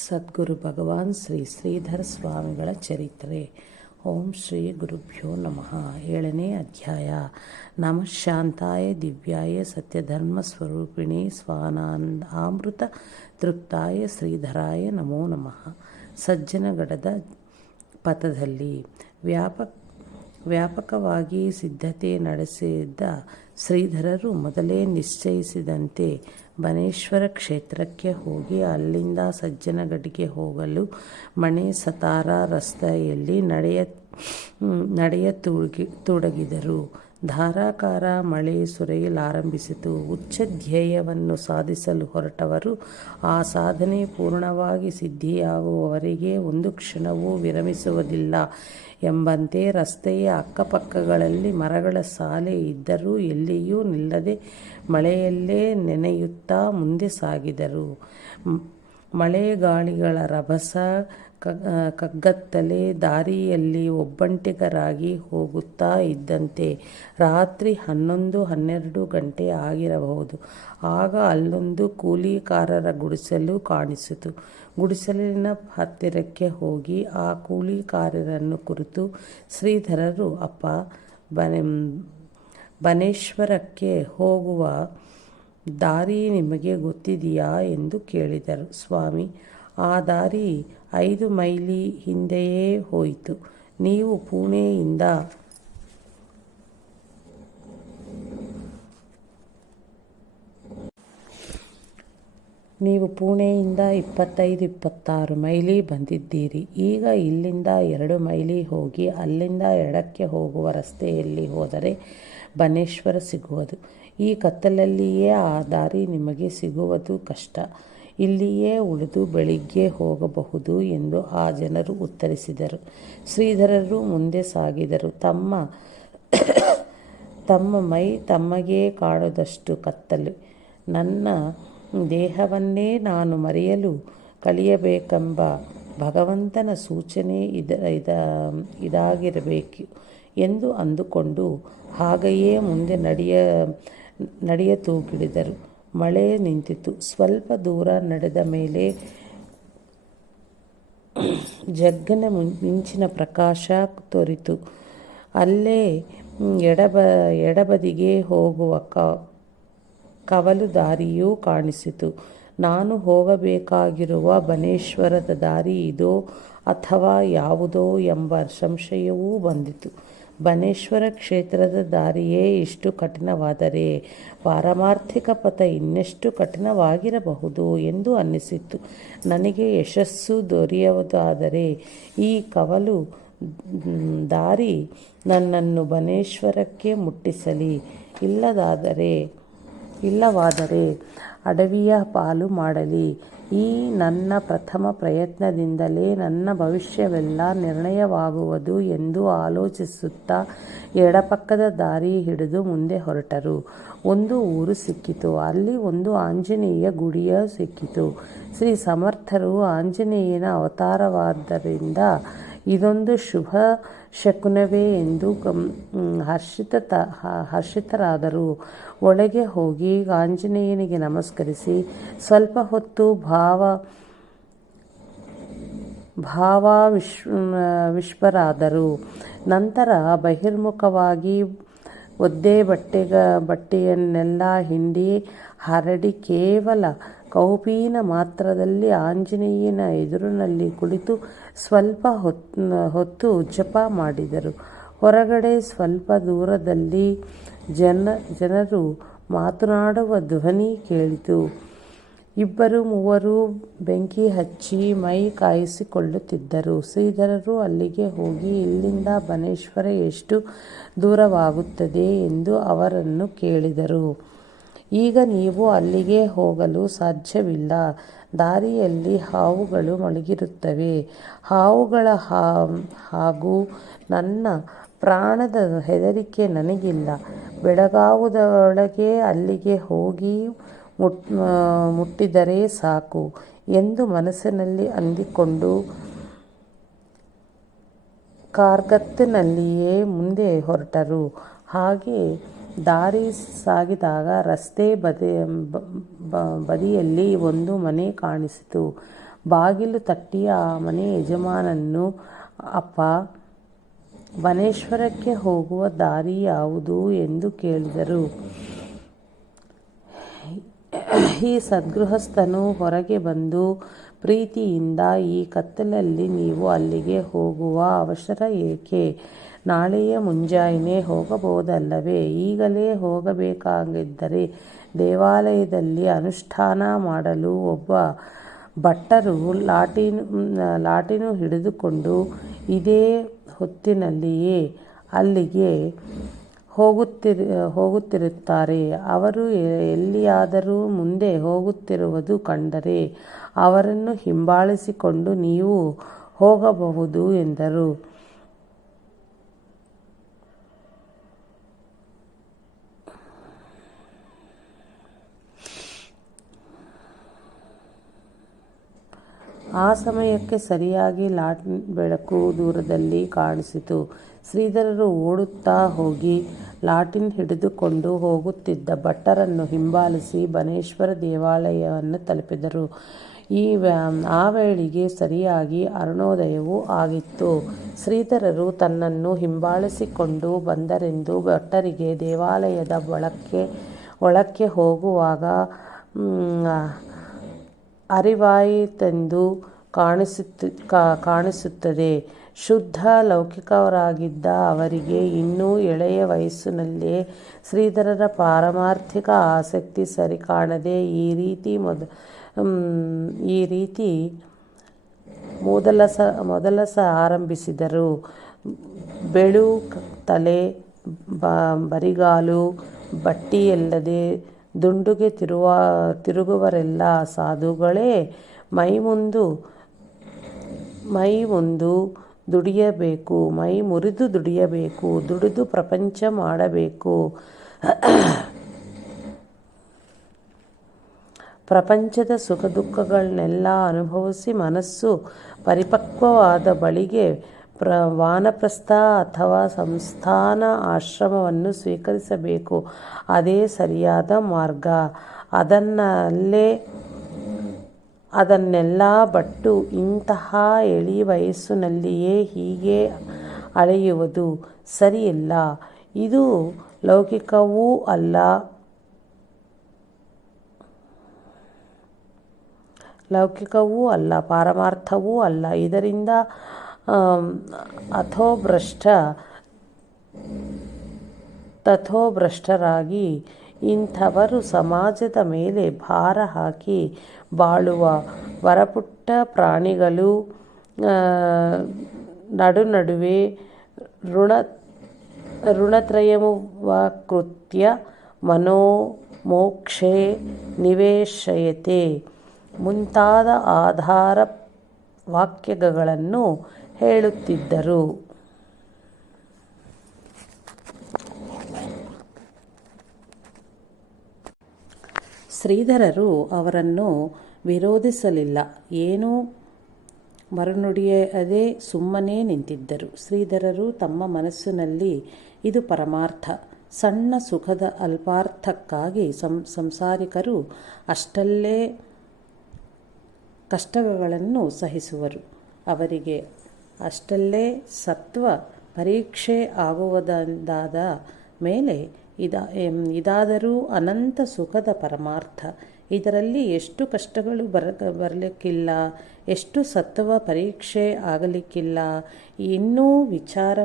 ಸದ್ಗುರು ಭಗವಾನ್ ಶ್ರೀ ಶ್ರೀಧರ ಸ್ವಾಮಿಗಳ ಚರಿತ್ರೆ. ಓಂ ಶ್ರೀ ಗುರುಭ್ಯೋ ನಮಃ. 7ನೇ ಅಧ್ಯಾಯ. ನಮಃ ಶಾಂತಾಯ ದಿವ್ಯಾಯ ಸತ್ಯಧರ್ಮ ಸ್ವರೂಪಿಣಿ ಸ್ವಾನಂದಾಮೃತ ತೃಪ್ತಾಯ ಶ್ರೀಧರಾಯ ನಮೋ ನಮಃ. ಸಜ್ಜನಗಡದ ಪಥದಲ್ಲಿ ವ್ಯಾಪಕವಾಗಿ ಸಿದ್ಧತೆ ನಡೆಸಿದ್ದ ಶ್ರೀಧರರು ಮೊದಲೇ ನಿಶ್ಚಯಿಸಿದಂತೆ ಬನೇಶ್ವರ ಕ್ಷೇತ್ರಕ್ಕೆ ಹೋಗಿ ಅಲ್ಲಿಂದ ಸಜ್ಜನಗಡಿಗೆ ಹೋಗಲು ಮಣೆ ಸತಾರ ರಸ್ತೆಯಲ್ಲಿ ನಡೆಯತೊಡಗಿದರು. ಧಾರಾಕಾರ ಮಳೆ ಸುರಿಯಲಾರಂಭಿಸಿತು. ಉಚ್ಚ ಧ್ಯೇಯವನ್ನು ಸಾಧಿಸಲು ಹೊರಟವರು ಆ ಸಾಧನೆ ಪೂರ್ಣವಾಗಿ ಸಿದ್ಧಿಯಾಗುವವರೆಗೆ ಒಂದು ಕ್ಷಣವೂ ವಿರಮಿಸುವುದಿಲ್ಲ ಎಂಬಂತೆ ರಸ್ತೆಯ ಅಕ್ಕಪಕ್ಕಗಳಲ್ಲಿ ಮರಗಳ ಸಾಲೆ ಇದ್ದರೂ ಎಲ್ಲಿಯೂ ನಿಲ್ಲದೆ ಮಳೆಯಲ್ಲೇ ನೆನೆಯುತ್ತಾ ಮುಂದೆ ಸಾಗಿದರು. ಮಳೆಗಾಳಿಗಳ ರಭಸ ಕಗ್ಗತ್ತಲೇ ದಾರಿಯಲ್ಲಿ ಒಬ್ಬಂಟಿಗರಾಗಿ ಹೋಗುತ್ತಾ ಇದ್ದಂತೆ ರಾತ್ರಿ 11-12 ಗಂಟೆ ಆಗಿರಬಹುದು. ಆಗ ಅಲ್ಲೊಂದು ಕೂಲಿಕಾರರ ಗುಡಿಸಲು ಕಾಣಿಸಿತು. ಗುಡಿಸಲಿನ ಹತ್ತಿರಕ್ಕೆ ಹೋಗಿ ಆ ಕೂಲಿಕಾರರನ್ನು ಕುರಿತು ಶ್ರೀಧರರು, ಅಪ್ಪ, ಬನೇಶ್ವರಕ್ಕೆ ಹೋಗುವ ದಾರಿ ನಿಮಗೆ ಗೊತ್ತಿದೆಯಾ ಎಂದು ಕೇಳಿದರು. ಸ್ವಾಮಿ, ಆ ದಾರಿ 5 ಮೈಲಿ ಹಿಂದೆಯೇ ಹೋಯಿತು. ನೀವು ಪುಣೆಯಿಂದ 25-26 ಮೈಲಿ ಬಂದಿದ್ದೀರಿ. ಈಗ ಇಲ್ಲಿಂದ 2 ಮೈಲಿ ಹೋಗಿ ಅಲ್ಲಿಂದ ಎಡಕ್ಕೆ ಹೋಗುವ ರಸ್ತೆಯಲ್ಲಿ ಹೋದರೆ ಬನೇಶ್ವರ ಸಿಗುವುದು. ಈ ಕತ್ತಲಲ್ಲಿಯೇ ಆ ದಾರಿ ನಿಮಗೆ ಸಿಗುವುದು ಕಷ್ಟ. ಇಲ್ಲಿಯೇ ಉಳಿದು ಬೆಳಿಗ್ಗೆ ಹೋಗಬಹುದು ಎಂದು ಆ ಜನರು ಉತ್ತರಿಸಿದರು. ಶ್ರೀಧರರು ಮುಂದೆ ಸಾಗಿದರು. ತಮ್ಮ ಮೈ ತಮಗೆ ಕಾಣದಷ್ಟು ಕತ್ತಲು. ನನ್ನ ದೇಹವನ್ನೇ ನಾನು ಮರೆಯಲು ಕಲಿಯಬೇಕೆಂಬ ಭಗವಂತನ ಸೂಚನೆ ಇದಾಗಿರಬೇಕು ಎಂದು ಅಂದುಕೊಂಡು ಹಾಗೆಯೇ ಮುಂದೆ ನಡೆಯತೊಡಗಿದರು. ಮಳೆ ನಿಂತಿತು. ಸ್ವಲ್ಪ ದೂರ ನಡೆದ ಮೇಲೆ ಜಗ್ಗನ ಮಿಂಚಿನ ಪ್ರಕಾಶ ತೋರಿತು. ಅಲ್ಲೇ ಎಡಬದಿಗೆ ಹೋಗುವ ಕವಲು ದಾರಿಯೂ ಕಾಣಿಸಿತು. ನಾನು ಹೋಗಬೇಕಾಗಿರುವ ಬನೇಶ್ವರದ ದಾರಿ ಇದೋ ಅಥವಾ ಯಾವುದೋ ಎಂಬ ಸಂಶಯವೂ ಬಂದಿತು. ಬನೇಶ್ವರ ಕ್ಷೇತ್ರದ ದಾರಿಯೇ ಇಷ್ಟು ಕಠಿಣವಾದರೆ ಪಾರಮಾರ್ಥಿಕ ಪಥ ಇನ್ನೆಷ್ಟು ಕಠಿಣವಾಗಿರಬಹುದು ಎಂದು ಅನ್ನಿಸಿತು. ನನಗೆ ಯಶಸ್ಸು ದೊರೆಯುವುದಾದರೆ ಈ ಕವಲು ದಾರಿ ನನ್ನನ್ನು ಬನೇಶ್ವರಕ್ಕೆ ಮುಟ್ಟಿಸಲಿ, ಇಲ್ಲವಾದರೆ ಅಡವಿಯ ಪಾಲು ಮಾಡಲಿ. ಈ ನನ್ನ ಪ್ರಥಮ ಪ್ರಯತ್ನದಿಂದಲೇ ನನ್ನ ಭವಿಷ್ಯವೆಲ್ಲ ನಿರ್ಣಯವಾಗುವುದು ಎಂದು ಆಲೋಚಿಸುತ್ತಾ ಎಡಪಕ್ಕದ ದಾರಿ ಹಿಡಿದು ಮುಂದೆ ಹೊರಟರು. ಒಂದು ಊರು ಸಿಕ್ಕಿತು. ಅಲ್ಲಿ ಒಂದು ಆಂಜನೇಯ ಗುಡಿಯೂ ಸಿಕ್ಕಿತು. ಶ್ರೀ ಸಮರ್ಥರು ಆಂಜನೇಯನ ಅವತಾರವಾದ್ದರಿಂದ ಇದೊಂದು ಶುಭ ಶಕುನವೇ ಎಂದು ಹರ್ಷಿತರಾದರು. ಒಳಗೆ ಹೋಗಿ ಆಂಜನೇಯನಿಗೆ ನಮಸ್ಕರಿಸಿ ಸ್ವಲ್ಪ ಹೊತ್ತು ಭಾವಾವಿಷ್ಪರಾದರು. ನಂತರ ಬಹಿರ್ಮುಖವಾಗಿ ಒದ್ದೆ ಬಟ್ಟೆಯನ್ನೆಲ್ಲ ಹರಡಿ ಕೇವಲ ಕೌಪೀನ ಮಾತ್ರದಲ್ಲಿ ಆಂಜನೇಯನ ಎದುರಿನಲ್ಲಿ ಕುಳಿತು ಸ್ವಲ್ಪ ಹೊತ್ತು ಜಪ ಮಾಡಿದರು. ಹೊರಗಡೆ ಸ್ವಲ್ಪ ದೂರದಲ್ಲಿ ಜನರು ಮಾತನಾಡುವ ಧ್ವನಿ ಕೇಳಿತು. 2-3 ಬೆಂಕಿ ಹಚ್ಚಿ ಮೈ ಕಾಯಿಸಿಕೊಳ್ಳುತ್ತಿದ್ದರು. ಶ್ರೀಧರರು ಅಲ್ಲಿಗೆ ಹೋಗಿ ಇಲ್ಲಿಂದ ಬನೇಶ್ವರ ಎಷ್ಟು ದೂರವಾಗುತ್ತದೆ ಎಂದು ಅವರನ್ನು ಕೇಳಿದರು. ಈಗ ನೀವು ಅಲ್ಲಿಗೆ ಹೋಗಲು ಸಾಧ್ಯವಿಲ್ಲ. ದಾರಿಯಲ್ಲಿ ಹಾವುಗಳು ಮಲಗಿರುತ್ತವೆ. ಹಾವುಗಳ ಹಾಗೂ ನನ್ನ ಪ್ರಾಣದ ಹೆದರಿಕೆ ನನಗಿಲ್ಲ. ಬೆಳಗಾಗುವುದರೊಳಗೆ ಅಲ್ಲಿಗೆ ಹೋಗಿ ಮುಟ್ಟಿದರೆ ಸಾಕು ಎಂದು ಮನಸ್ಸಿನಲ್ಲಿ ಅಂದುಕೊಂಡು ಕಾರ್ಗತ್ತಲಿನಲ್ಲಿಯೇ ಮುಂದೆ ಹೊರಟರು. ಹಾಗೆ ದಾರಿ ಸಾಗಿದಾಗ ರಸ್ತೆ ಬದಿಯಲ್ಲಿ ಒಂದು ಮನೆ ಕಾಣಿಸಿತು. ಬಾಗಿಲು ತಟ್ಟಿಯ ಆ ಮನೆ ಯಜಮಾನನ್ನು, ಅಪ್ಪ, ಬನೇಶ್ವರಕ್ಕೆ ಹೋಗುವ ದಾರಿ ಯಾವುದು ಎಂದು ಕೇಳಿದರು. ಈ ಸದ್ಗೃಹಸ್ಥನು ಹೊರಗೆ ಬಂದು ಪ್ರೀತಿಯಿಂದ, ಈ ಕತ್ತಲಲ್ಲಿ ನೀವು ಅಲ್ಲಿಗೆ ಹೋಗುವ ಅವಸರ ಏಕೆ? ನಾಳೆಯ ಮುಂಜಾನೆ ಹೋಗಬಹುದಲ್ಲವೇ? ಈಗಲೇ ಹೋಗಬೇಕಾಗಿದ್ದರೆ ದೇವಾಲಯದಲ್ಲಿ ಅನುಷ್ಠಾನ ಮಾಡಲು ಒಬ್ಬ ಭಟ್ಟರು ಲಾಟಿನು ಹಿಡಿದುಕೊಂಡು ಇದೇ ಹೊತ್ತಿನಲ್ಲಿಯೇ ಅಲ್ಲಿಗೆ ಹೋಗುತ್ತಿರುತ್ತಾರೆ. ಅವರು ಎಲ್ಲಿಯಾದರೂ ಮುಂದೆ ಹೋಗುತ್ತಿರುವುದು ಕಂಡರೆ ಅವರನ್ನು ಹಿಂಬಾಲಿಸಿಕೊಂಡು ನೀವು ಹೋಗಬಹುದು ಎಂದರು. ಆ ಸಮಯಕ್ಕೆ ಸರಿಯಾಗಿ ಲಾಟಿನ್ ಬೆಳಕು ದೂರದಲ್ಲಿ ಕಾಣಿಸಿತು. ಶ್ರೀಧರರು ಓಡುತ್ತಾ ಹೋಗಿ ಲಾಟಿನ್ ಹಿಡಿದುಕೊಂಡು ಹೋಗುತ್ತಿದ್ದ ಭಟ್ಟರನ್ನು ಹಿಂಬಾಲಿಸಿ ಬನೇಶ್ವರ ದೇವಾಲಯವನ್ನು ತಲುಪಿದರು. ಆ ವೇಳೆಗೆ ಸರಿಯಾಗಿ ಅರುಣೋದಯವೂ ಆಗಿತ್ತು. ಶ್ರೀಧರರು ತನ್ನನ್ನು ಹಿಂಬಾಲಿಸಿಕೊಂಡು ಬಂದರೆಂದು ಭಟ್ಟರಿಗೆ ದೇವಾಲಯದ ಒಳಕ್ಕೆ ಹೋಗುವಾಗ ಅರಿವಾಯಿತೆಂದು ಕಾಣಿಸುತ್ತದೆ. ಶುದ್ಧ ಲೌಕಿಕರಾಗಿದ್ದ ಅವರಿಗೆ ಇನ್ನೂ ಎಳೆಯ ವಯಸ್ಸಿನಲ್ಲೇ ಶ್ರೀಧರರ ಪಾರಮಾರ್ಥಿಕ ಆಸಕ್ತಿ ಸರಿಕಾಣದೆ ಈ ರೀತಿ ಮೊದಲಸ ಆರಂಭಿಸಿದರು. ಬೆಳು ತಲೆ, ಬರಿಗಾಲು, ಬಟ್ಟಿಯಿಲ್ಲದೆ ದುಂಡುಗೆ ತಿರುಗುವರೆಲ್ಲ ಸಾಧುಗಳೇ. ಮೈ ಮುಂದು ದುಡಿಯಬೇಕು, ಮೈ ಮುರಿದು ದುಡಿಯಬೇಕು, ದುಡಿದು ಪ್ರಪಂಚ ಮಾಡಬೇಕು, ಪ್ರಪಂಚದ ಸುಖ ದುಃಖಗಳನ್ನೆಲ್ಲ ಅನುಭವಿಸಿ ಮನಸ್ಸು ಪರಿಪಕ್ವವಾದ ಬಳಿಗೆ ವಾನಪ್ರಸ್ಥ ಅಥವಾ ಸಂಸ್ಥಾನ ಆಶ್ರಮವನ್ನು ಸ್ವೀಕರಿಸಬೇಕು. ಅದೇ ಸರಿಯಾದ ಮಾರ್ಗ. ಅದನ್ನೆಲ್ಲ ಬಿಟ್ಟು ಇಂತಹ ಎಳಿ ವಯಸ್ಸಿನಲ್ಲಿಯೇ ಹೀಗೆ ಅಳೆಯುವುದು ಸರಿಯಿಲ್ಲ. ಇದು ಲೌಕಿಕವೂ ಅಲ್ಲ, ಪಾರಮಾರ್ಥವೂ ಅಲ್ಲ. ಇದರಿಂದ ತಥೋಭ್ರಷ್ಟರಾಗಿ ಇಂಥವರು ಸಮಾಜದ ಮೇಲೆ ಭಾರ ಹಾಕಿ ಬಾಳುವ ವರಪುಟ್ಟ ಪ್ರಾಣಿಗಳು. ನಡುವೆ ಋಣತ್ರಯಮುಪಕೃತ್ಯ ಮನೋಮೋಕ್ಷೇ ನಿವೇಶಯತೆ ಮುಂತಾದ ಆಧಾರ ವಾಕ್ಯಗಳನ್ನು ಹೇಳುತ್ತಿದ್ದರು. ಶ್ರೀಧರರು ಅವರನ್ನು ವಿರೋಧಿಸಲಿಲ್ಲ. ಏನೂ ಮರುನುಡಿಯದೆ ಸುಮ್ಮನೇ ನಿಂತಿದ್ದರು. ಶ್ರೀಧರರು ತಮ್ಮ ಮನಸ್ಸಿನಲ್ಲಿ ಇದು ಪರಮಾರ್ಥ, ಸಣ್ಣ ಸುಖದ ಅಲ್ಪಾರ್ಥಕ್ಕಾಗಿ ಸಂಸಾರಿಕರು ಅಷ್ಟಲ್ಲೇ ಕಷ್ಟಗಳನ್ನು ಸಹಿಸುವರು. ಅವರಿಗೆ ಅಷ್ಟಲ್ಲೇ ಸತ್ವ ಪರೀಕ್ಷೆ ಆಗುವುದಾದ ಮೇಲೆ ಇದಾದರೂ ಅನಂತ ಸುಖದ ಪರಮಾರ್ಥ. ಇದರಲ್ಲಿ ಎಷ್ಟು ಕಷ್ಟಗಳು ಬರಲಿಕ್ಕಿಲ್ಲ, ಎಷ್ಟು ಸತ್ವ ಪರೀಕ್ಷೆ ಆಗಲಿಕ್ಕಿಲ್ಲ. ಇನ್ನೂ ವಿಚಾರ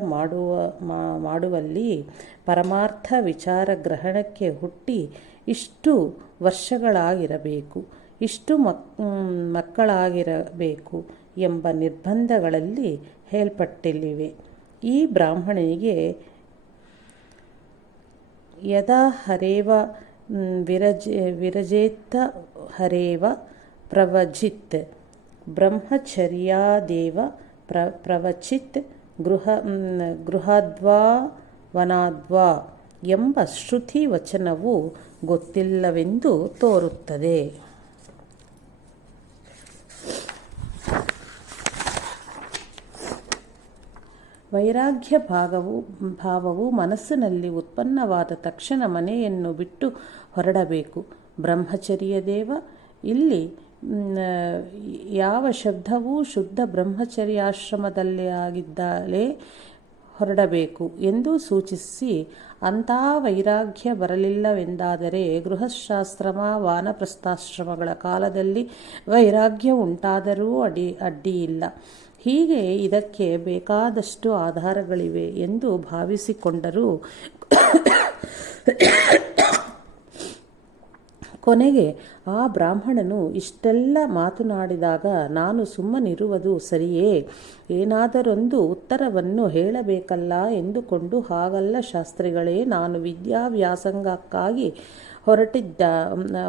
ಮಾಡುವಲ್ಲಿ ಪರಮಾರ್ಥ ವಿಚಾರ ಗ್ರಹಣಕ್ಕೆ ಹುಟ್ಟಿ ಇಷ್ಟು ವರ್ಷಗಳಾಗಿರಬೇಕು, ಇಷ್ಟು ಮಕ್ಕಳಾಗಿರಬೇಕು ಎಂಬ ನಿರ್ಬಂಧಗಳಲ್ಲಿ ಹೇಳಲ್ಪಟ್ಟಿವೆ. ಈ ಬ್ರಾಹ್ಮಣನಿಗೆ ಯದಾ ಹರೇವ ವಿರಜೇತ್ತ ಹರೇವ ಪ್ರವಜಿತ್ ಬ್ರಹ್ಮಚರ್ಯಾದೇವ ಪ್ರವಚಿತ್ ಗೃಹಾದ್ವಾ ವನಾದ್ವಾ ಎಂಬ ಶ್ರುತಿ ವಚನವು ಗೊತ್ತಿಲ್ಲವೆಂದು ತೋರುತ್ತದೆ. ವೈರಾಗ್ಯ ಭಾವವು ಮನಸ್ಸಿನಲ್ಲಿ ಉತ್ಪನ್ನವಾದ ತಕ್ಷಣ ಮನೆಯನ್ನು ಬಿಟ್ಟು ಹೊರಡಬೇಕು. ಬ್ರಹ್ಮಚರ್ಯ ದೇವ ಇಲ್ಲಿ ಯಾವ ಶಬ್ದವೂ ಶುದ್ಧ ಬ್ರಹ್ಮಚರ್ಯಾಶ್ರಮದಲ್ಲೇ ಆಗಿದ್ದಲೇ ಹೊರಡಬೇಕು ಎಂದು ಸೂಚಿಸಿ, ಅಂಥ ವೈರಾಗ್ಯ ಬರಲಿಲ್ಲವೆಂದಾದರೆ ಗೃಹಶಾಸ್ತ್ರಮ ವಾನಪ್ರಸ್ಥಾಶ್ರಮಗಳ ಕಾಲದಲ್ಲಿ ವೈರಾಗ್ಯ ಉಂಟಾದರೂ ಅಡ್ಡಿಯಿಲ್ಲ. ಹೀಗೆ ಇದಕ್ಕೆ ಬೇಕಾದಷ್ಟು ಆಧಾರಗಳಿವೆ ಎಂದು ಭಾವಿಸಿಕೊಂಡರೂ ಕೊನೆಗೆ ಆ ಬ್ರಾಹ್ಮಣನು ಇಷ್ಟೆಲ್ಲ ಮಾತನಾಡಿದಾಗ ನಾನು ಸುಮ್ಮನಿರುವುದು ಸರಿಯೇ? ಏನಾದರೊಂದು ಉತ್ತರವನ್ನು ಹೇಳಬೇಕಲ್ಲ ಎಂದುಕೊಂಡು, ಹಾಗಲ್ಲ ಶಾಸ್ತ್ರಿಗಳೇ, ನಾನು ವಿದ್ಯಾವ್ಯಾಸಂಗಕ್ಕಾಗಿ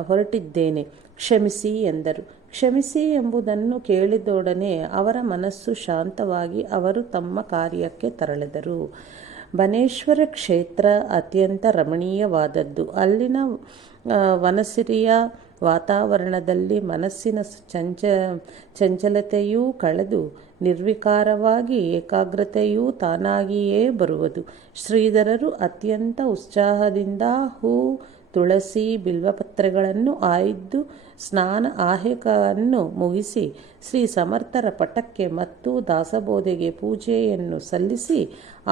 ಹೊರಟಿದ್ದೇನೆ, ಕ್ಷಮಿಸಿ ಎಂದರು. ಕ್ಷಮಿಸಿ ಎಂಬುದನ್ನು ಕೇಳಿದೊಡನೆ ಅವರ ಮನಸ್ಸು ಶಾಂತವಾಗಿ ಅವರು ತಮ್ಮ ಕಾರ್ಯಕ್ಕೆ ತೆರಳಿದರು. ಬನೇಶ್ವರ ಕ್ಷೇತ್ರ ಅತ್ಯಂತ ರಮಣೀಯವಾದದ್ದು. ಅಲ್ಲಿನ ವನಸಿರಿಯ ವಾತಾವರಣದಲ್ಲಿ ಮನಸ್ಸಿನ ಚಂಚಲತೆಯೂ ಕಳೆದು ನಿರ್ವಿಕಾರವಾಗಿ ಏಕಾಗ್ರತೆಯೂ ತಾನಾಗಿಯೇ ಬರುವುದು. ಶ್ರೀಧರರು ಅತ್ಯಂತ ಉತ್ಸಾಹದಿಂದ ಹೂ, ತುಳಸಿ, ಬಿಲ್ವಪತ್ರೆಗಳನ್ನು ಆಯ್ದು ಸ್ನಾನ ಆಹ್ನಿಕವನ್ನು ಮುಗಿಸಿ ಶ್ರೀ ಸಮರ್ಥರ ಪಟಕ್ಕೆ ಮತ್ತು ದಾಸಬೋಧೆಗೆ ಪೂಜೆಯನ್ನು ಸಲ್ಲಿಸಿ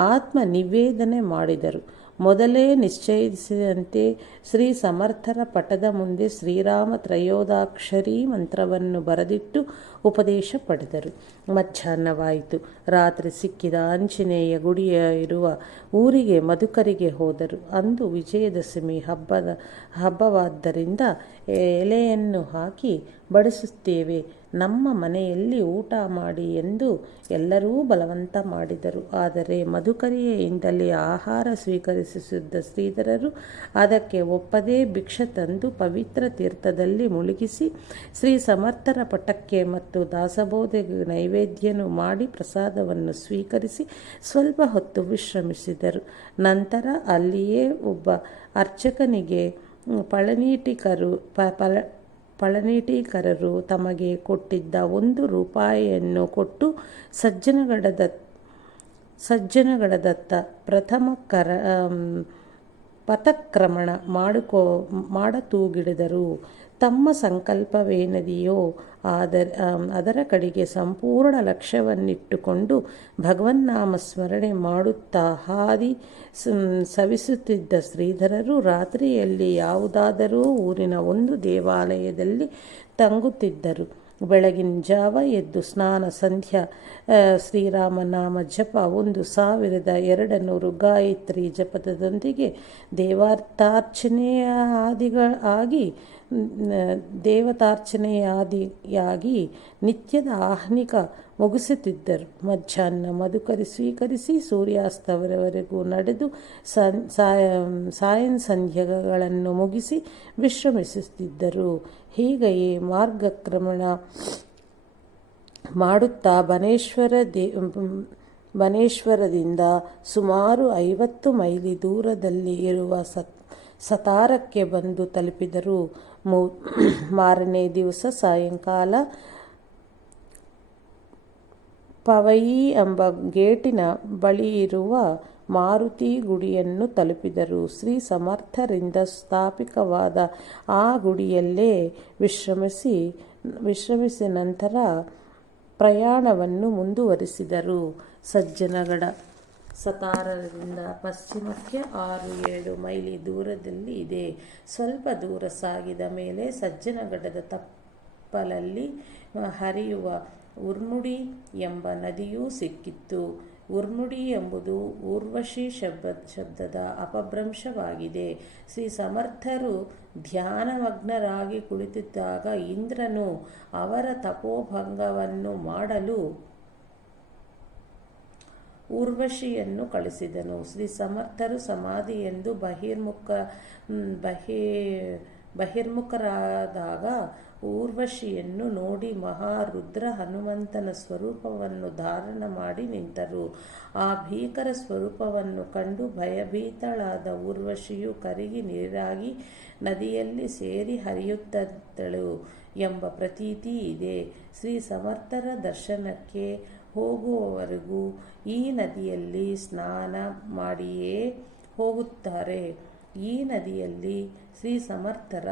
ಆತ್ಮ ನಿವೇದನೆ ಮಾಡಿದರು. ಮೊದಲೇ ನಿಶ್ಚಯಿಸಿದಂತೆ ಶ್ರೀ ಸಮರ್ಥರ ಪಟದ ಮುಂದೆ ಶ್ರೀರಾಮ ತ್ರಯೋದಾಕ್ಷರಿ ಮಂತ್ರವನ್ನು ಬರೆದಿಟ್ಟು ಉಪದೇಶ ಪಡೆದರು. ಮಧ್ಯಾಹ್ನವಾಯಿತು. ರಾತ್ರಿ ಸಿಕ್ಕಿದ ಆಂಜನೇಯ ಗುಡಿಯ ಇರುವ ಊರಿಗೆ ಮಧುಕರಿಗೆ ಹೋದರು. ಅಂದು ವಿಜಯದಶಮಿ ಹಬ್ಬವಾದ್ದರಿಂದ ಎಲೆಯನ್ನು ಹಾಕಿ ಬಡಿಸುತ್ತೇವೆ, ನಮ್ಮ ಮನೆಯಲ್ಲಿ ಊಟ ಮಾಡಿ ಎಂದು ಎಲ್ಲರೂ ಬಲವಂತ ಮಾಡಿದರು. ಆದರೆ ಮಧುಕರಿಯಿಂದಲೇ ಆಹಾರ ಸ್ವೀಕರಿಸಿದ್ದ ಶ್ರೀಧರರು ಅದಕ್ಕೆ ಒಪ್ಪದೆ ಭಿಕ್ಷೆ ತಂದು ಪವಿತ್ರ ತೀರ್ಥದಲ್ಲಿ ಮುಳುಗಿಸಿ ಶ್ರೀ ಸಮರ್ಥರ ಪಟಕ್ಕೆ ಮತ್ತು ದಾಸಬೋಧೆಗೆ ನೈವೇದ್ಯನು ಮಾಡಿ ಪ್ರಸಾದವನ್ನು ಸ್ವೀಕರಿಸಿ ಸ್ವಲ್ಪ ಹೊತ್ತು ವಿಶ್ರಮಿಸಿದರು. ನಂತರ ಅಲ್ಲಿಯೇ ಒಬ್ಬ ಅರ್ಚಕನಿಗೆ ಪಳನೀಟಿಕರರು ತಮಗೆ ಕೊಟ್ಟಿದ್ದ 1 ರೂಪಾಯಿಯನ್ನು ಕೊಟ್ಟು ಸಜ್ಜನಗಡದತ್ತ ಪ್ರಥಮ ಪಥಕ್ರಮಣ ಮಾಡತೂಗಿಡಿದರು. ತಮ್ಮ ಸಂಕಲ್ಪವೇನದೆಯೋ ಅದರ ಕಡೆಗೆ ಸಂಪೂರ್ಣ ಲಕ್ಷ್ಯವನ್ನಿಟ್ಟುಕೊಂಡು ಭಗವನ್ನಾಮ ಸ್ಮರಣೆ ಮಾಡುತ್ತಾ ಹಾದಿ ಸವಿಸುತ್ತಿದ್ದ ಶ್ರೀಧರರು ರಾತ್ರಿಯಲ್ಲಿ ಯಾವುದಾದರೂ ಊರಿನ ಒಂದು ದೇವಾಲಯದಲ್ಲಿ ತಂಗುತ್ತಿದ್ದರು. ಬೆಳಗಿನ ಜಾವ ಎದ್ದು ಸ್ನಾನ, ಸಂಧ್ಯಾ, ಶ್ರೀರಾಮನಾಮ ಜಪ 1200 ಗಾಯತ್ರಿ ಜಪದೊಂದಿಗೆ ದೇವತಾರ್ಚನೆಯಾದಿಯಾಗಿ ನಿತ್ಯದ ಆಹ್ನಿಕ ಮುಗಿಸುತ್ತಿದ್ದರು. ಮಧ್ಯಾಹ್ನ ಮಧುಕರಿ ಸ್ವೀಕರಿಸಿ ಸೂರ್ಯಾಸ್ತವರೆಗೂ ನಡೆದು ಸಂಧ್ಯೆಗಳನ್ನು ಮುಗಿಸಿ ವಿಶ್ರಮಿಸುತ್ತಿದ್ದರು. ಹೀಗೆಯೇ ಮಾರ್ಗಕ್ರಮಣ ಮಾಡುತ್ತಾ ಬನೇಶ್ವರದಿಂದ ಸುಮಾರು 50 ಮೈಲಿ ದೂರದಲ್ಲಿ ಇರುವ ಸತಾರಕ್ಕೆ ಬಂದು ತಲುಪಿದರು. ಮಾರನೇ ದಿವಸ ಸಾಯಂಕಾಲ ಪವಯಿ ಎಂಬ ಗೇಟಿನ ಬಳಿಯಿರುವ ಮಾರುತಿ ಗುಡಿಯನ್ನು ತಲುಪಿದರು. ಶ್ರೀ ಸಮರ್ಥರಿಂದ ಸ್ಥಾಪಿತವಾದ ಆ ಗುಡಿಯಲ್ಲೇ ವಿಶ್ರಮಿಸಿ ನಂತರ ಪ್ರಯಾಣವನ್ನು ಮುಂದುವರಿಸಿದರು. ಸಜ್ಜನಗಡ ಸತಾರದಿಂದ ಪಶ್ಚಿಮಕ್ಕೆ 6-7 ಮೈಲಿ ದೂರದಲ್ಲಿ ಇದೆ. ಸ್ವಲ್ಪ ದೂರ ಸಾಗಿದ ಮೇಲೆ ಸಜ್ಜನಗಡದ ತಪ್ಪಲಲ್ಲಿ ಹರಿಯುವ ಉರ್ಮುಡಿ ಎಂಬ ನದಿಯೂ ಸಿಕ್ಕಿತ್ತು. ಉರ್ಮುಡಿ ಎಂಬುದು ಊರ್ವಶಿ ಶಬ್ದದ ಅಪಭ್ರಂಶವಾಗಿದೆ. ಶ್ರೀ ಸಮರ್ಥರು ಧ್ಯಾನಮಗ್ನರಾಗಿ ಕುಳಿತಿದ್ದಾಗ ಇಂದ್ರನು ಅವರ ತಪೋಭಂಗವನ್ನು ಮಾಡಲು ಊರ್ವಶಿಯನ್ನು ಕಳಿಸಿದನು. ಶ್ರೀ ಸಮರ್ಥರು ಸಮಾಧಿಯೆಂದು ಬಹಿರ್ಮುಖರಾದಾಗ ಊರ್ವಶಿಯನ್ನು ನೋಡಿ ಮಹಾರುದ್ರ ಹನುಮಂತನ ಸ್ವರೂಪವನ್ನು ಧಾರಣ ಮಾಡಿ ನಿಂತರು. ಆ ಭೀಕರ ಸ್ವರೂಪವನ್ನು ಕಂಡು ಭಯಭೀತಳಾದ ಊರ್ವಶಿಯು ಕರಗಿ ನೀರಾಗಿ ನದಿಯಲ್ಲಿ ಸೇರಿ ಹರಿಯುತ್ತದಳು ಎಂಬ ಪ್ರತೀತಿ ಇದೆ. ಶ್ರೀ ಸಮರ್ಥರ ದರ್ಶನಕ್ಕೆ ಹೋಗುವವರೆಗೂ ಈ ನದಿಯಲ್ಲಿ ಸ್ನಾನ ಮಾಡಿಯೇ ಹೋಗುತ್ತಾರೆ. ಈ ನದಿಯಲ್ಲಿ ಶ್ರೀ ಸಮರ್ಥರ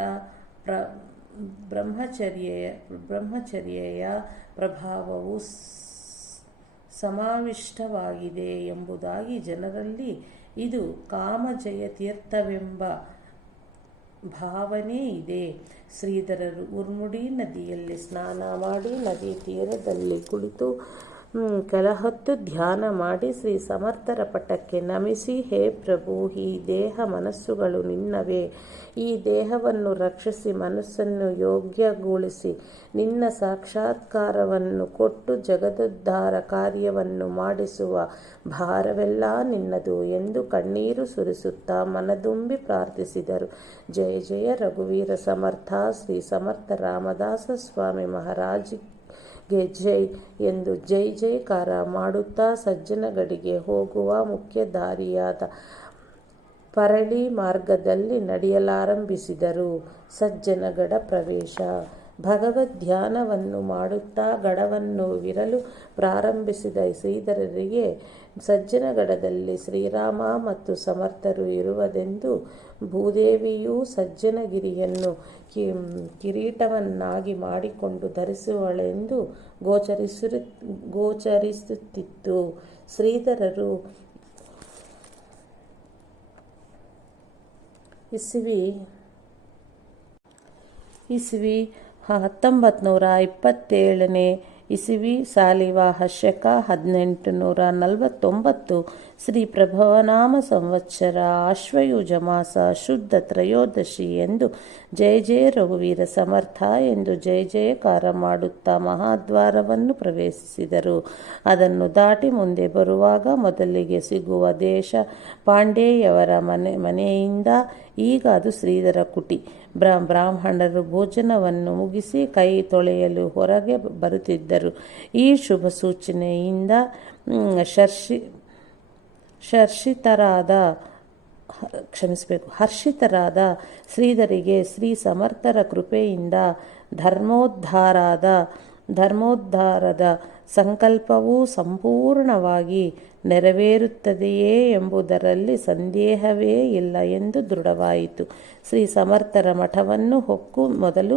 ಬ್ರಹ್ಮಚರ್ಯೆಯ ಪ್ರಭಾವವು ಸಮಾವಿಷ್ಟವಾಗಿದೆ ಎಂಬುದಾಗಿ ಜನರಲ್ಲಿ ಇದು ಕಾಮಜಯ ತೀರ್ಥವೆಂಬ ಭಾವನೆ ಇದೆ. ಶ್ರೀಧರರು ಉರ್ಮುಡಿ ನದಿಯಲ್ಲಿ ಸ್ನಾನ ಮಾಡಿ ನದಿ ತೀರದಲ್ಲಿ ಕುಳಿತು ಕೆಲಹೊತ್ತು ಧ್ಯಾನ ಮಾಡಿ ಶ್ರೀ ಸಮರ್ಥರ ಪಟಕ್ಕೆ ನಮಿಸಿ, ಹೇ ಪ್ರಭು, ಈ ದೇಹ ಮನಸ್ಸುಗಳು ನಿನ್ನವೇ. ಈ ದೇಹವನ್ನು ರಕ್ಷಿಸಿ ಮನಸ್ಸನ್ನು ಯೋಗ್ಯಗೊಳಿಸಿ ನಿನ್ನ ಸಾಕ್ಷಾತ್ಕಾರವನ್ನು ಕೊಟ್ಟು ಜಗದುದ್ಧಾರ ಕಾರ್ಯವನ್ನು ಮಾಡಿಸುವ ಭಾರವೆಲ್ಲ ನಿನ್ನದು ಎಂದು ಕಣ್ಣೀರು ಸುರಿಸುತ್ತಾ ಮನದುಂಬಿ ಪ್ರಾರ್ಥಿಸಿದರು. ಜಯ ಜಯ ರಘುವೀರ ಸಮರ್ಥ ಶ್ರೀ ಸಮರ್ಥ ರಾಮದಾಸ ಸ್ವಾಮಿ ಮಹಾರಾಜ್ ಗೆ ಜೈ ಎಂದು ಜೈ ಜೈಕಾರ ಮಾಡುತ್ತಾ ಸಜ್ಜನಗಡಿಗೆ ಹೋಗುವ ಮುಖ್ಯ ದಾರಿಯಾದ ಪರಳಿ ಮಾರ್ಗದಲ್ಲಿ ನಡೆಯಲಾರಂಭಿಸಿದರು. ಸಜ್ಜನಗಡ ಪ್ರವೇಶ. ಭಗವದ್ ಧ್ಯಾನವನ್ನು ಮಾಡುತ್ತಾ ಗಡವನ್ನು ವಿರಲು ಪ್ರಾರಂಭಿಸಿದ ಶ್ರೀಧರರಿಗೆ ಸಜ್ಜನಗಡದಲ್ಲಿ ಶ್ರೀರಾಮ ಮತ್ತು ಸಮರ್ಥರು ಇರುವುದೆಂದು ಭೂದೇವಿಯು ಸಜ್ಜನಗಿರಿಯನ್ನು ಕಿರೀಟವನ್ನಾಗಿ ಮಾಡಿಕೊಂಡು ಧರಿಸುವಳೆಂದು ಗೋಚರಿಸುತ್ತಿತ್ತು. ಶ್ರೀಧರರು ಇಸವಿ 1927 ಇಸವಿ ಸಾಲಿವಾಹ ಶಕ 1849 ಶ್ರೀ ಪ್ರಭವನಾಮ ಸಂವತ್ಸರ ಆಶ್ವಯುಜ ಮಾಸ ಶುದ್ಧ ತ್ರಯೋದಶಿ ಎಂದು ಜಯ ಜಯ ರಘುವೀರ ಸಮರ್ಥ ಎಂದು ಜಯ ಜಯಕಾರ ಮಾಡುತ್ತಾ ಮಹಾದ್ವಾರವನ್ನು ಪ್ರವೇಶಿಸಿದರು. ಅದನ್ನು ದಾಟಿ ಮುಂದೆ ಬರುವಾಗ ಮೊದಲಿಗೆ ಸಿಗುವ ದೇಶ ಪಾಂಡೆಯವರ ಮನೆಯಿಂದ. ಈಗ ಅದು ಶ್ರೀಧರ ಕುಟಿ. ಬ್ರಾಹ್ಮಣರು ಭೋಜನವನ್ನು ಮುಗಿಸಿ ಕೈ ತೊಳೆಯಲು ಹೊರಗೆ ಬರುತ್ತಿದ್ದರು. ಈ ಶುಭ ಸೂಚನೆಯಿಂದ ಹರ್ಷಿತರಾದ ಶ್ರೀಧರಿಗೆ ಶ್ರೀ ಸಮರ್ಥರ ಕೃಪೆಯಿಂದ ಧರ್ಮೋದ್ಧಾರದ ಸಂಕಲ್ಪವು ಸಂಪೂರ್ಣವಾಗಿ ನೆರವೇರುತ್ತದೆಯೇ ಎಂಬುದರಲ್ಲಿ ಸಂದೇಹವೇ ಇಲ್ಲ ಎಂದು ದೃಢವಾಯಿತು. ಶ್ರೀ ಸಮರ್ಥರ ಮಠವನ್ನು ಹೊಕ್ಕು ಮೊದಲು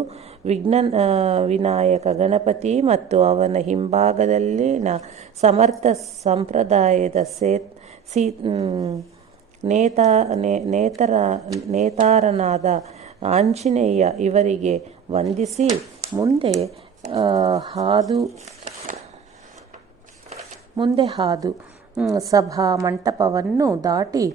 ವಿನಾಯಕ ಗಣಪತಿ ಮತ್ತು ಅವನ ಹಿಂಭಾಗದಲ್ಲಿನ ಸಮರ್ಥ ಸಂಪ್ರದಾಯದ ನೇತಾರನಾದ ಆಂಜನೇಯ ಇವರಿಗೆ ವಂದಿಸಿ ಮುಂದೆ ಹಾದು ಸಭಾ ಮಂಟಪವನ್ನು ದಾಟಿ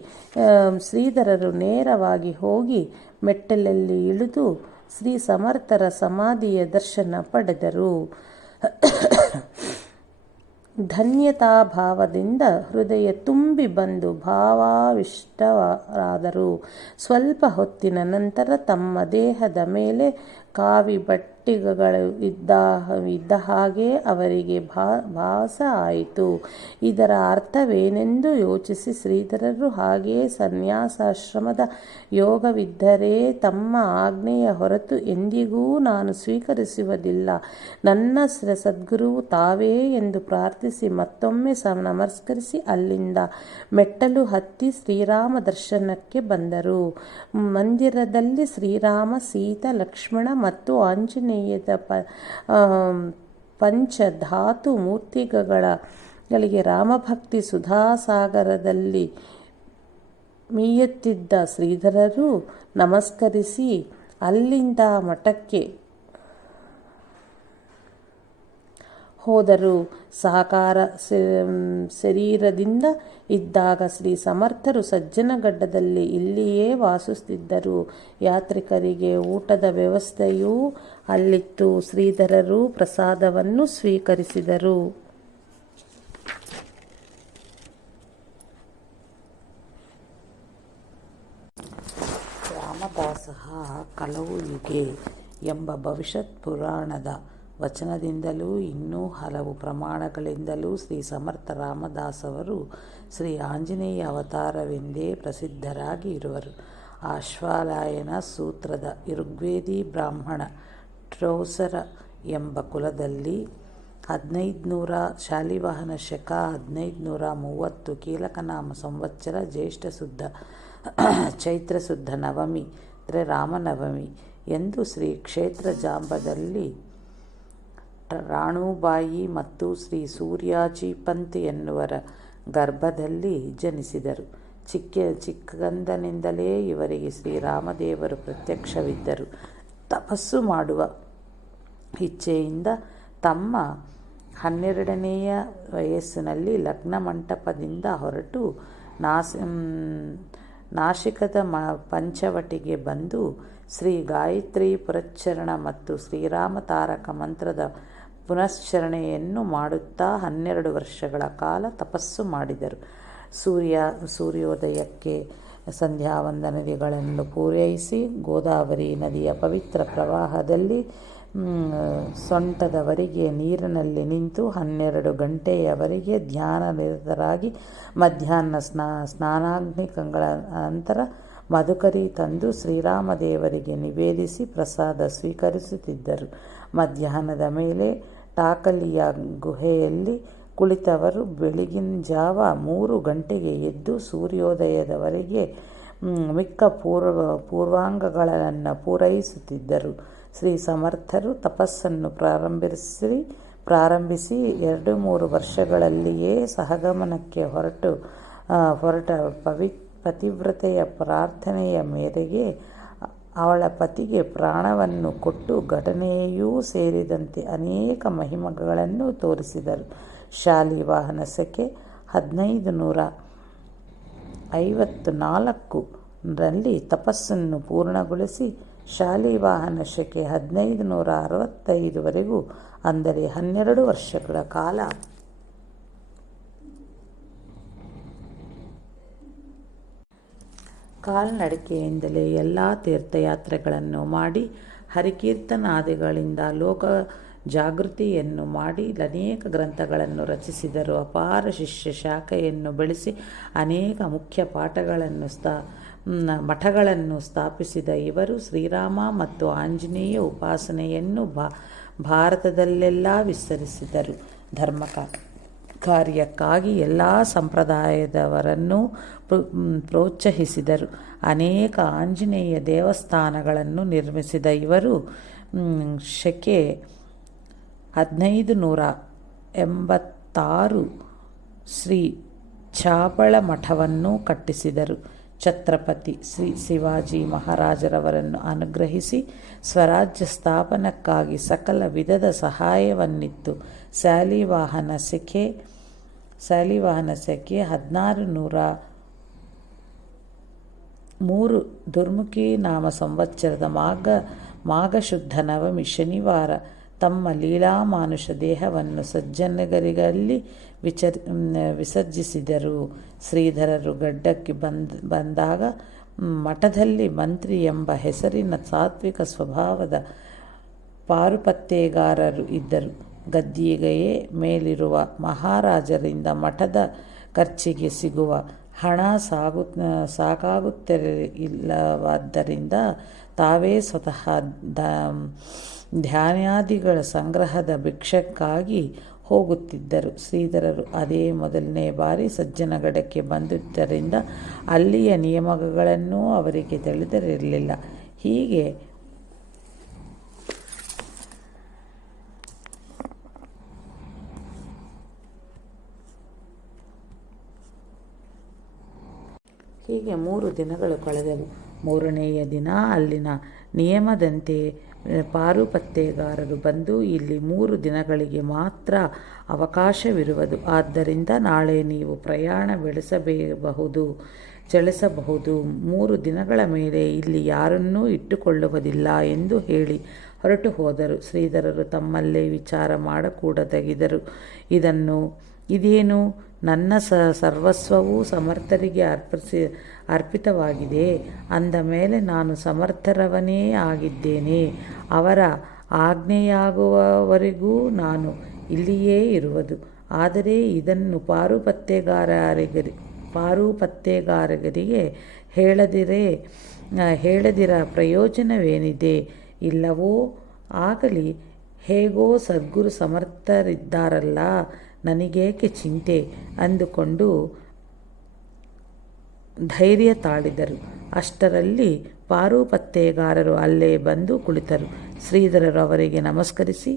ಶ್ರೀಧರರು ನೇರವಾಗಿ ಹೋಗಿ ಮೆಟ್ಟಲಲ್ಲಿ ಇಳಿದು ಶ್ರೀ ಸಮರ್ಥರ ಸಮಾಧಿಯ ದರ್ಶನ ಪಡೆದರು. ಧನ್ಯತಾಭಾವದಿಂದ ಹೃದಯ ತುಂಬಿ ಬಂದು ಭಾವಾವಿಷ್ಟರಾದರು. ಸ್ವಲ್ಪ ಹೊತ್ತಿನ ನಂತರ ತಮ್ಮ ದೇಹದ ಮೇಲೆ ಕಾವಿ ಬಟ್ಟೆಗಳು ಇದ್ದ ಹಾಗೆ ಅವರಿಗೆ ಭಾಸ ಆಯಿತು. ಇದರ ಅರ್ಥವೇನೆಂದು ಯೋಚಿಸಿ ಶ್ರೀಧರರು ಹಾಗೆಯೇ ಸನ್ಯಾಸಾಶ್ರಮದ ಯೋಗವಿದ್ದರೆ ತಮ್ಮ ಆಜ್ಞೆಯ ಹೊರತು ಎಂದಿಗೂ ನಾನು ಸ್ವೀಕರಿಸುವುದಿಲ್ಲ, ನನ್ನ ಸದ್ಗುರುವು ತಾವೇ ಎಂದು ಪ್ರಾರ್ಥಿಸಿ ಮತ್ತೊಮ್ಮೆ ನಮಸ್ಕರಿಸಿ ಅಲ್ಲಿಂದ ಮೆಟ್ಟಲು ಹತ್ತಿ ಶ್ರೀರಾಮ ದರ್ಶನಕ್ಕೆ ಬಂದರು. ಮಂದಿರದಲ್ಲಿ ಶ್ರೀರಾಮ, ಸೀತಾ, ಲಕ್ಷ್ಮಣ ಮತ್ತು ಆಂಜನೇಯದ ಪಂಚಧಾತು ಮೂರ್ತಿಗಳಿಗೆ ರಾಮಭಕ್ತಿ ಸುಧಾಸಾಗರದಲ್ಲಿ ಮೀಯುತ್ತಿದ್ದ ಶ್ರೀಧರರು ನಮಸ್ಕರಿಸಿ ಅಲ್ಲಿಂದ ಮಠಕ್ಕೆ ಹೋದರು. ಸಾಕಾರ ಶರೀರದಿಂದ ಇದ್ದಾಗ ಶ್ರೀ ಸಮರ್ಥರು ಸಜ್ಜನಗಡ್ಡದಲ್ಲಿ ಇಲ್ಲಿಯೇ ವಾಸಿಸುತ್ತಿದ್ದರು. ಯಾತ್ರಿಕರಿಗೆ ಊಟದ ವ್ಯವಸ್ಥೆಯೂ ಅಲ್ಲಿತ್ತು. ಶ್ರೀಧರರು ಪ್ರಸಾದವನ್ನು ಸ್ವೀಕರಿಸಿದರು. ರಾಮದಾಸಃ ಕಲವು ಯುಗೆ ಎಂಬ ಭವಿಷ್ಯತ್ ಪುರಾಣದ ವಚನದಿಂದಲೂ ಇನ್ನೂ ಹಲವು ಪ್ರಮಾಣಗಳಿಂದಲೂ ಶ್ರೀ ಸಮರ್ಥ ರಾಮದಾಸವರು ಶ್ರೀ ಆಂಜನೇಯ ಅವತಾರವೆಂದೇ ಪ್ರಸಿದ್ಧರಾಗಿ ಇರುವರು. ಆಶ್ವಾಲಾಯನ ಸೂತ್ರದ ಋಗ್ವೇದಿ ಬ್ರಾಹ್ಮಣ ಟ್ರೌಸರ ಎಂಬ ಕುಲದಲ್ಲಿ 1500 ಶಾಲಿವಾಹನ ಶಕ 1530 ಕೀಲಕನಾಮ ಸಂವತ್ಸರ ಜ್ಯೇಷ್ಠ ಶುದ್ಧ ಚೈತ್ರ ಶುದ್ಧ ನವಮಿ ರಾಮನವಮಿ ಎಂದು ಶ್ರೀ ಕ್ಷೇತ್ರ ಜಾಂಬದಲ್ಲಿ ರಾಣೂಬಾಯಿ ಮತ್ತು ಶ್ರೀ ಸೂರ್ಯಾಜಿ ಪಂತ್ ಎನ್ನುವರ ಗರ್ಭದಲ್ಲಿ ಜನಿಸಿದರು. ಚಿಕ್ಕಂದಿನಿಂದಲೇ ಇವರಿಗೆ ಶ್ರೀರಾಮದೇವರು ಪ್ರತ್ಯಕ್ಷವಿದ್ದರು. ತಪಸ್ಸು ಮಾಡುವ ಇಚ್ಛೆಯಿಂದ ತಮ್ಮ 12ನೆಯ ವಯಸ್ಸಿನಲ್ಲಿ ಲಗ್ನ ಮಂಟಪದಿಂದ ಹೊರಟು ನಾಸಿಕದ ಪಂಚವಟಿಗೆ ಬಂದು ಶ್ರೀ ಗಾಯತ್ರಿ ಪುರಶ್ಚರಣ ಮತ್ತು ಶ್ರೀರಾಮ ತಾರಕ ಮಂತ್ರದ ಪುನಶ್ಚರಣೆಯನ್ನು ಮಾಡುತ್ತಾ 12 ವರ್ಷಗಳ ಕಾಲ ತಪಸ್ಸು ಮಾಡಿದರು. ಸೂರ್ಯೋದಯಕ್ಕೆ ಸಂಧ್ಯಾವಂದನೆಗಳನ್ನು ಪೂರೈಸಿ ಗೋದಾವರಿ ನದಿಯ ಪವಿತ್ರ ಪ್ರವಾಹದಲ್ಲಿ ಸೊಂಟದವರೆಗೆ ನೀರಿನಲ್ಲಿ ನಿಂತು 12 ಗಂಟೆಯವರೆಗೆ ಧ್ಯಾನ ನಿರತರಾಗಿ ಮಧ್ಯಾಹ್ನ ಸ್ನಾನಾಗ್ನಿಗಳ ನಂತರ ಮಧುಕರಿ ತಂದು ಶ್ರೀರಾಮದೇವರಿಗೆ ನಿವೇದಿಸಿ ಪ್ರಸಾದ ಸ್ವೀಕರಿಸುತ್ತಿದ್ದರು. ಮಧ್ಯಾಹ್ನದ ಮೇಲೆ ಟಾಕಲಿಯ ಗುಹೆಯಲ್ಲಿ ಕುಳಿತವರು ಬೆಳಗಿನ ಜಾವ 3 ಗಂಟೆಗೆ ಎದ್ದು ಸೂರ್ಯೋದಯದವರೆಗೆ ಮಿಕ್ಕ ಪೂರ್ವಾಂಗಗಳನ್ನು ಪೂರೈಸುತ್ತಿದ್ದರು. ಶ್ರೀ ಸಮರ್ಥರು ತಪಸ್ಸನ್ನು ಪ್ರಾರಂಭಿಸಿ 2-3 ವರ್ಷಗಳಲ್ಲಿಯೇ ಸಹಗಮನಕ್ಕೆ ಹೊರಟ ಪತಿವ್ರತೆಯ ಪ್ರಾರ್ಥನೆಯ ಮೇರೆಗೆ ಅವಳ ಪತಿಗೆ ಪ್ರಾಣವನ್ನು ಕೊಟ್ಟು ಘಟನೆಯೂ ಸೇರಿದಂತೆ ಅನೇಕ ಮಹಿಮೆಗಳನ್ನು ತೋರಿಸಿದರು. ಶಾಲಿವಾಹನ ಸೆಕೆ 1554ರಲ್ಲಿ ತಪಸ್ಸನ್ನು ಪೂರ್ಣಗೊಳಿಸಿ ಶಾಲಿವಾಹನ ಶಕೆ 1565ವರೆಗೂ ಅಂದರೆ 12 ವರ್ಷಗಳ ಕಾಲ ಕಾಲ್ನಡಿಗೆಯಿಂದಲೇ ಎಲ್ಲ ತೀರ್ಥಯಾತ್ರೆಗಳನ್ನು ಮಾಡಿ ಹರಿಕೀರ್ತನಾದಿಗಳಿಂದ ಲೋಕ ಜಾಗೃತಿಯನ್ನು ಮಾಡಿ ಅನೇಕ ಗ್ರಂಥಗಳನ್ನು ರಚಿಸಿದರು. ಅಪಾರ ಶಿಷ್ಯ ಶಾಖೆಯನ್ನು ಬೆಳೆಸಿ ಅನೇಕ ಮುಖ್ಯ ಮಠಗಳನ್ನು ಸ್ಥಾಪಿಸಿದ ಇವರು ಶ್ರೀರಾಮ ಮತ್ತು ಆಂಜನೇಯ ಉಪಾಸನೆಯನ್ನು ಭಾರತದಲ್ಲೆಲ್ಲ ವಿಸ್ತರಿಸಿದರು. ಧರ್ಮ ಕಾರ್ಯಕ್ಕಾಗಿ ಎಲ್ಲ ಸಂಪ್ರದಾಯದವರನ್ನು ಪ್ರೋತ್ಸಾಹಿಸಿದರು. ಅನೇಕ ಆಂಜನೇಯ ದೇವಸ್ಥಾನಗಳನ್ನು ನಿರ್ಮಿಸಿದ ಇವರು ಶಕೆ 1586 ಶ್ರೀ ಚಾಬಳ ಮಠವನ್ನು ಕಟ್ಟಿಸಿದರು. ಛತ್ರಪತಿ ಶ್ರೀ ಶಿವಾಜಿ ಮಹಾರಾಜರವರನ್ನು ಅನುಗ್ರಹಿಸಿ ಸ್ವರಾಜ್ಯ ಸ್ಥಾಪನಕ್ಕಾಗಿ ಸಕಲ ವಿಧದ ಸಹಾಯವನ್ನಿತ್ತು. ಶಾಲಿವಾಹನ ಸೆಕೆ 1603 ದುರ್ಮುಖಿ ನಾಮ ಸಂವತ್ಸರದ ಮಾಘ ಶುದ್ಧ ನವಮಿ ಶನಿವಾರ ತಮ್ಮ ಲೀಲಾಮಾನುಷ ದೇಹವನ್ನು ಸಜ್ಜನಗರಿಗಳಲ್ಲಿ ವಿಸರ್ಜಿಸಿದರು. ಶ್ರೀಧರರು ಗಡ್ಡಕ್ಕೆ ಬಂದಾಗ ಮಠದಲ್ಲಿ ಮಂತ್ರಿ ಎಂಬ ಹೆಸರಿನ ಸಾತ್ವಿಕ ಸ್ವಭಾವದ ಪಾರುಪತ್ಯೆಗಾರರು ಇದ್ದರು. ಗದ್ದಿಗೆಯ ಮೇಲಿರುವ ಮಹಾರಾಜರಿಂದ ಮಠದ ಖರ್ಚಿಗೆ ಸಿಗುವ ಹಣ ಸಾಕಾಗುತ್ತಿರಲಿಲ್ಲವಾದ್ದರಿಂದ ತಾವೇ ಸ್ವತಃ ಧಾನ್ಯಾದಿಗಳ ಸಂಗ್ರಹದ ಭಿಕ್ಷಕ್ಕಾಗಿ ಹೋಗುತ್ತಿದ್ದರು. ಶ್ರೀಧರರು ಅದೇ ಮೊದಲನೇ ಬಾರಿ ಸಜ್ಜನಗಡಕ್ಕೆ ಬಂದಿದ್ದರಿಂದ ಅಲ್ಲಿಯ ನಿಯಮಗಳನ್ನೂ ಅವರಿಗೆ ತಿಳಿದಿರಲಿಲ್ಲ. ಹೀಗೆ ಹೀಗೆ 3 ದಿನಗಳು ಕಳೆದವು. 3ನೆಯ ದಿನ ಅಲ್ಲಿನ ನಿಯಮದಂತೆ ಪಾರುಪತ್ಯೆಗಾರರು ಬಂದು ಇಲ್ಲಿ 3 ದಿನಗಳಿಗೆ ಮಾತ್ರ ಅವಕಾಶವಿರುವುದು. ಆದ್ದರಿಂದ ನಾಳೆ ನೀವು ಪ್ರಯಾಣ ಚಲಿಸಬಹುದು. 3 ದಿನಗಳ ಮೇಲೆ ಇಲ್ಲಿ ಯಾರನ್ನೂ ಇಟ್ಟುಕೊಳ್ಳುವುದಿಲ್ಲ ಎಂದು ಹೇಳಿ ಹೊರಟು ಹೋದರು. ಶ್ರೀಧರರು ತಮ್ಮಲ್ಲೇ ವಿಚಾರ ಮಾಡಕೂಡದಗಿದರು. ಇದೇನು ನನ್ನ ಸರ್ವಸ್ವವೂ ಸಮರ್ಥರಿಗೆ ಅರ್ಪಿತವಾಗಿದೆ ಅಂದ ಮೇಲೆ ನಾನು ಸಮರ್ಥರವನೇ ಆಗಿದ್ದೇನೆ. ಅವರ ಆಜ್ಞೆಯಾಗುವವರೆಗೂ ನಾನು ಇಲ್ಲಿಯೇ ಇರುವುದು. ಆದರೆ ಇದನ್ನು ಪಾರುಪತ್ಯೆಗಾರರಿಗೆ ಹೇಳದಿರ ಪ್ರಯೋಜನವೇನಿದೆ? ಇಲ್ಲವೋ ಆಗಲಿ, ಹೇಗೋ ಸದ್ಗುರು ಸಮರ್ಥರಿದ್ದಾರಲ್ಲ, ನನಗೇಕೆ ಚಿಂತೆ ಅಂದುಕೊಂಡು ಧೈರ್ಯ ತಾಳಿದರು. ಅಷ್ಟರಲ್ಲಿ ಪಾರುಪತ್ತೆಗಾರರು ಅಲ್ಲೇ ಬಂದು ಕುಳಿತರು. ಶ್ರೀಧರರು ಅವರಿಗೆ ನಮಸ್ಕರಿಸಿ,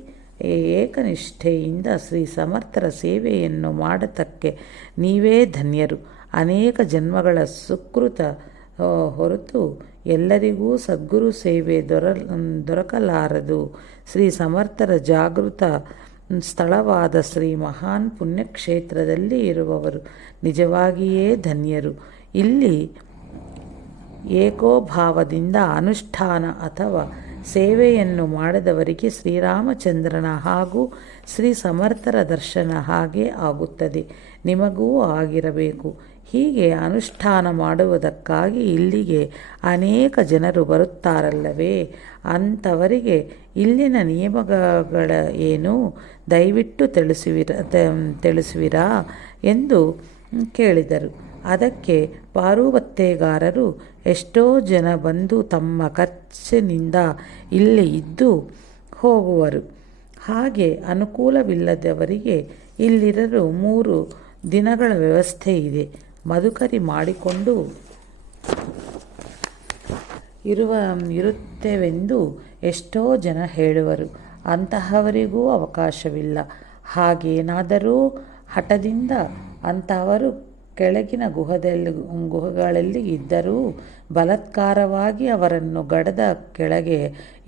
ಏಕನಿಷ್ಠೆಯಿಂದ ಶ್ರೀ ಸಮರ್ಥರ ಸೇವೆಯನ್ನು ಮಾಡತಕ್ಕೆ ನೀವೇ ಧನ್ಯರು. ಅನೇಕ ಜನ್ಮಗಳ ಸುಕೃತ ಹೊರತು ಎಲ್ಲರಿಗೂ ಸದ್ಗುರು ಸೇವೆ ದೊರಕಲಾರದು. ಶ್ರೀ ಸಮರ್ಥರ ಜಾಗೃತ ಸ್ಥಳವಾದ ಶ್ರೀ ಮಹಾನ್ ಪುಣ್ಯಕ್ಷೇತ್ರದಲ್ಲಿ ಇರುವವರು ನಿಜವಾಗಿಯೇ ಧನ್ಯರು. ಇಲ್ಲಿ ಏಕೋಭಾವದಿಂದ ಅನುಷ್ಠಾನ ಅಥವಾ ಸೇವೆಯನ್ನು ಮಾಡಿದವರಿಗೆ ಶ್ರೀರಾಮಚಂದ್ರನ ಹಾಗೂ ಶ್ರೀ ಸಮರ್ಥರ ದರ್ಶನ ಹಾಗೆ ಆಗುತ್ತದೆ. ನಿಮಗೂ ಆಗಿರಬೇಕು. ಹೀಗೆ ಅನುಷ್ಠಾನ ಮಾಡುವುದಕ್ಕಾಗಿ ಇಲ್ಲಿಗೆ ಅನೇಕ ಜನರು ಬರುತ್ತಾರಲ್ಲವೇ? ಅಂಥವರಿಗೆ ಇಲ್ಲಿನ ನಿಯಮಗಳ ಏನು ದಯವಿಟ್ಟು ತಿಳಿಸುವಿರಾ ಎಂದು ಕೇಳಿದರು. ಅದಕ್ಕೆ ಪಾರುಪತ್ತೆಗಾರರು, ಎಷ್ಟೋ ಜನ ಬಂದು ತಮ್ಮ ಖರ್ಚಿನಿಂದ ಇಲ್ಲಿ ಇದ್ದು ಹೋಗುವರು. ಹಾಗೆ ಅನುಕೂಲವಿಲ್ಲದವರಿಗೆ ಇಲ್ಲಿರಲು 3 ದಿನಗಳ ವ್ಯವಸ್ಥೆ ಇದೆ. ಮದುಕರಿ ಮಾಡಿಕೊಂಡು ಇರುತ್ತೇವೆಂದು ಎಷ್ಟೋ ಜನ ಹೇಳುವರು. ಅಂತಹವರಿಗೂ ಅವಕಾಶವಿಲ್ಲ. ಹಾಗೇನಾದರೂ ಹಠದಿಂದ ಅಂತಹವರು ಕೆಳಗಿನ ಗುಹೆಗಳಲ್ಲಿ ಇದ್ದರೂ ಬಲಾತ್ಕಾರವಾಗಿ ಅವರನ್ನು ಗಡದ ಕೆಳಗೆ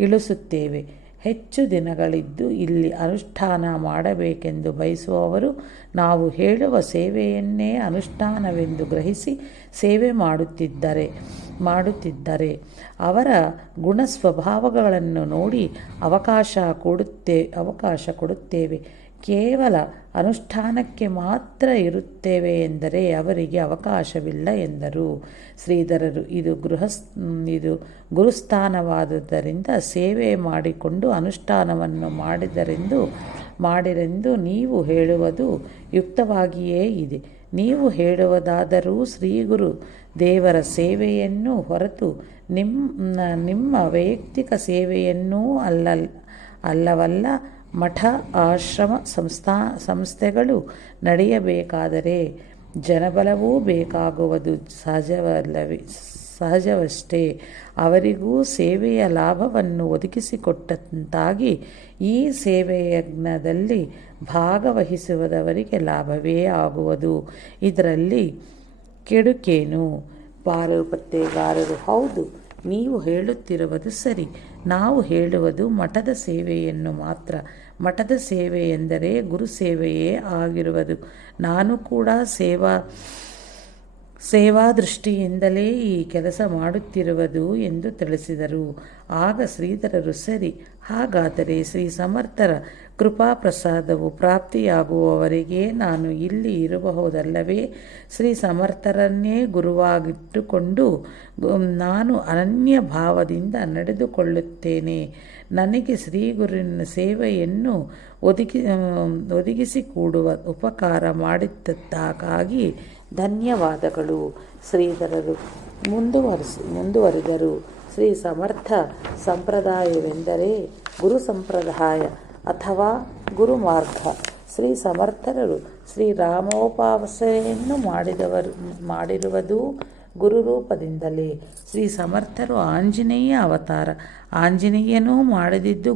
ಇಳಿಸುತ್ತೇವೆ. ಹೆಚ್ಚು ದಿನಗಳಿದ್ದು ಇಲ್ಲಿ ಅನುಷ್ಠಾನ ಮಾಡಬೇಕೆಂದು ಬಯಸುವವರು ನಾವು ಹೇಳುವ ಸೇವೆಯನ್ನೇ ಅನುಷ್ಠಾನವೆಂದು ಗ್ರಹಿಸಿ ಸೇವೆ ಮಾಡುತ್ತಿದ್ದರೆ ಅವರ ಗುಣ ಸ್ವಭಾವಗಳನ್ನು ನೋಡಿ ಅವಕಾಶ ಕೊಡುತ್ತೇವೆ. ಕೇವಲ ಅನುಷ್ಠಾನಕ್ಕೆ ಮಾತ್ರ ಇರುತ್ತೇವೆ ಎಂದರೆ ಅವರಿಗೆ ಅವಕಾಶವಿಲ್ಲ ಎಂದರು. ಶ್ರೀಧರರು, ಇದು ಗುರುಸ್ಥಾನವಾದುದರಿಂದ ಸೇವೆ ಮಾಡಿಕೊಂಡು ಅನುಷ್ಠಾನವನ್ನು ಮಾಡಿರೆಂದು ನೀವು ಹೇಳುವುದು ಯುಕ್ತವಾಗಿಯೇ ಇದೆ. ನೀವು ಹೇಳುವುದಾದರೂ ಶ್ರೀಗುರು ದೇವರ ಸೇವೆಯನ್ನು ಹೊರತು ನಿಮ್ಮ ವೈಯಕ್ತಿಕ ಸೇವೆಯನ್ನೂ ಅಲ್ಲವಲ್ಲ. ಮಠ, ಆಶ್ರಮ, ಸಂಸ್ಥೆಗಳು ನಡೆಯಬೇಕಾದರೆ ಜನಬಲವೂ ಬೇಕಾಗುವುದು ಸಹಜವಷ್ಟೇ. ಅವರಿಗೂ ಸೇವೆಯ ಲಾಭವನ್ನು ಒದಗಿಸಿಕೊಟ್ಟಂತಾಗಿ ಈ ಸೇವೆಯಜ್ಞದಲ್ಲಿ ಭಾಗವಹಿಸುವವರಿಗೆ ಲಾಭವೇ ಆಗುವುದು. ಇದರಲ್ಲಿ ಕೆಡುಕೇನು? ಪಾರುಪತ್ತೆಗಾರರು, ಹೌದು, ನೀವು ಹೇಳುತ್ತಿರುವುದು ಸರಿ. ನಾವು ಹೇಳುವುದು ಮಠದ ಸೇವೆಯನ್ನು ಮಾತ್ರ. ಮಠದ ಸೇವೆ ಎಂದರೆ ಗುರು ಸೇವೆಯೇ ಆಗಿರುವುದು. ನಾನು ಕೂಡ ಸೇವಾ ದೃಷ್ಟಿಯಿಂದಲೇ ಈ ಕೆಲಸ ಮಾಡುತ್ತಿರುವುದು ಎಂದು ತಿಳಿಸಿದರು. ಆಗ ಶ್ರೀಧರರು, ಸರಿ, ಹಾಗಾದರೆ ಶ್ರೀ ಸಮರ್ಥರ ಕೃಪಾಪ್ರಸಾದವು ಪ್ರಾಪ್ತಿಯಾಗುವವರೆಗೆ ನಾನು ಇಲ್ಲಿ ಇರಬಹುದಲ್ಲವೇ? ಶ್ರೀ ಸಮರ್ಥರನ್ನೇ ಗುರುವಾಗಿಟ್ಟುಕೊಂಡು ನಾನು ಅನನ್ಯ ಭಾವದಿಂದ ನಡೆದುಕೊಳ್ಳುತ್ತೇನೆ. ನನಗೆ ಶ್ರೀಗುರುವಿನ ಸೇವೆಯನ್ನು ಒದಗಿಸಿಕೊಡುವ ಉಪಕಾರ ಮಾಡಿದ್ದಕ್ಕಾಗಿ ಧನ್ಯವಾದಗಳು. ಶ್ರೀಧರರು ಮುಂದುವರಿದರು. ಶ್ರೀ ಸಮರ್ಥ ಸಂಪ್ರದಾಯವೆಂದರೆ ಗುರು ಸಂಪ್ರದಾಯ ಅಥವಾ ಗುರುಮಾರ್ಗ. ಶ್ರೀ ಸಮರ್ಥರು ಶ್ರೀರಾಮೋಪಾಸನೆಯನ್ನು ಮಾಡಿರುವುದು ಗುರುರೂಪದಿಂದಲೇ. ಶ್ರೀ ಸಮರ್ಥರು ಆಂಜನೇಯ ಅವತಾರ. ಆಂಜನೇಯನೂ ಮಾಡಿದ್ದು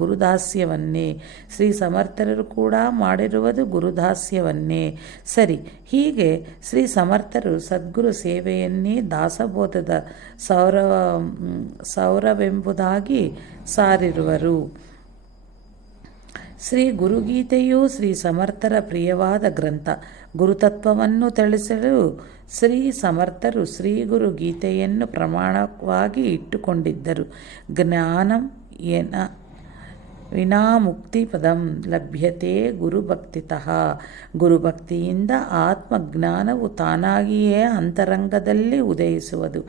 ಗುರುದಾಸ್ಯವನ್ನೇ. ಶ್ರೀ ಸಮರ್ಥರು ಕೂಡ ಮಾಡಿರುವುದು ಗುರುದಾಸ್ಯವನ್ನೇ. ಸರಿ, ಹೀಗೆ ಶ್ರೀ ಸಮರ್ಥರು ಸದ್ಗುರು ಸೇವೆಯನ್ನೇ ದಾಸಬೋಧದ ಸೌರವೆಂಬುದಾಗಿ ಸಾರಿರುವರು. ಶ್ರೀ ಗುರುಗೀತೆಯು ಶ್ರೀ ಸಮರ್ಥರ ಪ್ರಿಯವಾದ ಗ್ರಂಥ. ಗುರುತತ್ವವನ್ನು ತಿಳಿಸಲು ಶ್ರೀ ಸಮರ್ಥರು ಶ್ರೀ ಗುರು ಗೀತೆಯನ್ನು ಪ್ರಮಾಣವಾಗಿ ಇಟ್ಟುಕೊಂಡಿದ್ದರು. ಜ್ಞಾನಂ ವಿನಾ ಮುಕ್ತಿ ಪದಂ ಲಭ್ಯತೆ ಗುರುಭಕ್ತಿತಃ. ಗುರುಭಕ್ತಿಯಿಂದ ಆತ್ಮಜ್ಞಾನವು ತಾನಾಗಿಯೇ ಅಂತರಂಗದಲ್ಲಿ ಉದಯಿಸುವುದು.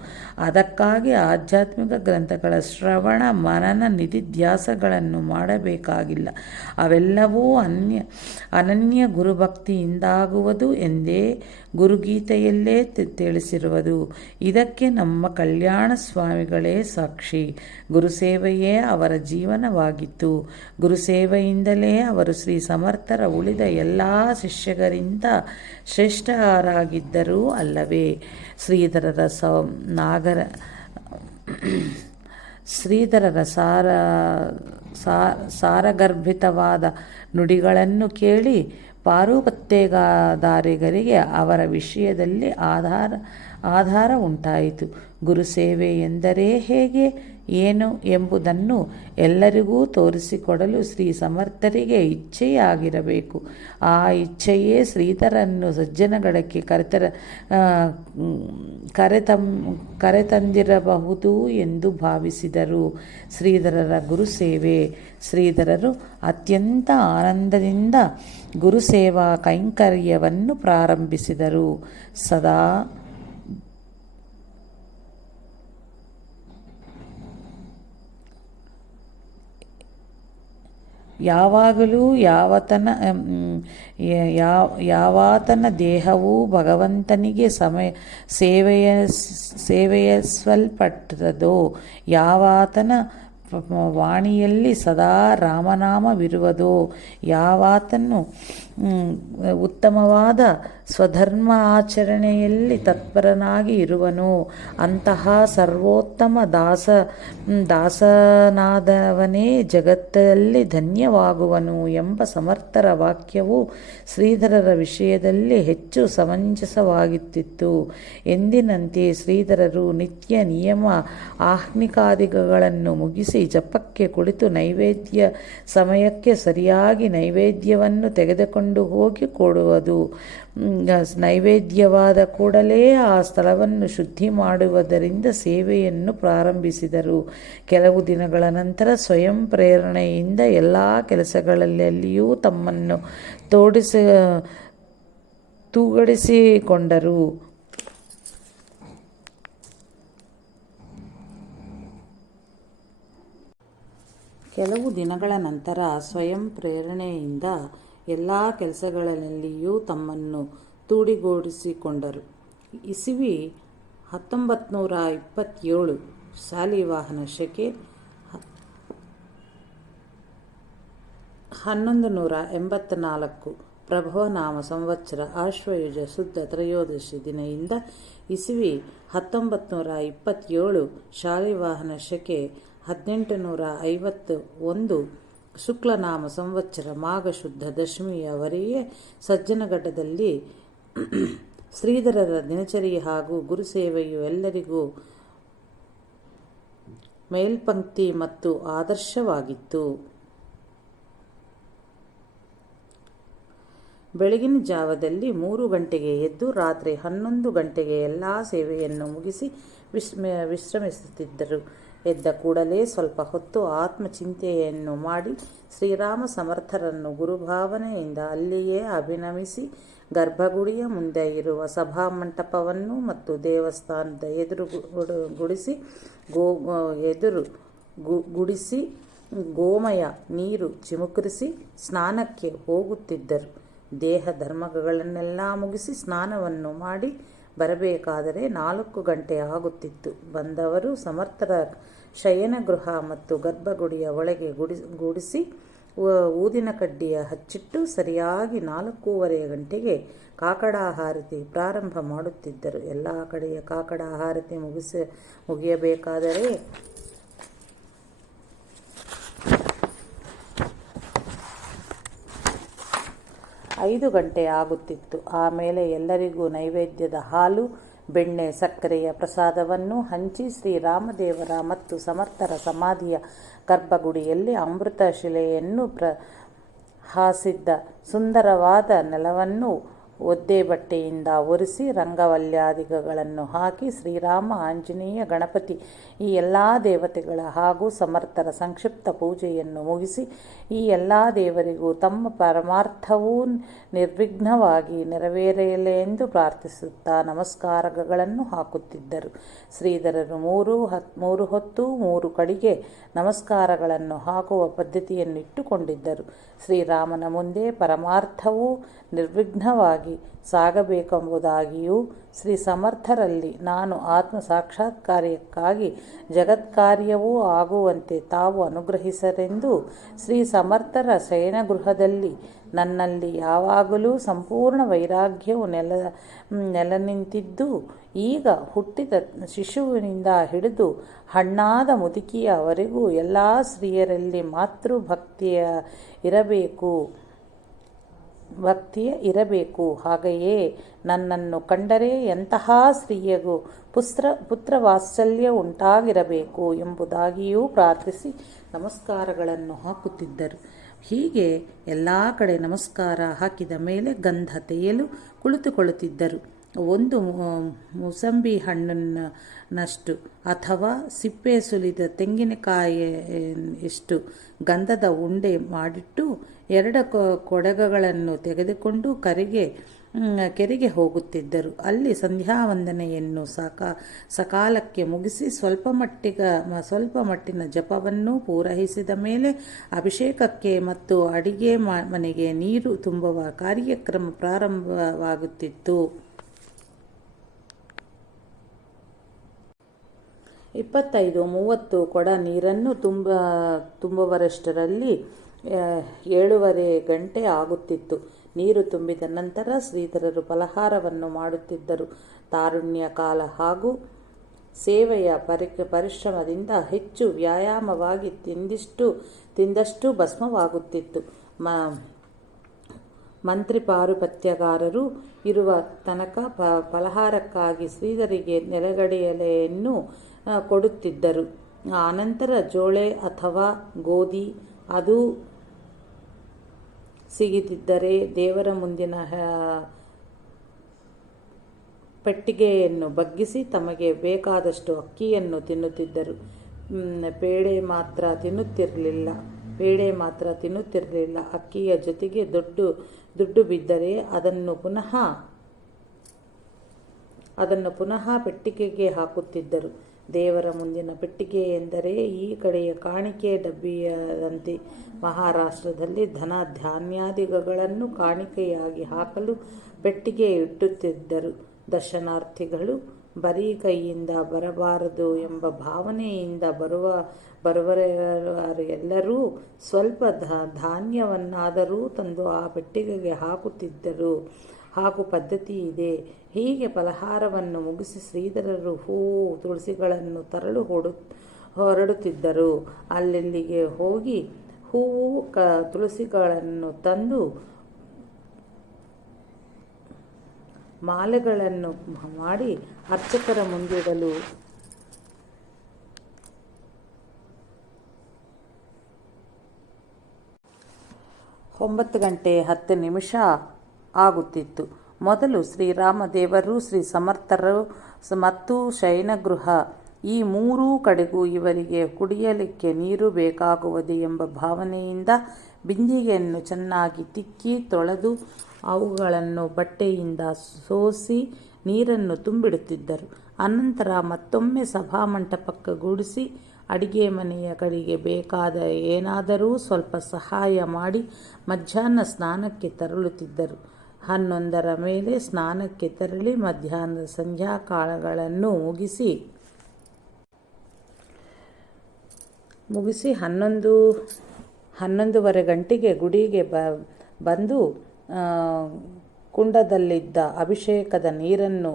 ಅದಕ್ಕಾಗಿ ಆಧ್ಯಾತ್ಮಿಕ ಗ್ರಂಥಗಳ ಶ್ರವಣ, ಮನನ, ನಿಧಿಧ್ಯಾಸಗಳನ್ನು ಮಾಡಬೇಕಾಗಿಲ್ಲ. ಅವೆಲ್ಲವೂ ಅನನ್ಯ ಗುರುಭಕ್ತಿಯಿಂದಾಗುವುದು ಎಂದೇ ಗುರುಗೀತೆಯಲ್ಲೇ ತಿಳಿಸಿರುವುದು. ಇದಕ್ಕೆ ನಮ್ಮ ಕಲ್ಯಾಣ ಸ್ವಾಮಿಗಳೇ ಸಾಕ್ಷಿ. ಗುರುಸೇವೆಯೇ ಅವರ ಜೀವನವಾಗಿತ್ತು. ಗುರುಸೇವೆಯಿಂದಲೇ ಅವರು ಶ್ರೀ ಸಮರ್ಥರ ಉಳಿದ ಎಲ್ಲ ಶಿಷ್ಯರಿಗಿಂತ ಶ್ರೇಷ್ಠರಾಗಿದ್ದರೂ ಅಲ್ಲವೇ? ಶ್ರೀಧರರ ಶ್ರೀಧರರ ಸಾರಗರ್ಭಿತವಾದ ನುಡಿಗಳನ್ನು ಕೇಳಿ ಪಾರುಪತ್ಯೆಗಾರರಿಗೆ ಅವರ ವಿಷಯದಲ್ಲಿ ಆಧಾರ ಉಂಟಾಯಿತು. ಗುರುಸೇವೆ ಎಂದರೆ ಹೇಗೆ, ಏನು ಎಂಬುದನ್ನು ಎಲ್ಲರಿಗೂ ತೋರಿಸಿಕೊಡಲು ಶ್ರೀ ಸಮರ್ಥರಿಗೆ ಇಚ್ಛೆಯಾಗಿರಬೇಕು. ಆ ಇಚ್ಛೆಯೇ ಶ್ರೀಧರನ್ನು ಸಜ್ಜನಗಡಕ್ಕೆ ಕರೆತಂದಿರಬಹುದು ಎಂದು ಭಾವಿಸಿದರು. ಶ್ರೀಧರರ ಗುರುಸೇವೆ. ಶ್ರೀಧರರು ಅತ್ಯಂತ ಆನಂದದಿಂದ ಗುರುಸೇವಾ ಕೈಂಕರ್ಯವನ್ನು ಪ್ರಾರಂಭಿಸಿದರು. ಯಾವಾಗಲೂ ಯಾವಾತನ ದೇಹವು ಭಗವಂತನಿಗೆ ಸೇವೆಯಸ್ವಲ್ಪಟ್ಟದೋ, ಯಾವಾತನ ವಾಣಿಯಲ್ಲಿ ಸದಾ ರಾಮನಾಮವಿರುವುದೋ, ಯಾವಾತನು ಉತ್ತಮವಾದ ಸ್ವಧರ್ಮ ಆಚರಣೆಯಲ್ಲಿ ತತ್ಪರನಾಗಿ ಇರುವನೋ ಅಂತಹ ಸರ್ವೋತ್ತಮ ದಾಸನಾದವನೇ ಜಗತ್ತಲ್ಲಿ ಧನ್ಯವಾಗುವನು ಎಂಬ ಸಮರ್ಥರ ವಾಕ್ಯವು ಶ್ರೀಧರರ ವಿಷಯದಲ್ಲಿ ಹೆಚ್ಚು ಸಮಂಜಸವಾಗಿತ್ತು. ಎಂದಿನಂತೆ ಶ್ರೀಧರರು ನಿತ್ಯ ನಿಯಮ ಆಹ್ನಿಕಾದಿಗಳನ್ನು ಮುಗಿಸಿ ಜಪಕ್ಕೆ ಕುಳಿತು ನೈವೇದ್ಯ ಸಮಯಕ್ಕೆ ಸರಿಯಾಗಿ ನೈವೇದ್ಯವನ್ನು ತೆಗೆದುಕೊಂಡು ಹೋಗಿ ಕೊಡುವುದು. ನೈವೇದ್ಯವಾದ ಕೂಡಲೇ ಆ ಸ್ಥಳವನ್ನು ಶುದ್ಧಿ ಮಾಡುವುದರಿಂದ ಸೇವೆಯನ್ನು ಪ್ರಾರಂಭಿಸಿದರು. ಕೆಲವು ದಿನಗಳ ನಂತರ ಸ್ವಯಂ ಪ್ರೇರಣೆಯಿಂದ ಎಲ್ಲ ಕೆಲಸಗಳಲ್ಲಿಯೂ ತಮ್ಮನ್ನು ತೂಗಡಿಸಿಕೊಂಡರು. ಕೆಲವು ದಿನಗಳ ನಂತರ ಸ್ವಯಂ ಪ್ರೇರಣೆಯಿಂದ ಎಲ್ಲ ಕೆಲಸಗಳಲ್ಲಿಯೂ ತಮ್ಮನ್ನು ತೂಡಿಗೂಡಿಸಿಕೊಂಡರು. ಇಸವಿ 1927 ಶಾಲಿವಾಹನ ಶಕೆ 1184 ಪ್ರಭವನಾಮ ಸಂವತ್ಸರ ಆಶ್ವಯುಜ ಶುದ್ಧ ತ್ರಯೋದಶಿ ದಿನದಿಂದ ಇಸವಿ 1927 ಶಾಲಿವಾಹನ ಶಕೆ 1851 ಶುಕ್ಲನಾಮ ಸಂವತ್ಸರ ಮಾಘ ಶುದ್ಧ ದಶಮಿಯವರೆಗೆ ಸಜ್ಜನಗಡದಲ್ಲಿ ಶ್ರೀಧರರ ದಿನಚರಿ ಹಾಗೂ ಗುರುಸೇವೆಯು ಎಲ್ಲರಿಗೂ ಮೇಲ್ಪಂಕ್ತಿ ಮತ್ತು ಆದರ್ಶವಾಗಿತ್ತು. ಬೆಳಗಿನ ಜಾವದಲ್ಲಿ 3 ಗಂಟೆಗೆ ಎದ್ದು ರಾತ್ರಿ 11 ಗಂಟೆಗೆ ಎಲ್ಲ ಸೇವೆಯನ್ನು ಮುಗಿಸಿ ವಿಶ್ರಮಿಸುತ್ತಿದ್ದರು. ಎದ್ದ ಕೂಡಲೇ ಸ್ವಲ್ಪ ಹೊತ್ತು ಆತ್ಮಚಿಂತೆಯನ್ನು ಮಾಡಿ ಶ್ರೀರಾಮ ಸಮರ್ಥರನ್ನು ಗುರುಭಾವನೆಯಿಂದ ಅಲ್ಲಿಯೇ ಅಭಿನಮಿಸಿ ಗರ್ಭಗುಡಿಯ ಮುಂದೆ ಇರುವ ಸಭಾಮಂಟಪವನ್ನು ಮತ್ತು ದೇವಸ್ಥಾನದ ಎದುರು ಗುಡಿಸಿ ಗೋಮಯ ನೀರು ಚಿಮುಕರಿಸಿ ಸ್ನಾನಕ್ಕೆ ಹೋಗುತ್ತಿದ್ದರು. ದೇಹ ಧರ್ಮಗಳನ್ನೆಲ್ಲ ಮುಗಿಸಿ ಸ್ನಾನವನ್ನು ಮಾಡಿ ಬರಬೇಕಾದರೆ 4 ಗಂಟೆ ಆಗುತ್ತಿತ್ತು. ಬಂದವರು ಸಮರ್ಥರ ಶಯನಗೃಹ ಮತ್ತು ಗರ್ಭಗುಡಿಯ ಒಳಗೆ ಗೂಡಿಸಿ ಊದಿನ ಕಡ್ಡಿಯ ಹಚ್ಚಿಟ್ಟು ಸರಿಯಾಗಿ 4:15 ಗಂಟೆಗೆ ಕಾಕಡಾಹಾರತಿ ಪ್ರಾರಂಭ ಮಾಡುತ್ತಿದ್ದರು. ಎಲ್ಲ ಕಡೆಯ ಕಾಕಡಾಹಾರತಿ ಮುಗಿಯಬೇಕಾದರೆ 5 ಗಂಟೆ ಆಗುತ್ತಿತ್ತು. ಆಮೇಲೆ ಎಲ್ಲರಿಗೂ ನೈವೇದ್ಯದ ಹಾಲು, ಬೆಣ್ಣೆ, ಸಕ್ಕರೆಯ ಪ್ರಸಾದವನ್ನು ಹಂಚಿ ಶ್ರೀರಾಮದೇವರ ಮತ್ತು ಸಮರ್ಥರ ಸಮಾಧಿಯ ಗರ್ಭಗುಡಿಯಲ್ಲಿ ಅಮೃತ ಶಿಲೆಯನ್ನು ಹಾಸಿದ್ದ ಸುಂದರವಾದ ನೆಲವನ್ನು ಒದ್ದೆ ಬಟ್ಟೆಯಿಂದ ಒರೆಸಿ ರಂಗವಲ್ಯಾದಿಗಳನ್ನು ಹಾಕಿ ಶ್ರೀರಾಮ, ಆಂಜನೇಯ, ಗಣಪತಿ ಈ ಎಲ್ಲ ದೇವತೆಗಳ ಹಾಗೂ ಸಮರ್ಥರ ಸಂಕ್ಷಿಪ್ತ ಪೂಜೆಯನ್ನು ಮುಗಿಸಿ ಈ ಎಲ್ಲ ದೇವರಿಗೂ ತಮ್ಮ ಪರಮಾರ್ಥವೂ ನಿರ್ವಿಘ್ನವಾಗಿ ನೆರವೇರಲೆಂದು ಪ್ರಾರ್ಥಿಸುತ್ತಾ ನಮಸ್ಕಾರಗಳನ್ನು ಹಾಕುತ್ತಿದ್ದರು. ಶ್ರೀಧರರು 3 ಹೊತ್ತು 3 ಕಡೆಗೆ ನಮಸ್ಕಾರಗಳನ್ನು ಹಾಕುವ ಪದ್ಧತಿಯನ್ನು ಇಟ್ಟುಕೊಂಡಿದ್ದರು. ಶ್ರೀರಾಮನ ಮುಂದೆ ಪರಮಾರ್ಥವೂ ನಿರ್ವಿಘ್ನವಾಗಿ ಮುಕ್ತವಾಗಿ ಸಾಗಬೇಕೆಂಬುದಾಗಿಯೂ ಶ್ರೀ ಸಮರ್ಥರಲ್ಲಿ ನಾನು ಆತ್ಮ ಸಾಕ್ಷಾತ್ಕಾರಕ್ಕಾಗಿ ಜಗತ್ಕಾರ್ಯವೂ ಆಗುವಂತೆ ತಾವು ಅನುಗ್ರಹಿಸರೆಂದು ಶ್ರೀ ಸಮರ್ಥರ ಶಯನಗೃಹದಲ್ಲಿ ನನ್ನಲ್ಲಿ ಯಾವಾಗಲೂ ಸಂಪೂರ್ಣ ವೈರಾಗ್ಯವು ನೆಲೆನಿಂತಿದ್ದು ಈಗ ಹುಟ್ಟಿದ ಶಿಶುವಿನಿಂದ ಹಿಡಿದು ಹಣ್ಣಾದ ಮುದುಕಿಯವರೆಗೂ ಎಲ್ಲ ಸ್ತ್ರೀಯರಲ್ಲಿ ಭಕ್ತಿಯ ಇರಬೇಕು. ಹಾಗೆಯೇ ನನ್ನನ್ನು ಕಂಡರೆ ಎಂತಹ ಸ್ತ್ರೀಯಗೂ ಪುತ್ರವಾತ್ಸಲ್ಯ ಉಂಟಾಗಿರಬೇಕು ಎಂಬುದಾಗಿಯೂ ಪ್ರಾರ್ಥಿಸಿ ನಮಸ್ಕಾರಗಳನ್ನು ಹಾಕುತ್ತಿದ್ದರು. ಹೀಗೆ ಎಲ್ಲ ಕಡೆ ನಮಸ್ಕಾರ ಹಾಕಿದ ಮೇಲೆ ಗಂಧ ತೆಗೆಯಲು ಕುಳಿತುಕೊಳ್ಳುತ್ತಿದ್ದರು. ಒಂದು ಮೂಸಂಬಿ ಹಣ್ಣಿನಷ್ಟು ಅಥವಾ ಸಿಪ್ಪೆ ಸುಲಿದ ತೆಂಗಿನಕಾಯಿಯಷ್ಟು ಗಂಧದ ಉಂಡೆ ಮಾಡಿಟ್ಟು 2 ಕೊಡಗಳನ್ನು ತೆಗೆದುಕೊಂಡು ಕೆರೆಗೆ ಹೋಗುತ್ತಿದ್ದರು. ಅಲ್ಲಿ ಸಂಧ್ಯಾವಂದನೆಯನ್ನು ಸಕಾಲಕ್ಕೆ ಮುಗಿಸಿ ಸ್ವಲ್ಪ ಮಟ್ಟಿನ ಜಪವನ್ನು ಪೂರೈಸಿದ ಮೇಲೆ ಅಭಿಷೇಕಕ್ಕೆ ಮತ್ತು ಅಡಿಗೆ ಮನೆಗೆ ನೀರು ತುಂಬುವ ಕಾರ್ಯಕ್ರಮ ಪ್ರಾರಂಭವಾಗುತ್ತಿತ್ತು. 25-30 ಕೊಡ ನೀರನ್ನು ತುಂಬುವಷ್ಟರಲ್ಲಿ 7:30 ಗಂಟೆ ಆಗುತ್ತಿತ್ತು. ನೀರು ತುಂಬಿದ ನಂತರ ಶ್ರೀಧರರು ಫಲಹಾರವನ್ನು ಮಾಡುತ್ತಿದ್ದರು. ತಾರುಣ್ಯ ಕಾಲ ಹಾಗೂ ಸೇವೆಯ ಪರಿಶ್ರಮದಿಂದ ಹೆಚ್ಚು ವ್ಯಾಯಾಮವಾಗಿ ತಿಂದಷ್ಟು ಭಸ್ಮವಾಗುತ್ತಿತ್ತು. ಮಂತ್ರಿ ಪಾರುಪತ್ಯಗಾರರು ಇರುವ ತನಕ ಫಲಹಾರಕ್ಕಾಗಿ ಶ್ರೀಧರಿಗೆ ನೆಲಗಡಲೆಯನ್ನು ಕೊಡುತ್ತಿದ್ದರು. ಆನಂತರ ಜೋಳೆ ಅಥವಾ ಗೋಧಿ ಅದು ಸಿಗದಿದ್ದರೆ ದೇವರ ಮುಂದಿನ ಪೆಟ್ಟಿಗೆಯನ್ನು ಬಗ್ಗಿಸಿ ತಮಗೆ ಬೇಕಾದಷ್ಟು ಅಕ್ಕಿಯನ್ನು ತಿನ್ನುತ್ತಿದ್ದರು. ಪೇಡೆ ಮಾತ್ರ ತಿನ್ನುತ್ತಿರಲಿಲ್ಲ. ಅಕ್ಕಿಯ ಜೊತೆಗೆ ದುಡ್ಡು ಬಿದ್ದರೆ ಅದನ್ನು ಪುನಃ ಪೆಟ್ಟಿಗೆಗೆ ಹಾಕುತ್ತಿದ್ದರು. ದೇವರ ಮುಂದಿನ ಪೆಟ್ಟಿಗೆ ಎಂದರೆ ಈ ಕಡೆಯ ಕಾಣಿಕೆ ಡಬ್ಬಿಯಂತೆ. ಮಹಾರಾಷ್ಟ್ರದಲ್ಲಿ ಧನ ಧಾನ್ಯಾದಿಗಳನ್ನು ಕಾಣಿಕೆಯಾಗಿ ಹಾಕಲು ಪೆಟ್ಟಿಗೆ ಇಟ್ಟುತ್ತಿದ್ದರು. ದರ್ಶನಾರ್ಥಿಗಳು ಬರೀ ಕೈಯಿಂದ ಬರಬಾರದು ಎಂಬ ಭಾವನೆಯಿಂದ ಬರುವವರೆಲ್ಲರೂ ಸ್ವಲ್ಪ ಧಾನ್ಯವನ್ನಾದರೂ ತಂದು ಆ ಪೆಟ್ಟಿಗೆಗೆ ಹಾಕುತ್ತಿದ್ದರು ಹಾಗೂ ಪದ್ಧತಿ ಇದೆ. ಹೀಗೆ ಫಲಹಾರವನ್ನು ಮುಗಿಸಿ ಶ್ರೀಧರರು ಹೂವು ತುಳಸಿಗಳನ್ನು ತರಲು ಹೊರಡುತ್ತಿದ್ದರು. ಅಲ್ಲಿಗೆ ಹೋಗಿ ಹೂವು ತುಳಸಿಗಳನ್ನು ತಂದು ಮಾಲೆಗಳನ್ನು ಮಾಡಿ ಅರ್ಚಕರ ಮುಂದಿಡಲು 9:10 ಆಗುತ್ತಿತ್ತು. ಮೊದಲು ಶ್ರೀರಾಮದೇವರು, ಶ್ರೀ ಸಮರ್ಥರು ಮತ್ತು ಶಯನಗೃಹ ಈ 3 ಕಡೆಗೂ ಇವರಿಗೆ ಕುಡಿಯಲಿಕ್ಕೆ ನೀರು ಬೇಕಾಗುವುದು ಎಂಬ ಭಾವನೆಯಿಂದ ಬಿಂದಿಗೆಯನ್ನು ಚೆನ್ನಾಗಿ ತಿಕ್ಕಿ ತೊಳೆದು ಅವುಗಳನ್ನು ಬಟ್ಟೆಯಿಂದ ಸೋಸಿ ನೀರನ್ನು ತುಂಬಿಡುತ್ತಿದ್ದರು. ಅನಂತರ ಮತ್ತೊಮ್ಮೆ ಸಭಾಮಂಟಪಕ್ಕೆ ಗೂಡಿಸಿ ಅಡಿಗೆ ಮನೆಯ ಕಡೆಗೆ ಬೇಕಾದ ಏನಾದರೂ ಸ್ವಲ್ಪ ಸಹಾಯ ಮಾಡಿ ಮಧ್ಯಾಹ್ನ ಸ್ನಾನಕ್ಕೆ ತರಳುತ್ತಿದ್ದರು. 11 ಮೇಲೆ ಸ್ನಾನಕ್ಕೆ ತೆರಳಿ ಮಧ್ಯಾಹ್ನದ ಸಂಧ್ಯಾಕಾಲಗಳನ್ನು ಮುಗಿಸಿ 11:30 ಗಂಟೆಗೆ ಗುಡಿಗೆ ಬಂದು ಕುಂಡದಲ್ಲಿದ್ದ ಅಭಿಷೇಕದ ನೀರನ್ನು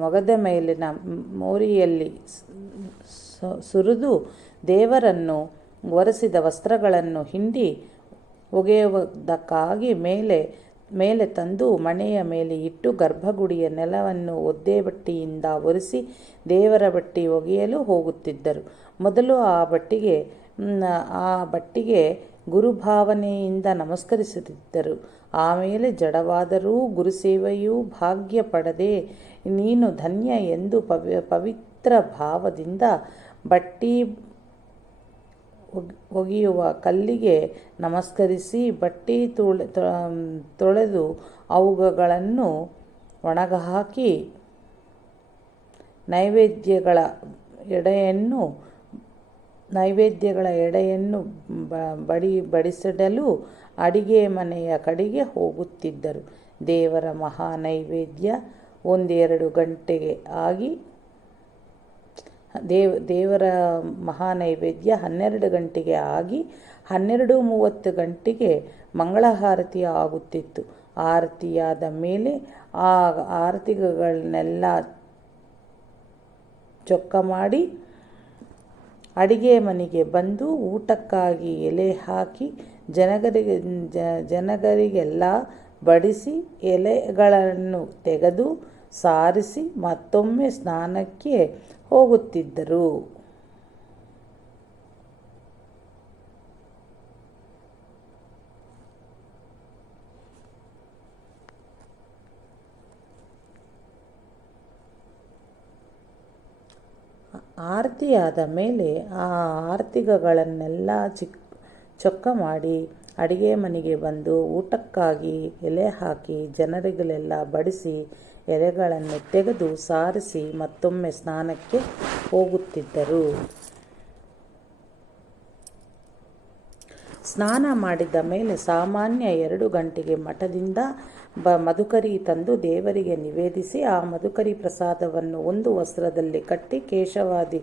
ಮೊಗದ ಮೇಲಿನ ಮೋರಿಯಲ್ಲಿ ಸುರಿದು ದೇವರನ್ನು ಒರೆಸಿದ ವಸ್ತ್ರಗಳನ್ನು ಹಿಂಡಿ ಒಗೆಯುವುದಕ್ಕಾಗಿ ಮೇಲೆ ತಂದು ಮಣೆಯ ಮೇಲೆ ಇಟ್ಟು ಗರ್ಭಗುಡಿಯ ನೆಲವನ್ನು ಒದ್ದೆ ಬಟ್ಟೆಯಿಂದ ಒರೆಸಿ ದೇವರ ಬಟ್ಟೆ ಒಗೆಯಲು ಹೋಗುತ್ತಿದ್ದರು. ಮೊದಲು ಆ ಬಟ್ಟೆಗೆ ಗುರುಭಾವನೆಯಿಂದ ನಮಸ್ಕರಿಸುತ್ತಿದ್ದರು. ಆಮೇಲೆ ಜಡವಾದರೂ ಗುರುಸೇವೆಯೂ ಭಾಗ್ಯ ಪಡೆದೆ ನೀನು ಧನ್ಯ ಎಂದು ಪವಿತ್ರ ಭಾವದಿಂದ ಬಟ್ಟೆ ಒಗೆಯುವ ಕಲ್ಲಿಗೆ ನಮಸ್ಕರಿಸಿ ಬಟ್ಟೆ ತೊಳೆದು ಅವುಗಳನ್ನು ಒಣಗಹಾಕಿ ನೈವೇದ್ಯಗಳ ಎಡೆಯನ್ನು ನೈವೇದ್ಯಗಳ ಎಡೆಯನ್ನು ಬಡಿಸಿಡಲು ಅಡಿಗೆ ಮನೆಯ ಕಡೆಗೆ ಹೋಗುತ್ತಿದ್ದರು. ದೇವರ ಮಹಾನೈವೇದ್ಯ 1-2 ಗಂಟೆಗೆ ಆಗಿ ದೇವರ ಮಹಾನೈವೇದ್ಯ 12 ಗಂಟೆಗೆ ಆಗಿ 12:30 ಗಂಟೆಗೆ ಮಂಗಳಾರತಿ ಆಗುತ್ತಿತ್ತು. ಆರತಿಯಾದ ಮೇಲೆ ಆ ಆರತಿಗಳನ್ನೆಲ್ಲ ಚೊಕ್ಕ ಮಾಡಿ ಅಡಿಗೆ ಮನೆಗೆ ಬಂದು ಊಟಕ್ಕಾಗಿ ಎಲೆ ಹಾಕಿ ಜನಗರಿಗೆಲ್ಲ ಬಡಿಸಿ ಎಲೆಗಳನ್ನು ತೆಗೆದು ಸಾರಿಸಿ ಮತ್ತೊಮ್ಮೆ ಸ್ನಾನಕ್ಕೆ ಹೋಗುತ್ತಿದ್ದರು. ಆರತಿಯಾದ ಮೇಲೆ ಆ ಆರತಿಗಳನ್ನೆಲ್ಲ ಚೊಕ್ಕ ಮಾಡಿ ಅಡಿಗೆ ಮನೆಗೆ ಬಂದು ಊಟಕ್ಕಾಗಿ ಎಲೆ ಹಾಕಿ ಜನರಿಗೆಲ್ಲ ಬಡಿಸಿ ಎಲೆಗಳನ್ನು ತೆಗೆದು ಸಾರಿಸಿ ಮತ್ತೊಮ್ಮೆ ಸ್ನಾನಕ್ಕೆ ಹೋಗುತ್ತಿದ್ದರು. ಸ್ನಾನ ಮಾಡಿದ ಮೇಲೆ ಸಾಮಾನ್ಯ 2 ಗಂಟೆಗೆ ಮಠದಿಂದ ಮಧುಕರಿ ತಂದು ದೇವರಿಗೆ ನಿವೇದಿಸಿ ಆ ಮಧುಕರಿ ಪ್ರಸಾದವನ್ನು ಒಂದು ವಸ್ತ್ರದಲ್ಲಿ ಕಟ್ಟಿ ಕೇಶವಾದಿ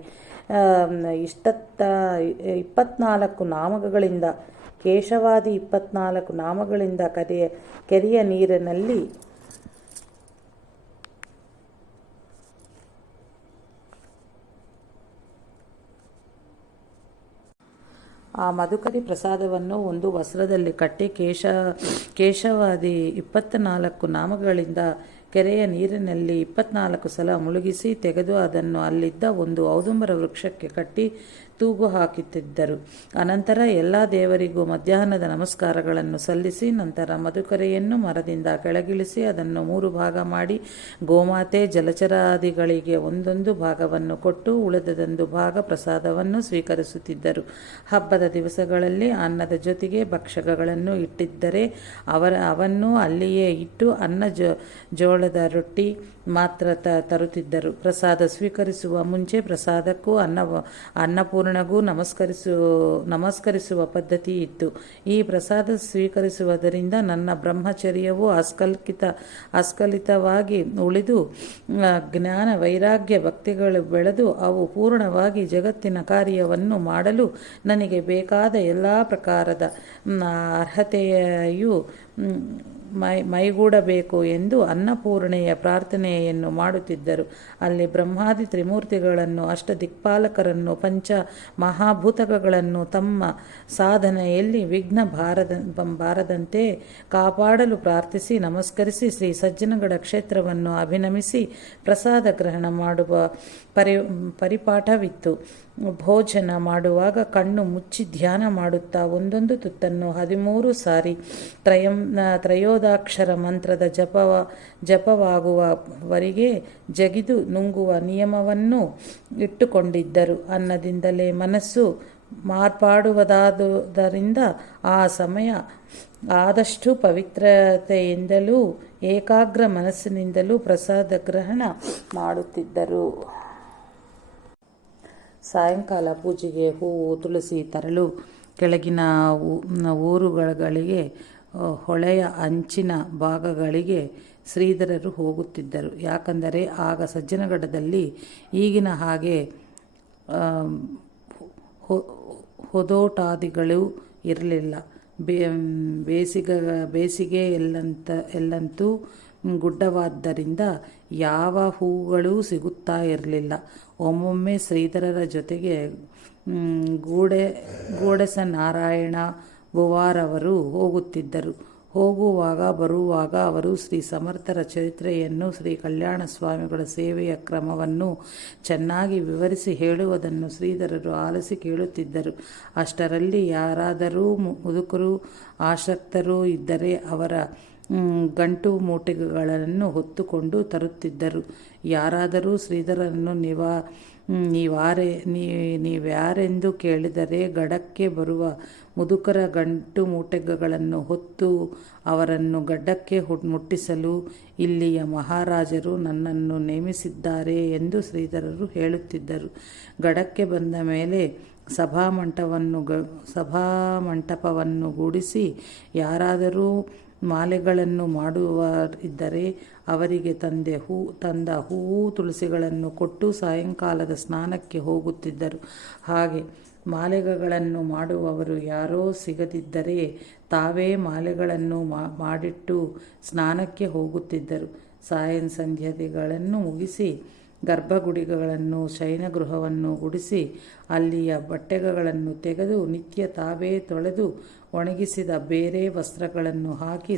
24 ನಾಮಗಳಿಂದ ಕೇಶವಾದಿ 24 ನಾಮಗಳಿಂದ ಕೆರೆಯ ನೀರಿನಲ್ಲಿ ಆ ಮಧುಕರಿ ಪ್ರಸಾದವನ್ನು ಒಂದು ವಸ್ತ್ರದಲ್ಲಿ ಕಟ್ಟಿ ಕೇಶವಾದಿ 24 ನಾಮಗಳಿಂದ ಕೆರೆಯ ನೀರಿನಲ್ಲಿ 24 ಸಲ ಮುಳುಗಿಸಿ ತೆಗೆದು ಅದನ್ನು ಅಲ್ಲಿದ್ದ ಒಂದು ಔದುಂಬರ ವೃಕ್ಷಕ್ಕೆ ಕಟ್ಟಿ ತೂಗು ಹಾಕುತ್ತಿದ್ದರು. ಅನಂತರ ಎಲ್ಲ ದೇವರಿಗೂ ಮಧ್ಯಾಹ್ನದ ನಮಸ್ಕಾರಗಳನ್ನು ಸಲ್ಲಿಸಿ ನಂತರ ಮಧುಕರೆಯನ್ನು ಮರದಿಂದ ಕೆಳಗಿಳಿಸಿ ಅದನ್ನು 3 ಭಾಗ ಮಾಡಿ ಗೋಮಾತೆ ಜಲಚರಾದಿಗಳಿಗೆ ಒಂದೊಂದು ಭಾಗವನ್ನು ಕೊಟ್ಟು ಉಳಿದದೊಂದು ಭಾಗ ಪ್ರಸಾದವನ್ನು ಸ್ವೀಕರಿಸುತ್ತಿದ್ದರು. ಹಬ್ಬದ ದಿವಸಗಳಲ್ಲಿ ಅನ್ನದ ಜೊತೆಗೆ ಭಕ್ಷಕಗಳನ್ನು ಇಟ್ಟಿದ್ದರೆ ಅವನ್ನು ಅಲ್ಲಿಯೇ ಇಟ್ಟು ಜೋಳದ ರೊಟ್ಟಿ ಮಾತ್ರ ತರುತ್ತಿದ್ದರು. ಪ್ರಸಾದ ಸ್ವೀಕರಿಸುವ ಮುಂಚೆ ಪ್ರಸಾದಕ್ಕೂ ಅನ್ನಪೂರ್ಣಗೂ ನಮಸ್ಕರಿಸುವ ಪದ್ಧತಿ ಇತ್ತು. ಈ ಪ್ರಸಾದ ಸ್ವೀಕರಿಸುವುದರಿಂದ ನನ್ನ ಬ್ರಹ್ಮಚರ್ಯವು ಅಸ್ಖಲಿತವಾಗಿ ಉಳಿದು ಜ್ಞಾನ ವೈರಾಗ್ಯ ಭಕ್ತಿಗಳು ಬೆಳೆದು ಅವು ಪೂರ್ಣವಾಗಿ ಜಗತ್ತಿನ ಕಾರ್ಯವನ್ನು ಮಾಡಲು ನನಗೆ ಬೇಕಾದ ಎಲ್ಲ ಪ್ರಕಾರದ ಅರ್ಹತೆಯು ಮೈಗೂಡಬೇಕು ಎಂದು ಅನ್ನಪೂರ್ಣೆಯ ಪ್ರಾರ್ಥನೆಯನ್ನು ಮಾಡುತ್ತಿದ್ದರು. ಅಲ್ಲಿ ಬ್ರಹ್ಮಾದಿ ತ್ರಿಮೂರ್ತಿಗಳನ್ನು, ಅಷ್ಟದಿಕ್ಪಾಲಕರನ್ನು, ಪಂಚ ಮಹಾಭೂತಗಳನ್ನು ತಮ್ಮ ಸಾಧನೆಯಲ್ಲಿ ವಿಘ್ನ ಬಾರದಂತೆ ಕಾಪಾಡಲು ಪ್ರಾರ್ಥಿಸಿ ನಮಸ್ಕರಿಸಿ ಶ್ರೀ ಸಜ್ಜನಗಡ ಕ್ಷೇತ್ರವನ್ನು ಅಭಿನಮಿಸಿ ಪ್ರಸಾದ ಗ್ರಹಣ ಮಾಡುವ ಪರಿಪಾಠವಿತ್ತು. ಭೋಜನ ಮಾಡುವಾಗ ಕಣ್ಣು ಮುಚ್ಚಿ ಧ್ಯಾನ ಮಾಡುತ್ತಾ ಒಂದೊಂದು ತುತ್ತನ್ನು 13 ಸಾರಿ ತ್ರಯೋದಾಕ್ಷರ ಮಂತ್ರದ ಜಪವಾಗುವವರೆಗೆ ಜಗಿದು ನುಂಗುವ ನಿಯಮವನ್ನು ಇಟ್ಟುಕೊಂಡಿದ್ದರು. ಅನ್ನದಿಂದಲೇ ಮನಸ್ಸು ಮಾರ್ಪಾಡುವುದಾದ್ದರಿಂದ ಆ ಸಮಯ ಆದಷ್ಟು ಪವಿತ್ರತೆಯಿಂದಲೂ ಏಕಾಗ್ರ ಮನಸ್ಸಿನಿಂದಲೂ ಪ್ರಸಾದ ಗ್ರಹಣ ಮಾಡುತ್ತಿದ್ದರು. ಸಾಯಂಕಾಲ ಪೂಜೆಗೆ ಹೂವು, ತುಳಸಿ ತರಲು ಕೆಳಗಿನ ಊರುಗಳಿಗೆ, ಹೊಳೆಯ ಅಂಚಿನ ಭಾಗಗಳಿಗೆ ಶ್ರೀಧರರು ಹೋಗುತ್ತಿದ್ದರು. ಯಾಕಂದರೆ ಆಗ ಸಜ್ಜನಗಡದಲ್ಲಿ ಈಗಿನ ಹಾಗೆ ಹೊದೋಟಾದಿಗಳು ಇರಲಿಲ್ಲ. ಬೇಸಿಗೆ ಎಲ್ಲಂತೂ ಗುಡ್ಡವಾದ್ದರಿಂದ ಯಾವ ಹೂಗಳೂ ಸಿಗುತ್ತಾ ಇರಲಿಲ್ಲ. ಒಮ್ಮೊಮ್ಮೆ ಶ್ರೀಧರರ ಜೊತೆಗೆ ಗೋಡೆಸನಾರಾಯಣ ಬುವಾರವರು ಹೋಗುತ್ತಿದ್ದರು. ಹೋಗುವಾಗ ಬರುವಾಗ ಅವರು ಶ್ರೀ ಸಮರ್ಥರ ಚರಿತ್ರೆಯನ್ನು, ಶ್ರೀ ಕಲ್ಯಾಣ ಸ್ವಾಮಿಗಳ ಸೇವೆಯ ಕ್ರಮವನ್ನು ಚೆನ್ನಾಗಿ ವಿವರಿಸಿ ಹೇಳುವುದನ್ನು ಶ್ರೀಧರರು ಆಲಿಸಿ ಕೇಳುತ್ತಿದ್ದರು. ಅಷ್ಟರಲ್ಲಿ ಯಾರಾದರೂ ಮುದುಕರು ಆಸಕ್ತರು ಇದ್ದರೆ ಅವರ ಗಂಟು ಮೂಟೆಗಳನ್ನು ಹೊತ್ತುಕೊಂಡು ತರುತ್ತಿದ್ದರು. ಯಾರಾದರೂ ಶ್ರೀಧರರನ್ನು ನೀವ್ಯಾರೆಂದು ಕೇಳಿದರೆ ಗಡ್ಡಕ್ಕೆ ಬರುವ ಮುದುಕರ ಗಂಟು ಮೂಟೆಗಳನ್ನು ಹೊತ್ತು ಅವರನ್ನು ಗಡ್ಡಕ್ಕೆ ಮುಟ್ಟಿಸಲು ಇಲ್ಲಿಯ ಮಹಾರಾಜರು ನನ್ನನ್ನು ನೇಮಿಸಿದ್ದಾರೆ ಎಂದು ಶ್ರೀಧರರು ಹೇಳುತ್ತಿದ್ದರು. ಗಡ್ಡಕ್ಕೆ ಬಂದ ಮೇಲೆ ಸಭಾಮಂಟಪವನ್ನು ಗೂಡಿಸಿ ಯಾರಾದರೂ ಮಾಲೆಗಳನ್ನು ಮಾಡುವರಿದ್ದರೆ ಅವರಿಗೆ ತಂದ ಹೂವು ತುಳಸಿಗಳನ್ನು ಕೊಟ್ಟು ಸಾಯಂಕಾಲದ ಸ್ನಾನಕ್ಕೆ ಹೋಗುತ್ತಿದ್ದರು. ಹಾಗೆ ಮಾಲೆಗಳನ್ನು ಮಾಡುವವರು ಯಾರೋ ಸಿಗದಿದ್ದರೆ ತಾವೇ ಮಾಲೆಗಳನ್ನು ಮಾಡಿಟ್ಟು ಸ್ನಾನಕ್ಕೆ ಹೋಗುತ್ತಿದ್ದರು. ಸಂಧ್ಯತೆಗಳನ್ನು ಮುಗಿಸಿ ಗರ್ಭಗುಡಿಗಳನ್ನು ಶಯನಗೃಹವನ್ನು ಗುಡಿಸಿ ಅಲ್ಲಿಯ ಬಟ್ಟೆಗಳನ್ನು ತೆಗೆದು ನಿತ್ಯ ತಾವೇ ತೊಳೆದು ಒಣಗಿಸಿದ ಬೇರೆ ವಸ್ತ್ರಗಳನ್ನು ಹಾಕಿ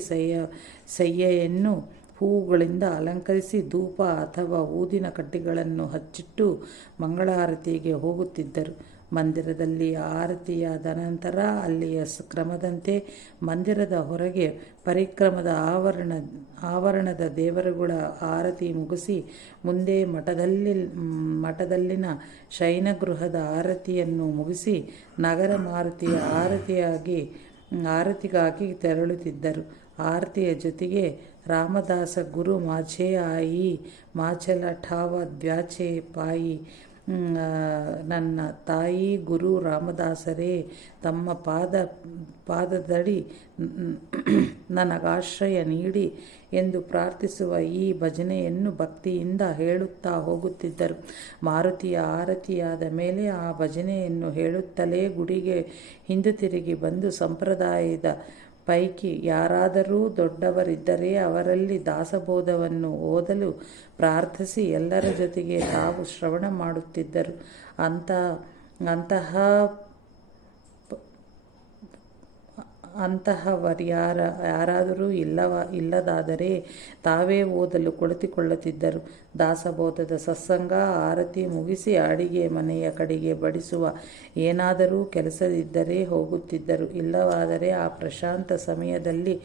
ಸೈಯೆಯನ್ನು ಹೂವುಗಳಿಂದ ಅಲಂಕರಿಸಿ ಧೂಪ ಅಥವಾ ಊದಿನ ಕಡ್ಡಿಗಳನ್ನು ಹಚ್ಚಿಟ್ಟು ಮಂಗಳಾರತಿಗೆ ಹೋಗುತ್ತಿದ್ದರು. ಮಂದಿರದಲ್ಲಿ ಆರತಿಯಾದ ನಂತರ ಅಲ್ಲಿಯ ಕ್ರಮದಂತೆ ಮಂದಿರದ ಹೊರಗೆ ಪರಿಕ್ರಮದ ಆವರಣದ ದೇವರುಗಳ ಆರತಿ ಮುಗಿಸಿ ಮುಂದೆ ಮಠದಲ್ಲಿನ ಶಯನಗೃಹದ ಆರತಿಯನ್ನು ಮುಗಿಸಿ ನಗರ ಮಾರುತಿಯ ಆರತಿಗಾಗಿ ತೆರಳುತ್ತಿದ್ದರು. ಆರತಿಯ ಜೊತೆಗೆ ರಾಮದಾಸ ಗುರು ಮಾಛೆ ಆಯಿ ಮಾಚಲ ಠಾವ ದ್ವಾಚೆ ಪಾಯಿ, ನನ್ನ ತಾಯಿ ಗುರು ರಾಮದಾಸರೇ ತಮ್ಮ ಪಾದದಡಿ ನನಗಾಶ್ರಯ ನೀಡಿ ಎಂದು ಪ್ರಾರ್ಥಿಸುವ ಈ ಭಜನೆಯನ್ನು ಭಕ್ತಿಯಿಂದ ಹೇಳುತ್ತಾ ಹೋಗುತ್ತಿದ್ದರು. ಮಾರುತಿಯ ಆರತಿಯಾದ ಮೇಲೆ ಆ ಭಜನೆಯನ್ನು ಹೇಳುತ್ತಲೇ ಗುಡಿಗೆ ಹಿಂದಿರುಗಿ ಬಂದು ಸಂಪ್ರದಾಯದ ಪೈಕಿ ಯಾರಾದರೂ ದೊಡ್ಡವರಿದ್ದರೆ ಅವರಲ್ಲಿ ದಾಸಬೋಧವನ್ನು ಓದಲು ಪ್ರಾರ್ಥಿಸಿ ಎಲ್ಲರ ಜೊತೆಗೆ ತಾವು ಶ್ರವಣ ಮಾಡುತ್ತಿದ್ದರು. ಅಂತಹವರು ಯಾರಾದರೂ ಇಲ್ಲದಾದರೆ ತಾವೇ ಓದಲು ಕುಳಿತುಕೊಳ್ಳುತ್ತಿದ್ದರು. ದಾಸಬೋಧದ ಸತ್ಸಂಗ ಆರತಿ ಮುಗಿಸಿ ಅಡಿಗೆ ಮನೆಯ ಕಡೆಗೆ ಬಡಿಸುವ ಏನಾದರೂ ಕೆಲಸದಿದ್ದರೆ ಹೋಗುತ್ತಿದ್ದರು. ಇಲ್ಲವಾದರೆ ಆ ಪ್ರಶಾಂತ ಸಮಯದಲ್ಲಿ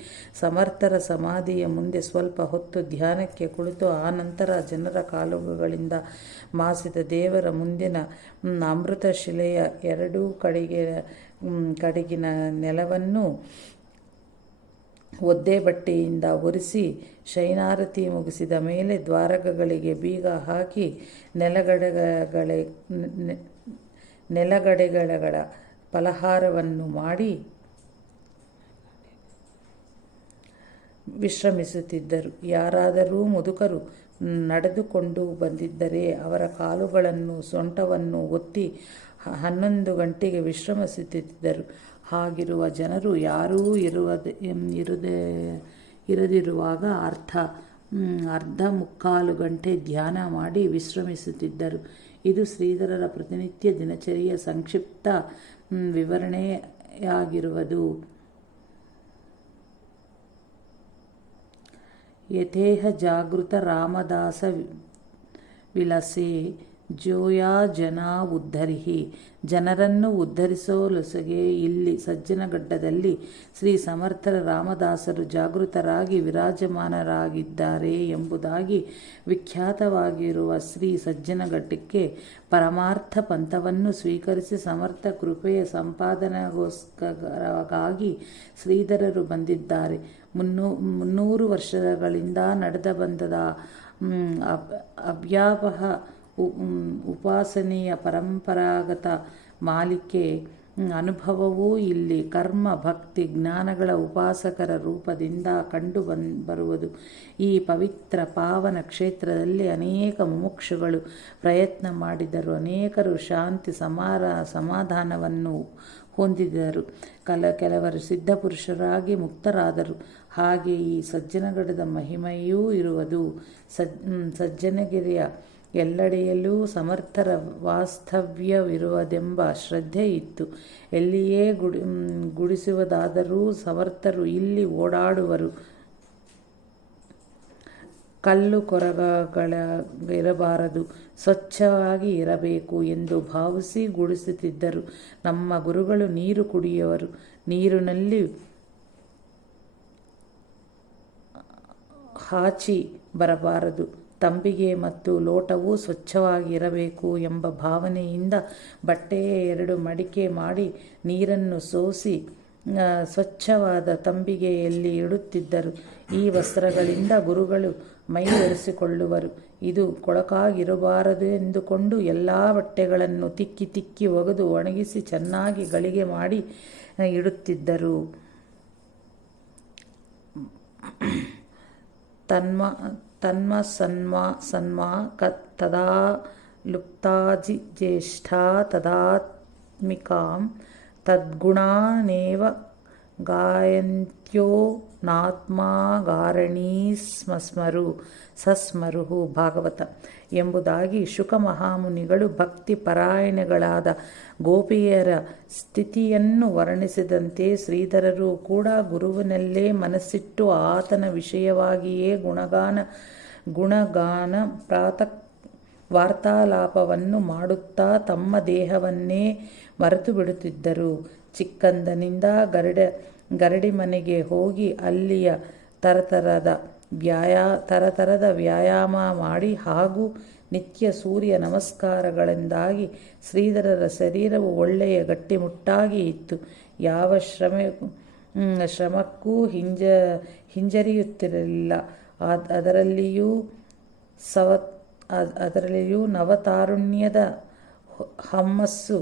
ಸಮರ್ಥರ ಸಮಾಧಿಯ ಮುಂದೆ ಸ್ವಲ್ಪ ಹೊತ್ತು ಧ್ಯಾನಕ್ಕೆ ಕುಳಿತು ಆನಂತರ ಜನರ ಕಾಲುಗಳಿಂದ ಮಾಸಿದ ದೇವರ ಮುಂದಿನ ಅಮೃತ ಶಿಲೆಯ ಎರಡೂ ಕಡೆಗಿನ ನೆಲವನ್ನು ಒದ್ದೆ ಬಟ್ಟೆಯಿಂದ ಒರೆಸಿ ಶಯನಾರತಿ ಮುಗಿಸಿದ ಮೇಲೆ ದ್ವಾರಗಳಿಗೆ ಬೀಗ ಹಾಕಿ ನೆಲಗಡೆಗಳ ಫಲಹಾರವನ್ನು ಮಾಡಿ ವಿಶ್ರಮಿಸುತ್ತಿದ್ದರು. ಯಾರಾದರೂ ಮುದುಕರು ನಡೆದುಕೊಂಡು ಬಂದಿದ್ದರೆ ಅವರ ಕಾಲುಗಳನ್ನು ಸೊಂಟವನ್ನು ಒತ್ತಿ 11 ಗಂಟೆಗೆ ವಿಶ್ರಮಿಸುತ್ತಿದ್ದರು. ಹಾಗಿರುವ ಜನರು ಯಾರೂ ಇರದಿರುವಾಗ ಅರ್ಧ ಮುಕ್ಕಾಲು ಗಂಟೆ ಧ್ಯಾನ ಮಾಡಿ ವಿಶ್ರಮಿಸುತ್ತಿದ್ದರು. ಇದು ಶ್ರೀಧರರ ಪ್ರತಿನಿತ್ಯ ದಿನಚರಿಯ ಸಂಕ್ಷಿಪ್ತ ವಿವರಣೆಯಾಗಿರುವುದು. ಯಥೇಹ ಜಾಗೃತ ರಾಮದಾಸ ವಿಲಸೆ ಜೋಯಾ ಜನ ಉದ್ಧರಿಹಿ, ಜನರನ್ನು ಉದ್ಧರಿಸೋಲೊಸಗೆ ಇಲ್ಲಿ ಸಜ್ಜನಗಡ್ಡದಲ್ಲಿ ಶ್ರೀ ಸಮರ್ಥರ ರಾಮದಾಸರು ಜಾಗೃತರಾಗಿ ವಿರಾಜಮಾನರಾಗಿದ್ದಾರೆ ಎಂಬುದಾಗಿ ವಿಖ್ಯಾತವಾಗಿರುವ ಶ್ರೀ ಸಜ್ಜನಗಡ್ಡಕ್ಕೆ ಪರಮಾರ್ಥ ಪಂಥವನ್ನು ಸ್ವೀಕರಿಸಿ ಸಮರ್ಥ ಕೃಪೆಯ ಸಂಪಾದನೆಗೋಸ್ಕರವಾಗಿ ಶ್ರೀಧರರು ಬಂದಿದ್ದಾರೆ. 300 ವರ್ಷಗಳಿಂದ ನಡೆದ ಬಂದದ ಅವ್ಯಾಪಹ ಉಪಾಸನೆಯ ಪರಂಪರಾಗತ ಮಾಲಿಕೆ ಅನುಭವವೂ ಇಲ್ಲಿ ಕರ್ಮ ಭಕ್ತಿ ಜ್ಞಾನಗಳ ಉಪಾಸಕರ ರೂಪದಿಂದ ಕಂಡು ಬರುವುದು. ಈ ಪವಿತ್ರ ಪಾವನ ಕ್ಷೇತ್ರದಲ್ಲಿ ಅನೇಕ ಮುಮುಕ್ಷುಗಳು ಪ್ರಯತ್ನ ಮಾಡಿದರು. ಅನೇಕರು ಶಾಂತಿ ಸಮಾಧಾನವನ್ನು ಹೊಂದಿದರು. ಕೆಲವರು ಸಿದ್ಧಪುರುಷರಾಗಿ ಮುಕ್ತರಾದರು. ಹಾಗೆ ಈ ಸಜ್ಜನಗಡದ ಮಹಿಮೆಯೂ ಇರುವುದು. ಸಜ್ಜನಗಿರಿಯ ಎಲ್ಲೆಡೆಯಲ್ಲೂ ಸಮರ್ಥರ ವಾಸ್ತವ್ಯವಿರುವುದೆಂಬ ಶ್ರದ್ಧೆ ಇತ್ತು. ಎಲ್ಲಿಯೇ ಗುಡಿಸುವುದಾದರೂ ಸಮರ್ಥರು ಇಲ್ಲಿ ಓಡಾಡುವರು. ಕಲ್ಲು ಕೊರಗಗಳಿರಬಾರದು, ಸ್ವಚ್ಛವಾಗಿ ಇರಬೇಕು ಎಂದು ಭಾವಿಸಿ ಗುಡಿಸುತ್ತಿದ್ದರು. ನಮ್ಮ ಗುರುಗಳು ನೀರು ಕುಡಿಯುವರು. ನೀರಿನಲ್ಲಿ ಹಾಚಿ ಬರಬಾರದು. ತಂಬಿಗೆ ಮತ್ತು ಲೋಟವು ಸ್ವಚ್ಛವಾಗಿರಬೇಕು ಎಂಬ ಭಾವನೆಯಿಂದ ಬಟ್ಟೆಯ 2 ಮಡಿಕೆ ಮಾಡಿ ನೀರನ್ನು ಸೋಸಿ ಸ್ವಚ್ಛವಾದ ತಂಬಿಗೆಯಲ್ಲಿ ಇಡುತ್ತಿದ್ದರು. ಈ ವಸ್ತ್ರಗಳಿಂದ ಗುರುಗಳು ಮೈ ಒರೆಸಿಕೊಳ್ಳುವರು. ಇದು ಕೊಳಕಾಗಿರಬಾರದು ಎಂದುಕೊಂಡು ಎಲ್ಲ ಬಟ್ಟೆಗಳನ್ನು ತಿಕ್ಕಿ ತಿಕ್ಕಿ ಒಗೆದು ಒಣಗಿಸಿ ಚೆನ್ನಾಗಿ ಗಳಿಗೆ ಮಾಡಿ ಇಡುತ್ತಿದ್ದರು. ಸನ್ಮಾ ತದಾ ಲುಪ್ತಾಜಿಜ್ಯೇಷ್ಠಾ ತದಾತ್ಮಿಕಾಂ ತದ್ಗುಣಾನೇವ ಗಾಯಂತ್ಯೋ ನಾತ್ಮಾಗಾರಣೀ ಸಸ್ಮರು ಭಾಗವತ ಎಂಬುದಾಗಿ ಶುಕ ಮಹಾಮುನಿಗಳು ಭಕ್ತಿ ಪರಾಯಣಗಳಾದ ಗೋಪಿಯರ ಸ್ಥಿತಿಯನ್ನು ವರ್ಣಿಸಿದಂತೆ ಶ್ರೀಧರರು ಕೂಡ ಗುರುವಿನಲ್ಲೇ ಮನಸ್ಸಿಟ್ಟು ಆತನ ವಿಷಯವಾಗಿಯೇ ಗುಣಗಾನ ವಾರ್ತಾಲಾಪವನ್ನು ಮಾಡುತ್ತಾ ತಮ್ಮ ದೇಹವನ್ನೇ ಮರೆತು ಬಿಡುತ್ತಿದ್ದರು. ಚಿಕ್ಕಂದನಿಂದ ಗರಡಿ ಮನೆಗೆ ಹೋಗಿ ಅಲ್ಲಿಯ ತರತರದ ವ್ಯಾಯಾಮ ಮಾಡಿ ಹಾಗೂ ನಿತ್ಯ ಸೂರ್ಯ ನಮಸ್ಕಾರಗಳಿಂದಾಗಿ ಶ್ರೀಧರರ ಶರೀರವು ಒಳ್ಳೆಯ ಗಟ್ಟಿಮುಟ್ಟಾಗಿ ಇತ್ತು. ಯಾವ ಶ್ರಮಕ್ಕೂ ಹಿಂಜರಿಯುತ್ತಿರಲಿಲ್ಲ. ಅದರಲ್ಲಿಯೂ ನವತಾರುಣ್ಯದ ಹಮ್ಮಸ್ಸು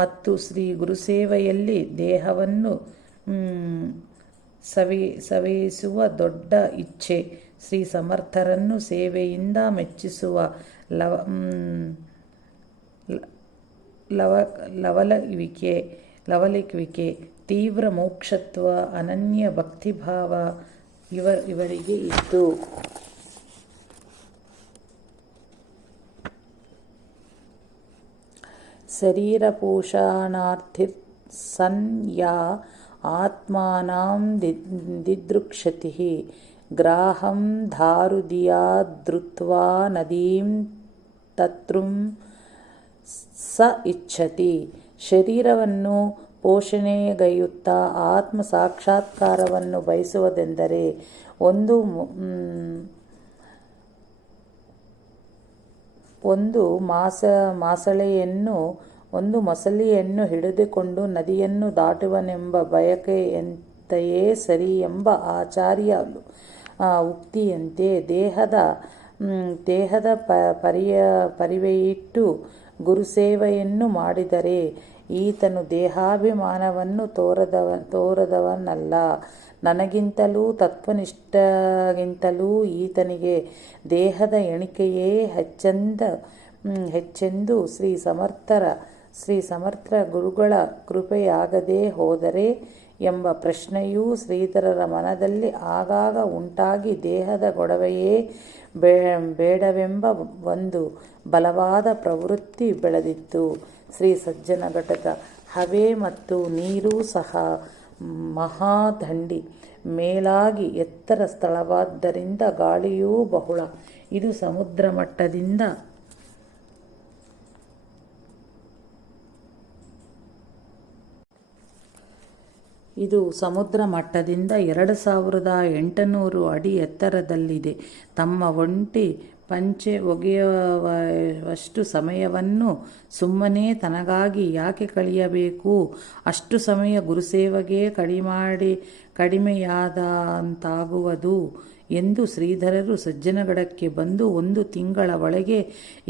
ಮತ್ತು ಶ್ರೀ ಗುರುಸೇವೆಯಲ್ಲಿ ದೇಹವನ್ನು ಸವೆಯಿಸುವ ದೊಡ್ಡ ಇಚ್ಛೆ, ಶ್ರೀ ಸಮರ್ಥರನ್ನು ಸೇವೆಯಿಂದ ಮೆಚ್ಚಿಸುವ ಲವಲಿಕೆ, ತೀವ್ರ ಮೋಕ್ಷತ್ವ, ಅನನ್ಯ ಭಕ್ತಿಭಾವ ಇವರಿಗೆ ಇತ್ತು. ಶರೀರಪೋಷಣಾರ್ಥಿ ಸನ್ ಯಾ ಆತ್ಮಾನಂ ದಿದೃಕ್ಷತಿ ಗ್ರಾಹಂ ಧಾರುದಿಯಾ ಧೃತ್ವಾ ನದೀಂ ತತೃಂ ಸ ಇಚ್ಛತಿ. ಶರೀರವನ್ನು ಪೋಷಣೆಗೈಯುತ್ತಾ ಆತ್ಮ ಸಾಕ್ಷಾತ್ಕಾರವನ್ನು ಬಯಸುವುದೆಂದರೆ ಒಂದು ಮೊಸಳೆಯನ್ನು ಹಿಡಿದುಕೊಂಡು ನದಿಯನ್ನು ದಾಟುವನೆಂಬ ಬಯಕೆಯಂತೆಯೇ ಸರಿ ಎಂಬ ಆಚಾರ್ಯ ಉಕ್ತಿಯಂತೆ ದೇಹದ ಪರಿವೆಯಿಟ್ಟು ಗುರುಸೇವೆಯನ್ನು ಮಾಡಿದರೆ ಈತನು ದೇಹಾಭಿಮಾನವನ್ನು ತೋರದವನಲ್ಲ. ನನಗಿಂತಲೂ ತತ್ವನಿಷ್ಠಗಿಂತಲೂ ಈತನಿಗೆ ದೇಹದ ಎಣಿಕೆಯೇ ಹೆಚ್ಚೆಂದು ಶ್ರೀ ಸಮರ್ಥ ಗುರುಗಳ ಕೃಪೆಯಾಗದೆ ಹೋದರೆ ಎಂಬ ಪ್ರಶ್ನೆಯೂ ಶ್ರೀಧರರ ಮನದಲ್ಲಿ ಆಗಾಗ ಉಂಟಾಗಿ ದೇಹದ ಗೊಡವೆಯೇ ಬೇಡವೆಂಬ ಒಂದು ಬಲವಾದ ಪ್ರವೃತ್ತಿ ಬೆಳೆದಿತ್ತು. ಶ್ರೀ ಸಜ್ಜನಘಟ್ಟದ ಹವೆ ಮತ್ತು ನೀರೂ ಸಹ ಮಹಾದಂಡಿ ಮೇಲಾಗಿ ಎತ್ತರ ಸ್ಥಳವಾದ್ದರಿಂದ ಗಾಳಿಯೂ ಬಹಳ. ಇದು ಸಮುದ್ರ ಮಟ್ಟದಿಂದ 2800 ಅಡಿ ಎತ್ತರದಲ್ಲಿದೆ. ತಮ್ಮ ಒಂಟಿ ಪಂಚೆ ಒಗೆಯುವಷ್ಟು ಸಮಯವನ್ನು ಸುಮ್ಮನೆ ತನಗಾಗಿ ಯಾಕೆ ಕಳೆಯಬೇಕು? ಅಷ್ಟು ಸಮಯ ಗುರುಸೇವೆಗೆ ಕಡಿಮೆಯಾದಂತಾಗುವುದು ಎಂದು ಶ್ರೀಧರರು ಸಜ್ಜನಗಡಕ್ಕೆ ಬಂದು 1 ತಿಂಗಳ ಒಳಗೆ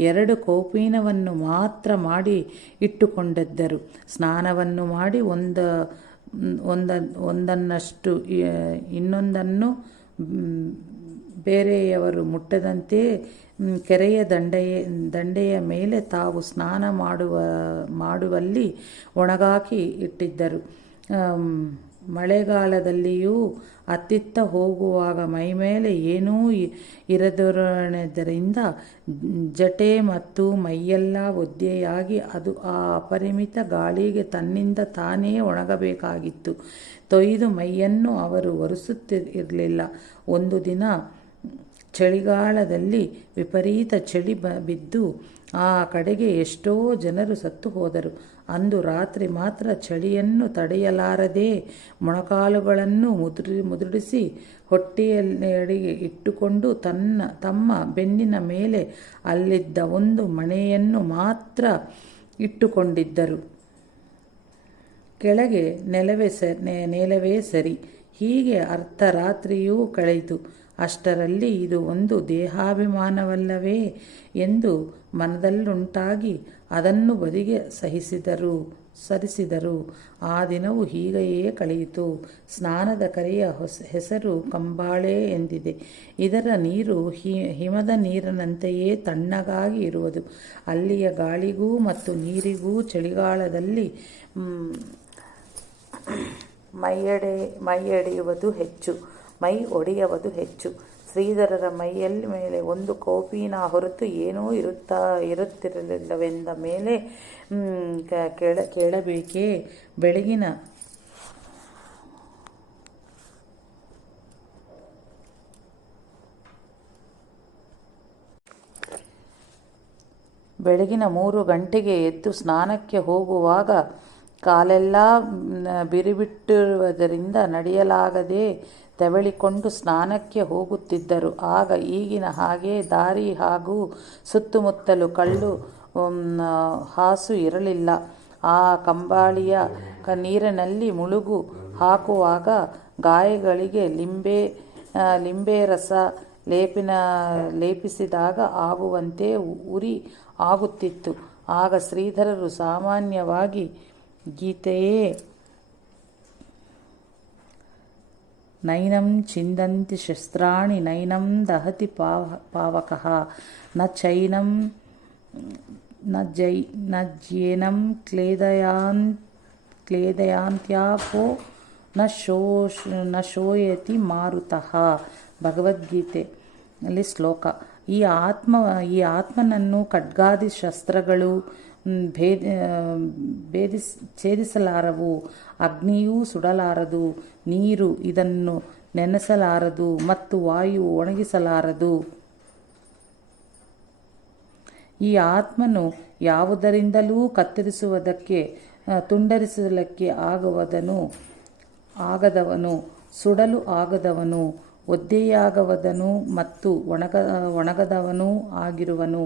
2 ಕೌಪೀನವನ್ನು ಮಾತ್ರ ಮಾಡಿ ಇಟ್ಟುಕೊಂಡಿದ್ದರು. ಸ್ನಾನವನ್ನು ಮಾಡಿ ಒಂದನ್ನಷ್ಟು ಇನ್ನೊಂದನ್ನು ಬೇರೆಯವರು ಮುಟ್ಟದಂತೆ ಕೆರೆಯ ದಂಡೆಯ ಮೇಲೆ ತಾವು ಸ್ನಾನ ಮಾಡುವಲ್ಲಿ ಒಣಗಾಕಿ ಇಟ್ಟಿದ್ದರು. ಮಳೆಗಾಲದಲ್ಲಿಯೂ ಅತ್ತಿತ್ತ ಹೋಗುವಾಗ ಮೈಮೇಲೆ ಏನೂ ಇರದಿರುವುದರಿಂದ ಜಟೆ ಮತ್ತು ಮೈಯೆಲ್ಲ ಒದ್ದೆಯಾಗಿ ಅದು ಆ ಅಪರಿಮಿತ ಗಾಳಿಗೆ ತನ್ನಿಂದ ತಾನೇ ಒಣಗಬೇಕಾಗಿತ್ತು. ತೊಯ್ದು ಮೈಯನ್ನು ಅವರು ಒರೆಸುತ್ತಿರಲಿಲ್ಲ. ಒಂದು ದಿನ ಚಳಿಗಾಲದಲ್ಲಿ ವಿಪರೀತ ಚಳಿ ಬಿದ್ದು ಆ ಕಡೆಗೆ ಎಷ್ಟೋ ಜನರು ಸತ್ತು ಹೋದರು. ಅಂದು ರಾತ್ರಿ ಮಾತ್ರ ಚಳಿಯನ್ನು ತಡೆಯಲಾರದೆ ಮೊಣಕಾಲುಗಳನ್ನು ಮುದುಡಿಸಿ ಹೊಟ್ಟೆಯಡಿಗೆ ಇಟ್ಟುಕೊಂಡು ತಮ್ಮ ಬೆನ್ನಿನ ಮೇಲೆ ಅಲ್ಲಿದ್ದ ಒಂದು ಮಣೆಯನ್ನು ಮಾತ್ರ ಇಟ್ಟುಕೊಂಡಿದ್ದರು. ಕೆಳಗೆ ನೆಲವೇ ಸರಿ. ಹೀಗೆ ಅರ್ಧರಾತ್ರಿಯೂ ಕಳೆಯಿತು. ಅಷ್ಟರಲ್ಲಿ ಇದು ಒಂದು ದೇಹಾಭಿಮಾನವಲ್ಲವೇ ಎಂದು ಮನದಲ್ಲುಂಟಾಗಿ ಅದನ್ನು ಬದಿಗೆ ಸರಿಸಿದರು. ಆ ದಿನವು ಹೀಗೆಯೇ ಕಳೆಯಿತು. ಸ್ನಾನದ ಕರೆಯ ಹೆಸರು ಕಂಬಾಳೆ ಎಂದಿದೆ. ಇದರ ನೀರು ಹಿಮದ ನೀರಿನಂತೆಯೇ ತಣ್ಣಗಾಗಿ ಇರುವುದು. ಅಲ್ಲಿಯ ಗಾಳಿಗೂ ಮತ್ತು ನೀರಿಗೂ ಚಳಿಗಾಲದಲ್ಲಿ ಮೈ ಒಡೆಯುವುದು ಹೆಚ್ಚು. ಶ್ರೀಧರರ ಮೈಯಲ್ಲಿ ಮೇಲೆ ಒಂದು ಕೌಪೀನ ಹೊರತು ಏನೂ ಇರುತ್ತಿರಲಿಲ್ಲವೆಂದ ಮೇಲೆ ಕೇಳಬೇಕೇ. ಬೆಳಗಿನ 3 ಗಂಟೆಗೆ ಎದ್ದು ಸ್ನಾನಕ್ಕೆ ಹೋಗುವಾಗ ಕಾಲೆಲ್ಲ ಬಿರಿಬಿಟ್ಟಿರುವುದರಿಂದ ನಡೆಯಲಾಗದೆ ತೆವಳಿಕೊಂಡು ಸ್ನಾನಕ್ಕೆ ಹೋಗುತ್ತಿದ್ದರು. ಆಗ ಈಗಿನ ಹಾಗೆ ದಾರಿ ಹಾಗೂ ಸುತ್ತಮುತ್ತಲು ಕಲ್ಲು ಹಾಸು ಇರಲಿಲ್ಲ. ಆ ಕಂಬಾಳಿಯ ನೀರಿನಲ್ಲಿ ಮುಳುಗು ಹಾಕುವಾಗ ಗಾಯಗಳಿಗೆ ಲಿಂಬೆ ರಸ ಲೇಪಿಸಿದಾಗ ಆಗುವಂತೆ ಉರಿ ಆಗುತ್ತಿತ್ತು. ಆಗ ಶ್ರೀಧರರು ಸಾಮಾನ್ಯವಾಗಿ ಗೀತೆಯೇ ನೈನಂ ಛಿಂದಂತಿ ಶಸ್ತ್ರಾಣಿ ನೈನಂ ದಹತಿ ಪಾವಕಃ ನ ಚೈನಂ ನ ಜ್ಯೇನಂ ಕ್ಲೇದಯಾಂತ್ಯಾಪೋ ನ ಶೋಯತಿ ಮಾರುತಃ. ಭಗವದ್ಗೀತೆಯಲ್ಲಿ ಶ್ಲೋಕ. ಈ ಆತ್ಮನನ್ನು ಖಡ್ಗಾದಿ ಶಸ್ತ್ರಗಳು ಛೇದಿಸಲಾರವು. ಅಗ್ನಿಯೂ ಸುಡಲಾರದು, ನೀರು ಇದನ್ನು ನೆನೆಸಲಾರದು ಮತ್ತು ವಾಯು ಒಣಗಿಸಲಾರದು. ಈ ಆತ್ಮನು ಯಾವುದರಿಂದಲೂ ಕತ್ತರಿಸುವುದಕ್ಕೆ ತುಂಡರಿಸಲಿಕ್ಕೆ ಆಗದವನು, ಸುಡಲು ಆಗದವನು, ಒದ್ದೆಯಾಗದವನು ಮತ್ತು ಒಣಗದವನೂ ಆಗಿರುವನು.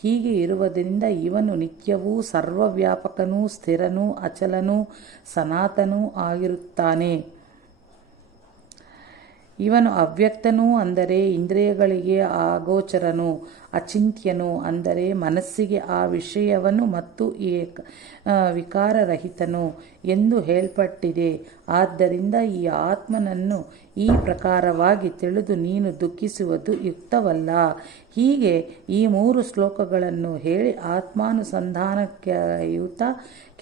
ಹೀಗೆ ಇರುವುದರಿಂದ ಇವನು ನಿತ್ಯವೂ ಸರ್ವವ್ಯಾಪಕನೂ ಸ್ಥಿರನೂ ಅಚಲನೂ ಸನಾತನೂ ಆಗಿರುತ್ತಾನೆ. ಇವನು ಅವ್ಯಕ್ತನೂ ಅಂದರೆ ಇಂದ್ರಿಯಗಳಿಗೆ ಅಗೋಚರನು, ಅಚಿಂತ್ಯನು ಅಂದರೆ ಮನಸ್ಸಿಗೆ ಆ ವಿಷಯವನು ಮತ್ತು ವಿಕಾರರಹಿತನು ಎಂದು ಹೇಳಲ್ಪಟ್ಟಿದೆ. ಆದ್ದರಿಂದ ಈ ಆತ್ಮನನ್ನು ಈ ಪ್ರಕಾರವಾಗಿ ತಿಳಿದು ನೀನು ದುಃಖಿಸುವುದು ಯುಕ್ತವಲ್ಲ. ಹೀಗೆ ಈ 3 ಶ್ಲೋಕಗಳನ್ನು ಹೇಳಿ ಆತ್ಮಾನುಸಂಧಾನಕ್ಕಾಯುತ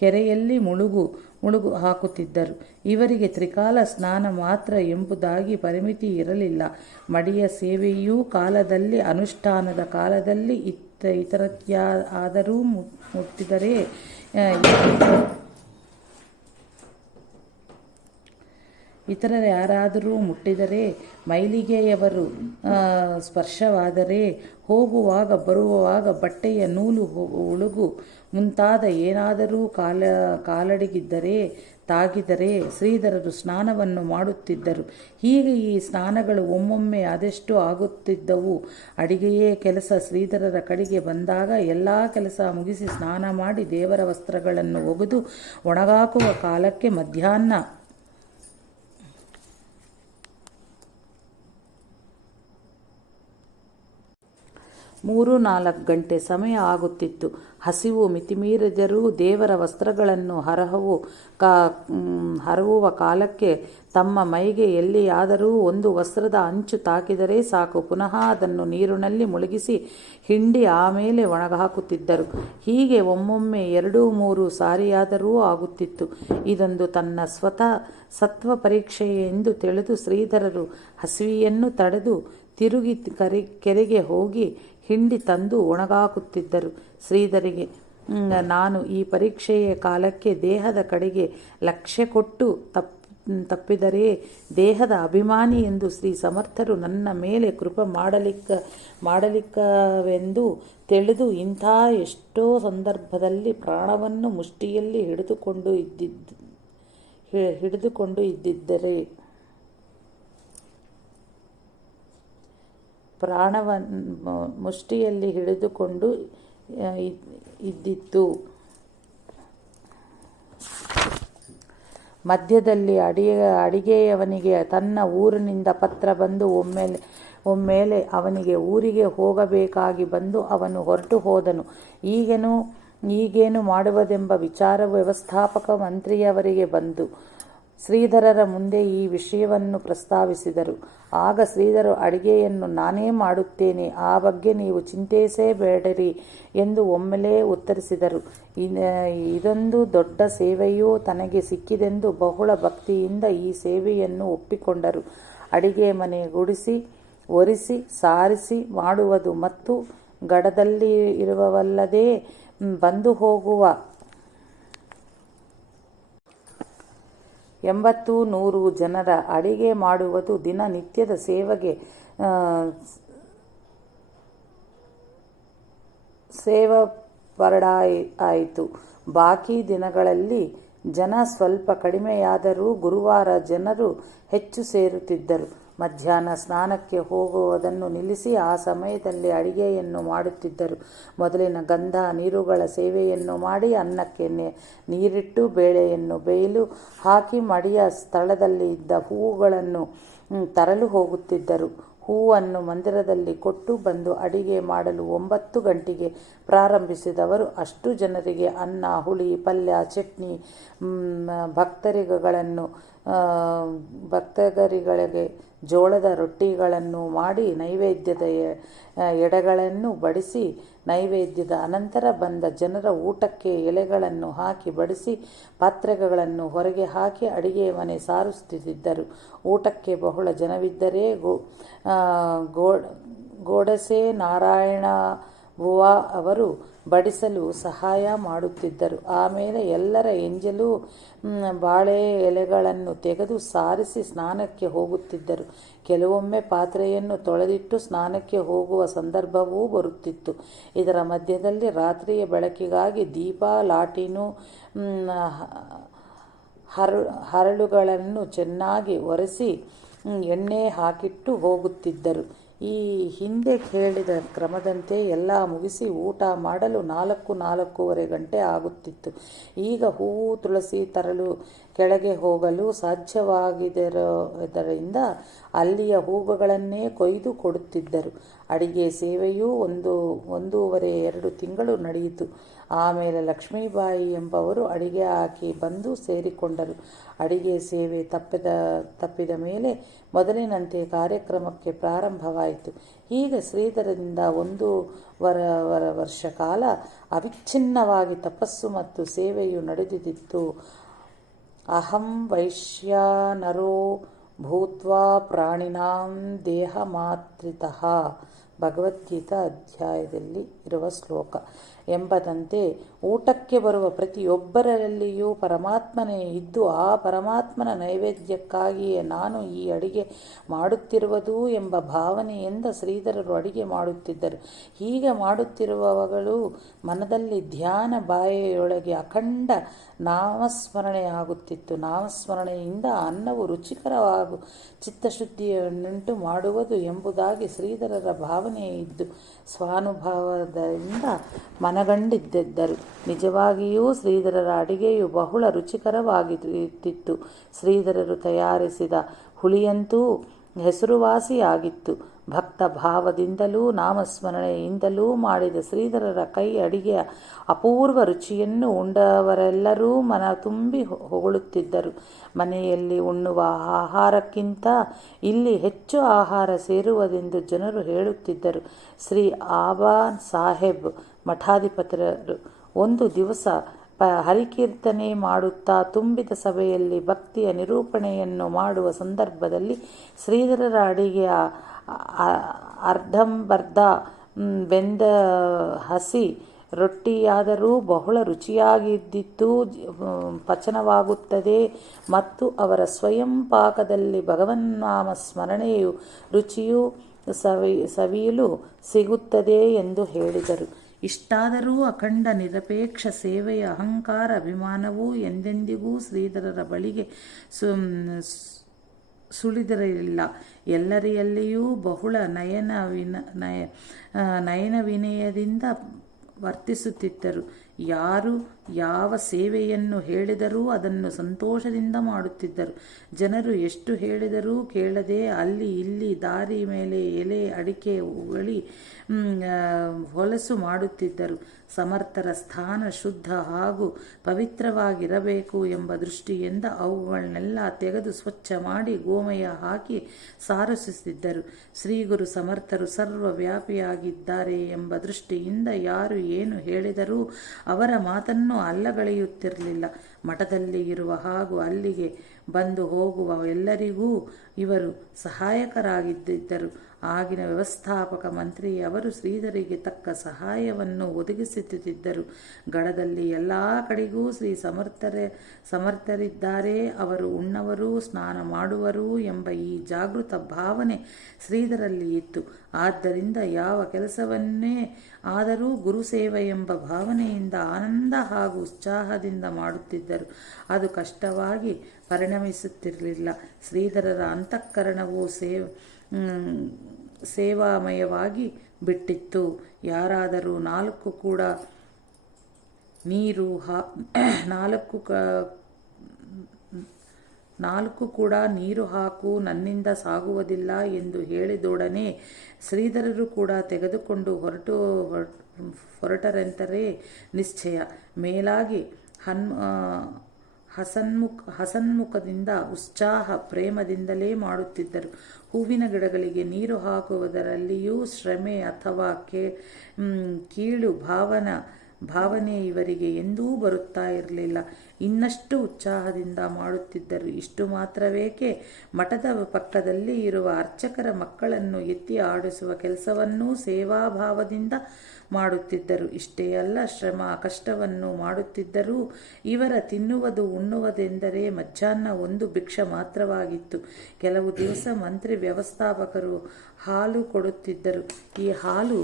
ಕೆರೆಯಲ್ಲಿ ಮುಳುಗು ಹಾಕುತ್ತಿದ್ದರು. ಇವರಿಗೆ ತ್ರಿಕಾಲ ಸ್ನಾನ ಮಾತ್ರ ಎಂಬುದಾಗಿ ಪರಿಮಿತಿ ಇರಲಿಲ್ಲ. ಮಡಿಯ ಸೇವೆಯೂ ಕಾಲದಲ್ಲಿ, ಅನುಷ್ಠಾನದ ಕಾಲದಲ್ಲಿ ಇತರತ್ಯಾದರೂ ಮುಟ್ಟಿದರೆ ಇತರರು ಯಾರಾದರೂ ಮುಟ್ಟಿದರೆ, ಮೈಲಿಗೆಯವರು ಸ್ಪರ್ಶವಾದರೆ, ಹೋಗುವಾಗ ಬರುವಾಗ ಬಟ್ಟೆಯ ನೂಲು ಉಳುಗು ಮುಂತಾದ ಏನಾದರೂ ಕಾಲಡಿಗಿದ್ದರೆ ತಾಗಿದರೆ ಶ್ರೀಧರರು ಸ್ನಾನವನ್ನು ಮಾಡುತ್ತಿದ್ದರು. ಹೀಗೆ ಈ ಸ್ನಾನಗಳು ಒಮ್ಮೊಮ್ಮೆ ಅದೆಷ್ಟು ಆಗುತ್ತಿದ್ದವು. ಅಡಿಗೆಯೇ ಕೆಲಸ ಶ್ರೀಧರರ ಕಡೆಗೆ ಬಂದಾಗ ಎಲ್ಲ ಕೆಲಸ ಮುಗಿಸಿ ಸ್ನಾನ ಮಾಡಿ ದೇವರ ವಸ್ತ್ರಗಳನ್ನು ಒಗೆದು ಒಣಗಾಕುವ ಕಾಲಕ್ಕೆ ಮಧ್ಯಾಹ್ನ 3-4 ಗಂಟೆ ಸಮಯ ಆಗುತ್ತಿತ್ತು. ಹಸಿವು ಮಿತಿಮೀರಿದರೂ ದೇವರ ವಸ್ತ್ರಗಳನ್ನು ಹರವುವ ಕಾಲಕ್ಕೆ ತಮ್ಮ ಮೈಗೆ ಎಲ್ಲಿಯಾದರೂ ಒಂದು ವಸ್ತ್ರದ ಅಂಚು ತಾಕಿದರೆ ಸಾಕು, ಪುನಃ ಅದನ್ನು ನೀರಿನಲ್ಲಿ ಮುಳುಗಿಸಿ ಹಿಂಡಿ ಆಮೇಲೆ ಒಣಗಾಕುತ್ತಿದ್ದರು. ಹೀಗೆ ಒಮ್ಮೊಮ್ಮೆ 2-3 ಸಾರಿಯಾದರೂ ಆಗುತ್ತಿತ್ತು. ಇದೊಂದು ತನ್ನ ಸತ್ವ ಪರೀಕ್ಷೆಯೆಂದು ತಿಳಿದು ಶ್ರೀಧರರು ಹಸಿವೆಯನ್ನು ತಡೆದು ತಿರುಗಿ ಕೆರೆಗೆ ಹೋಗಿ ಹಿಂಡಿ ತಂದು ಒಣಗಾಕುತ್ತಿದ್ದರು. ಶ್ರೀಧರಿಗೆ ನಾನು ಈ ಪರೀಕ್ಷೆಯ ಕಾಲಕ್ಕೆ ದೇಹದ ಕಡೆಗೆ ಲಕ್ಷ್ಯ ಕೊಟ್ಟು ತಪ್ಪಿದರೆ ದೇಹದ ಅಭಿಮಾನಿ ಎಂದು ಶ್ರೀ ಸಮರ್ಥರು ನನ್ನ ಮೇಲೆ ಕೃಪೆ ಮಾಡಲಿಕ್ಕವೆಂದು ತಿಳಿದು ಇಂಥ ಎಷ್ಟೋ ಸಂದರ್ಭದಲ್ಲಿ ಪ್ರಾಣವನ್ನು ಮುಷ್ಟಿಯಲ್ಲಿ ಹಿಡಿದುಕೊಂಡು ಇದ್ದಿದ್ದರೆ ಮುಷ್ಟಿಯಲ್ಲಿ ಹಿಡಿದುಕೊಂಡು ಇದ್ದಿತ್ತು. ಮಧ್ಯದಲ್ಲಿ ಅಡಿಗೆಯವನಿಗೆ ತನ್ನ ಊರಿನಿಂದ ಪತ್ರ ಬಂದು ಒಮ್ಮೆಲೆ ಅವನಿಗೆ ಊರಿಗೆ ಹೋಗಬೇಕಾಗಿ ಬಂದು ಅವನು ಹೊರಟು ಹೋದನು. ಈಗೇನು ಮಾಡುವುದೆಂಬ ವಿಚಾರವು ವ್ಯವಸ್ಥಾಪಕ ಮಂತ್ರಿಯವರಿಗೆ ಬಂದು ಶ್ರೀಧರರ ಮುಂದೆ ಈ ವಿಷಯವನ್ನು ಪ್ರಸ್ತಾವಿಸಿದರು. ಆಗ ಶ್ರೀಧರರು ಅಡಿಗೆಯನ್ನು ನಾನೇ ಮಾಡುತ್ತೇನೆ, ಆ ಬಗ್ಗೆ ನೀವು ಚಿಂತಿಸಬೇಡಿರಿ ಎಂದು ಒಮ್ಮೆಲೇ ಉತ್ತರಿಸಿದರು. ಇದೊಂದು ದೊಡ್ಡ ಸೇವೆಯೂ ತನಗೆ ಸಿಕ್ಕಿದೆಂದು ಬಹಳ ಭಕ್ತಿಯಿಂದ ಈ ಸೇವೆಯನ್ನು ಒಪ್ಪಿಕೊಂಡರು. ಅಡಿಗೆ ಮನೆ ಗುಡಿಸಿ ಒರೆಸಿ ಸಾರಿಸಿ ಮಾಡುವುದು ಮತ್ತು ಗಡದಲ್ಲಿ ಇರುವವಲ್ಲದೆ ಬಂದು ಹೋಗುವ 80-100 ಜನರ ಅಡಿಗೆ ಮಾಡುವುದು ದಿನನಿತ್ಯದ ಸೇವಪರಡಾಯಿತು. ಬಾಕಿ ದಿನಗಳಲ್ಲಿ ಜನ ಸ್ವಲ್ಪ ಕಡಿಮೆಯಾದರೂ ಗುರುವಾರ ಜನರು ಹೆಚ್ಚು ಸೇರುತ್ತಿದ್ದರು. ಮಧ್ಯಾಹ್ನ ಸ್ನಾನಕ್ಕೆ ಹೋಗುವುದನ್ನು ನಿಲ್ಲಿಸಿ ಆ ಸಮಯದಲ್ಲಿ ಅಡಿಗೆಯನ್ನು ಮಾಡುತ್ತಿದ್ದರು. ಮೊದಲಿನ ಗಂಧ ನೀರುಗಳ ಸೇವೆಯನ್ನು ಮಾಡಿ ಅನ್ನಕ್ಕೆ ನೀರಿಟ್ಟು ಬೇಳೆಯನ್ನು ಬೇಯಲು ಹಾಕಿ ಮಡಿಯ ಸ್ಥಳದಲ್ಲಿ ಇದ್ದ ಹೂವುಗಳನ್ನು ತರಲು ಹೋಗುತ್ತಿದ್ದರು. ಹೂವನ್ನು ಮಂದಿರದಲ್ಲಿ ಕೊಟ್ಟು ಬಂದು ಅಡಿಗೆ ಮಾಡಲು 9 ಗಂಟೆಗೆ ಪ್ರಾರಂಭಿಸಿದವರು ಅಷ್ಟು ಜನರಿಗೆ ಅನ್ನ, ಹುಳಿ, ಪಲ್ಯ, ಚಟ್ನಿ, ಭಕ್ತಗರಿಗೆ ಜೋಳದ ರೊಟ್ಟಿಗಳನ್ನು ಮಾಡಿ ನೈವೇದ್ಯದ ಎಡೆಗಳನ್ನು ಬಡಿಸಿ ನೈವೇದ್ಯದ ಅನಂತರ ಬಂದ ಜನರ ಊಟಕ್ಕೆ ಎಲೆಗಳನ್ನು ಹಾಕಿ ಬಡಿಸಿ ಪಾತ್ರೆಗಳನ್ನು ಹೊರಗೆ ಹಾಕಿ ಅಡಿಗೆ ಮನೆ ಸಾರಿಸುತ್ತಿದ್ದರು. ಊಟಕ್ಕೆ ಬಹಳ ಜನವಿದ್ದರೆ ಗೋಡಸೆ ನಾರಾಯಣ ಬುವಾ ಅವರು ಬಡಿಸಲು ಸಹಾಯ ಮಾಡುತ್ತಿದ್ದರು. ಆಮೇಲೆ ಎಲ್ಲರ ಎಂಜಲು ಬಾಳೆ ಎಲೆಗಳನ್ನು ತೆಗೆದು ಸಾರಿಸಿ ಸ್ನಾನಕ್ಕೆ ಹೋಗುತ್ತಿದ್ದರು. ಕೆಲವೊಮ್ಮೆ ಪಾತ್ರೆಯನ್ನು ತೊಳೆದಿಟ್ಟು ಸ್ನಾನಕ್ಕೆ ಹೋಗುವ ಸಂದರ್ಭವೂ ಬರುತ್ತಿತ್ತು. ಇದರ ಮಧ್ಯದಲ್ಲಿ ರಾತ್ರಿಯ ಬೆಳಕಿಗಾಗಿ ದೀಪ, ಲಾಟಿನು, ಹರಳುಗಳನ್ನು ಚೆನ್ನಾಗಿ ಒರೆಸಿ ಎಣ್ಣೆ ಹಾಕಿಟ್ಟು ಹೋಗುತ್ತಿದ್ದರು. ಈ ಹಿಂದೆ ಹೇಳಿದ ಕ್ರಮದಂತೆ ಎಲ್ಲ ಮುಗಿಸಿ ಊಟ ಮಾಡಲು 4-4:15 ಗಂಟೆ ಆಗುತ್ತಿತ್ತು. ಈಗ ಹೂವು, ತುಳಸಿ ತರಲು ಕೆಳಗೆ ಹೋಗಲು ಸಾಧ್ಯವಾಗಿದ್ದರಿಂದ ಅಲ್ಲಿಯ ಹೂವುಗಳನ್ನೇ ಕೊಯ್ದು ಕೊಡುತ್ತಿದ್ದರು. ಅಡಿಗೆ ಸೇವೆಯು 1.5-2 ತಿಂಗಳು ನಡೆಯಿತು. ಆಮೇಲೆ ಲಕ್ಷ್ಮೀಬಾಯಿ ಎಂಬವರು ಅಡಿಗೆ ಹಾಕಿ ಬಂದು ಸೇರಿಕೊಂಡರು. ಅಡಿಗೆ ಸೇವೆ ತಪ್ಪಿದ ಮೇಲೆ ಮೊದಲಿನಂತೆ ಕಾರ್ಯಕ್ರಮಕ್ಕೆ ಪ್ರಾರಂಭವಾಯಿತು. ಹೀಗೆ ಶ್ರೀಧರರಿಂದ 1.5 ವರ್ಷ ಕಾಲ ಅವಿಚ್ಛಿನ್ನವಾಗಿ ತಪಸ್ಸು ಮತ್ತು ಸೇವೆಯು ನಡೆದಿತ್ತು. ಅಹಂ ವೈಶ್ಯಾನರೋ ಭೂತ್ವಾ ಪ್ರಾಣಿನಾಂ ದೇಹಮಾತ್ರಿತಃ ಭಗವದ್ಗೀತಾ ಅಧ್ಯಾಯದಲ್ಲಿ ಇರುವ ಶ್ಲೋಕ ಎಂಬಂತೆ ಊಟಕ್ಕೆ ಬರುವ ಪ್ರತಿಯೊಬ್ಬರಲ್ಲಿಯೂ ಪರಮಾತ್ಮನೇ ಇದ್ದು ಆ ಪರಮಾತ್ಮನ ನೈವೇದ್ಯಕ್ಕಾಗಿಯೇ ನಾನು ಈ ಅಡಿಗೆ ಮಾಡುತ್ತಿರುವುದು ಎಂಬ ಭಾವನೆಯಿಂದ ಶ್ರೀಧರರು ಅಡಿಗೆ ಮಾಡುತ್ತಿದ್ದರು. ಹೀಗೆ ಮಾಡುತ್ತಿರುವವಗಳು ಮನದಲ್ಲಿ ಧ್ಯಾನ, ಬಾಯೊಳಗೆ ಅಖಂಡ ನಾಮಸ್ಮರಣೆಯಾಗುತ್ತಿತ್ತು. ನಾಮಸ್ಮರಣೆಯಿಂದ ಅನ್ನವು ರುಚಿಕರವಾಗು ಚಿತ್ತಶುದ್ಧಿಯನ್ನುಂಟು ಮಾಡುವುದು ಎಂಬುದಾಗಿ ಶ್ರೀಧರರ ಭಾವನೆ ಇದ್ದು ಸ್ವಾನುಭವದಿಂದ ಮನಗಂಡಿದ್ದರು. ನಿಜವಾಗಿಯೂ ಶ್ರೀಧರರ ಅಡಿಗೆಯು ಬಹಳ ರುಚಿಕರವಾಗಿರುತ್ತಿತ್ತು. ಶ್ರೀಧರರು ತಯಾರಿಸಿದ ಹುಳಿಯಂತೂ ಹೆಸರುವಾಸಿಯಾಗಿತ್ತು. ಭಕ್ತ ಭಾವದಿಂದಲೂ ನಾಮಸ್ಮರಣೆಯಿಂದಲೂ ಮಾಡಿದ ಶ್ರೀಧರರ ಕೈ ಅಡಿಗೆಯ ಅಪೂರ್ವ ರುಚಿಯನ್ನು ಉಂಡವರೆಲ್ಲರೂ ಮನ ತುಂಬಿ ಹೊಗಳುತ್ತಿದ್ದರು. ಮನೆಯಲ್ಲಿ ಉಣ್ಣುವ ಆಹಾರಕ್ಕಿಂತ ಇಲ್ಲಿ ಹೆಚ್ಚು ಆಹಾರ ಸೇರುವುದೆಂದು ಜನರು ಹೇಳುತ್ತಿದ್ದರು. ಶ್ರೀ ಆಬಾ ಸಾಹೇಬ್ ಮಠಾಧಿಪತರು ಒಂದು ದಿವಸ ಹರಿಕೀರ್ತನೆ ಮಾಡುತ್ತಾ ತುಂಬಿದ ಸಭೆಯಲ್ಲಿ ಭಕ್ತಿಯ ನಿರೂಪಣೆಯನ್ನು ಮಾಡುವ ಸಂದರ್ಭದಲ್ಲಿ ಶ್ರೀಧರರ ಅಡಿಗೆಯ ಅರ್ಧಂಬರ್ಧ ಬೆಂದ ಹಸಿ ರೊಟ್ಟಿಯಾದರೂ ಬಹಳ ರುಚಿಯಾಗಿದ್ದಿತು, ಪಚನವಾಗುತ್ತದೆ ಮತ್ತು ಅವರ ಸ್ವಯಂ ಪಾಕದಲ್ಲಿ ಭಗವನ್ನಾಮ ಸ್ಮರಣೆಯು ರುಚಿಯು ಸವಿಯಲು ಸಿಗುತ್ತದೆ ಎಂದು ಹೇಳಿದರು. ಇಷ್ಟಾದರೂ ಅಖಂಡ ನಿರಪೇಕ್ಷ ಸೇವೆಯ ಅಹಂಕಾರ ಅಭಿಮಾನವು ಎಂದೆಂದಿಗೂ ಶ್ರೀಧರರ ಬಳಿಗೆ ಸುಳಿದಿರಲಿಲ್ಲ. ಎಲ್ಲರೆಲ್ಲಿಯೂ ಬಹಳ ನಯನ ವಿನಯದಿಂದ ವರ್ತಿಸುತ್ತಿದ್ದರು. ಯಾರು ಯಾವ ಸೇವೆಯನ್ನು ಹೇಳಿದರೂ ಅದನ್ನು ಸಂತೋಷದಿಂದ ಮಾಡುತ್ತಿದ್ದರು. ಜನರು ಎಷ್ಟು ಹೇಳಿದರೂ ಕೇಳದೆ ಅಲ್ಲಿ ಇಲ್ಲಿ ದಾರಿ ಮೇಲೆ ಎಲೆ ಅಡಿಕೆ ಉಗಳಿ ಹೊಲಸು ಮಾಡುತ್ತಿದ್ದರು. ಸಮರ್ಥರ ಸ್ಥಾನ ಶುದ್ಧ ಹಾಗೂ ಪವಿತ್ರವಾಗಿರಬೇಕು ಎಂಬ ದೃಷ್ಟಿಯಿಂದ ಅವುಗಳನ್ನೆಲ್ಲ ತೆಗೆದು ಸ್ವಚ್ಛ ಮಾಡಿ ಗೋಮಯ ಹಾಕಿ ಸಾರಿಸುತ್ತಿದ್ದರು. ಶ್ರೀ ಗುರು ಸಮರ್ಥರು ಸರ್ವವ್ಯಾಪಿಯಾಗಿದ್ದಾರೆ ಎಂಬ ದೃಷ್ಟಿಯಿಂದ ಯಾರು ಏನು ಹೇಳಿದರೂ ಅವರ ಮಾತನ್ನು ಅಲ್ಲಗಳೆಯುತ್ತಿರಲಿಲ್ಲ. ಮಠದಲ್ಲಿ ಇರುವ ಹಾಗೂ ಅಲ್ಲಿಗೆ ಬಂದು ಹೋಗುವ ಎಲ್ಲರಿಗೂ ಇವರು ಸಹಾಯಕರಾಗಿದ್ದರು. ಆಗಿನ ವ್ಯವಸ್ಥಾಪಕ ಮಂತ್ರಿ ಅವರು ಶ್ರೀಧರಿಗೆ ತಕ್ಕ ಸಹಾಯವನ್ನು ಒದಗಿಸುತ್ತಿದ್ದರು. ಗಡದಲ್ಲಿ ಎಲ್ಲ ಕಡೆಗೂ ಶ್ರೀ ಸಮರ್ಥರಿದ್ದಾರೆ, ಅವರು ಉಣ್ಣವರು, ಸ್ನಾನ ಮಾಡುವರು ಎಂಬ ಈ ಜಾಗೃತ ಭಾವನೆ ಶ್ರೀಧರಲ್ಲಿ ಇತ್ತು. ಆದ್ದರಿಂದ ಯಾವ ಕೆಲಸವನ್ನೇ ಆದರೂ ಗುರುಸೇವೆ ಎಂಬ ಭಾವನೆಯಿಂದ ಆನಂದ ಹಾಗೂ ಉತ್ಸಾಹದಿಂದ ಮಾಡುತ್ತಿದ್ದರು. ಅದು ಕಷ್ಟವಾಗಿ ಪರಿಣಮಿಸುತ್ತಿರಲಿಲ್ಲ. ಶ್ರೀಧರರ ಅಂತಃಕರಣವು ಸೇವಾಮಯವಾಗಿ ಬಿಟ್ಟಿತ್ತು. ಯಾರಾದರೂ ನಾಲ್ಕು ಕೂಡ ನೀರು ಹಾಕು, ನನ್ನಿಂದ ಸಾಗುವುದಿಲ್ಲ ಎಂದು ಹೇಳಿದೊಡನೆ ಶ್ರೀಧರರು ಕೂಡ ತೆಗೆದುಕೊಂಡು ಹೊರಟರೆಂದರೆ ನಿಶ್ಚಯ. ಮೇಲಾಗಿ ಹಸನ್ಮುಖದಿಂದ ಉತ್ಸಾಹ ಪ್ರೇಮದಿಂದಲೇ ಮಾಡುತ್ತಿದ್ದರು. ಹೂವಿನ ಗಿಡಗಳಿಗೆ ನೀರು ಹಾಕುವುದರಲ್ಲಿಯೂ ಶ್ರಮೆ ಅಥವಾ ಕೀಳು ಭಾವನೆ ಇವರಿಗೆ ಎಂದೂ ಬರುತ್ತಾ ಇರಲಿಲ್ಲ. ಇನ್ನಷ್ಟು ಉತ್ಸಾಹದಿಂದ ಮಾಡುತ್ತಿದ್ದರು. ಇಷ್ಟು ಮಾತ್ರವೇಕೆ, ಮಠದ ಪಕ್ಕದಲ್ಲಿ ಇರುವ ಅರ್ಚಕರ ಮಕ್ಕಳನ್ನು ಎತ್ತಿ ಆಡಿಸುವ ಕೆಲಸವನ್ನೂ ಸೇವಾಭಾವದಿಂದ ಮಾಡುತ್ತಿದ್ದರು. ಇಷ್ಟೇ ಅಲ್ಲ, ಶ್ರಮ ಕಷ್ಟವನ್ನು ಮಾಡುತ್ತಿದ್ದರೂ ಇವರ ತಿನ್ನುವುದು ಉಣ್ಣುವುದೆಂದರೆ ಮಧ್ಯಾಹ್ನ ಒಂದು ಭಿಕ್ಷ ಮಾತ್ರವಾಗಿತ್ತು. ಕೆಲವು ದಿವಸ ಮಂತ್ರಿ ವ್ಯವಸ್ಥಾಪಕರು ಹಾಲು ಕೊಡುತ್ತಿದ್ದರು. ಈ ಹಾಲು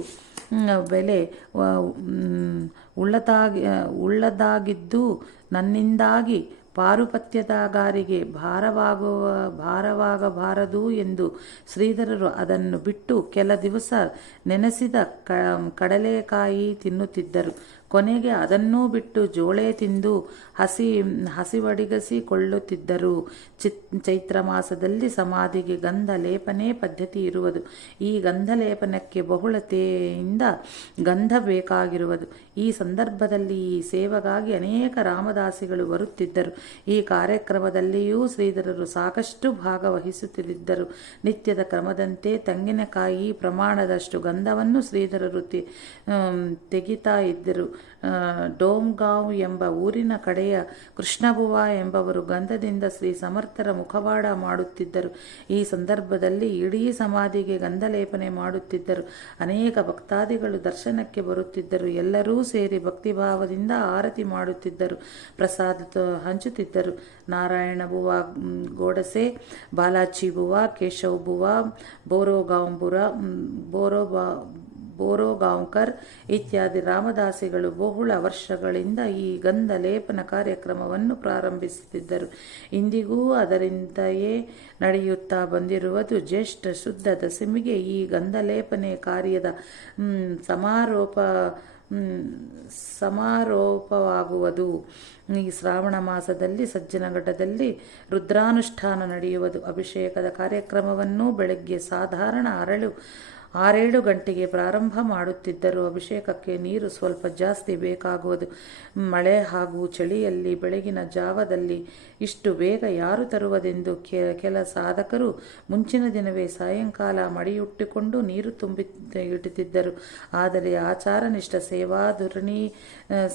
ಬೆಲೆ ಉಳ್ಳದಾಗಿದ್ದು ನನ್ನಿಂದಾಗಿ ಪಾರುಪತ್ಯಗಾರಿಗೆ ಭಾರವಾಗಬಾರದು ಎಂದು ಶ್ರೀಧರರು ಅದನ್ನು ಬಿಟ್ಟು ಕೆಲ ದಿವಸ ನೆನೆಸಿದ ಕಡಲೆಕಾಯಿ ತಿನ್ನುತ್ತಿದ್ದರು. ಕೊನೆಗೆ ಅದನ್ನೂ ಬಿಟ್ಟು ಜೋಳೆ ತಿಂದು ಹಸಿವಡಿಸಿಕೊಳ್ಳುತ್ತಿದ್ದರು. ಚೈತ್ರ ಮಾಸದಲ್ಲಿ ಸಮಾಧಿಗೆ ಗಂಧ ಲೇಪನೆ ಪದ್ಧತಿ ಇರುವುದು. ಈ ಗಂಧ ಲೇಪನಕ್ಕೆ ಬಹುಳತೆಯಿಂದ ಗಂಧ ಬೇಕಾಗಿರುವುದು. ಈ ಸಂದರ್ಭದಲ್ಲಿ ಈ ಸೇವೆಗಾಗಿ ಅನೇಕ ರಾಮದಾಸಿಗಳು ಬರುತ್ತಿದ್ದರು. ಈ ಕಾರ್ಯಕ್ರಮದಲ್ಲಿಯೂ ಶ್ರೀಧರರು ಸಾಕಷ್ಟು ಭಾಗವಹಿಸುತ್ತಿದ್ದರು. ನಿತ್ಯದ ಕ್ರಮದಂತೆ ತೆಂಗಿನಕಾಯಿ ಪ್ರಮಾಣದಷ್ಟು ಗಂಧವನ್ನು ಶ್ರೀಧರರು ತೆಗಿತಾ ಇದ್ದರು. ಡೋಮ್ಗಾಂವ್ ಎಂಬ ಊರಿನ ಕಡೆಯ ಕೃಷ್ಣಬುವ ಎಂಬವರು ಗಂಧದಿಂದ ಶ್ರೀ ಸಮರ್ಥರ ಮುಖವಾಡ ಮಾಡುತ್ತಿದ್ದರು. ಈ ಸಂದರ್ಭದಲ್ಲಿ ಇಡೀ ಸಮಾಧಿಗೆ ಗಂಧಲೇಪನೆ ಮಾಡುತ್ತಿದ್ದರು. ಅನೇಕ ಭಕ್ತಾದಿಗಳು ದರ್ಶನಕ್ಕೆ ಬರುತ್ತಿದ್ದರು. ಎಲ್ಲರೂ ಸೇರಿ ಭಕ್ತಿಭಾವದಿಂದ ಆರತಿ ಮಾಡುತ್ತಿದ್ದರು, ಪ್ರಸಾದ ಹಂಚುತ್ತಿದ್ದರು. ನಾರಾಯಣ ಬುವ ಗೋಡಸೆ, ಬಾಲಾಜಿ ಬುವ, ಕೇಶವ್ ಬುವ, ಬೋರೋಗಾಂವ್ಕರ್ ಇತ್ಯಾದಿ ರಾಮದಾಸಿಗಳು ಬಹುಳ ವರ್ಷಗಳಿಂದ ಈ ಗಂಧ ಲೇಪನ ಕಾರ್ಯಕ್ರಮವನ್ನು ಪ್ರಾರಂಭಿಸುತ್ತಿದ್ದರು. ಇಂದಿಗೂ ಅದರಿಂದಲೇ ನಡೆಯುತ್ತಾ ಬಂದಿರುವುದು. ಜ್ಯೇಷ್ಠ ಶುದ್ಧ ದಶಮಿಗೆ ಈ ಗಂಧಲೇಪನೆ ಕಾರ್ಯದ ಸಮಾರೋಪವಾಗುವುದು. ಈ ಶ್ರಾವಣ ಮಾಸದಲ್ಲಿ ಸಜ್ಜನಘಟ್ಟದಲ್ಲಿ ರುದ್ರಾನುಷ್ಠಾನ ನಡೆಯುವುದು. ಅಭಿಷೇಕದ ಕಾರ್ಯಕ್ರಮವನ್ನು ಬೆಳಗ್ಗೆ ಸಾಧಾರಣ 6-7 ಗಂಟೆಗೆ ಪ್ರಾರಂಭ ಮಾಡುತ್ತಿದ್ದರು. ಅಭಿಷೇಕಕ್ಕೆ ನೀರು ಸ್ವಲ್ಪ ಜಾಸ್ತಿ ಬೇಕಾಗುವುದು. ಮಳೆ ಹಾಗೂ ಚಳಿಯಲ್ಲಿ ಬೆಳಗಿನ ಜಾವದಲ್ಲಿ ಇಷ್ಟು ಬೇಗ ಯಾರು ತರುವುದೆಂದು ಕೆಲ ಸಾಧಕರು ಮುಂಚಿನ ದಿನವೇ ಸಾಯಂಕಾಲ ಮಡಿಯುಟ್ಟಿಕೊಂಡು ನೀರು ಇಡುತ್ತಿದ್ದರು. ಆದರೆ ಆಚಾರನಿಷ್ಠ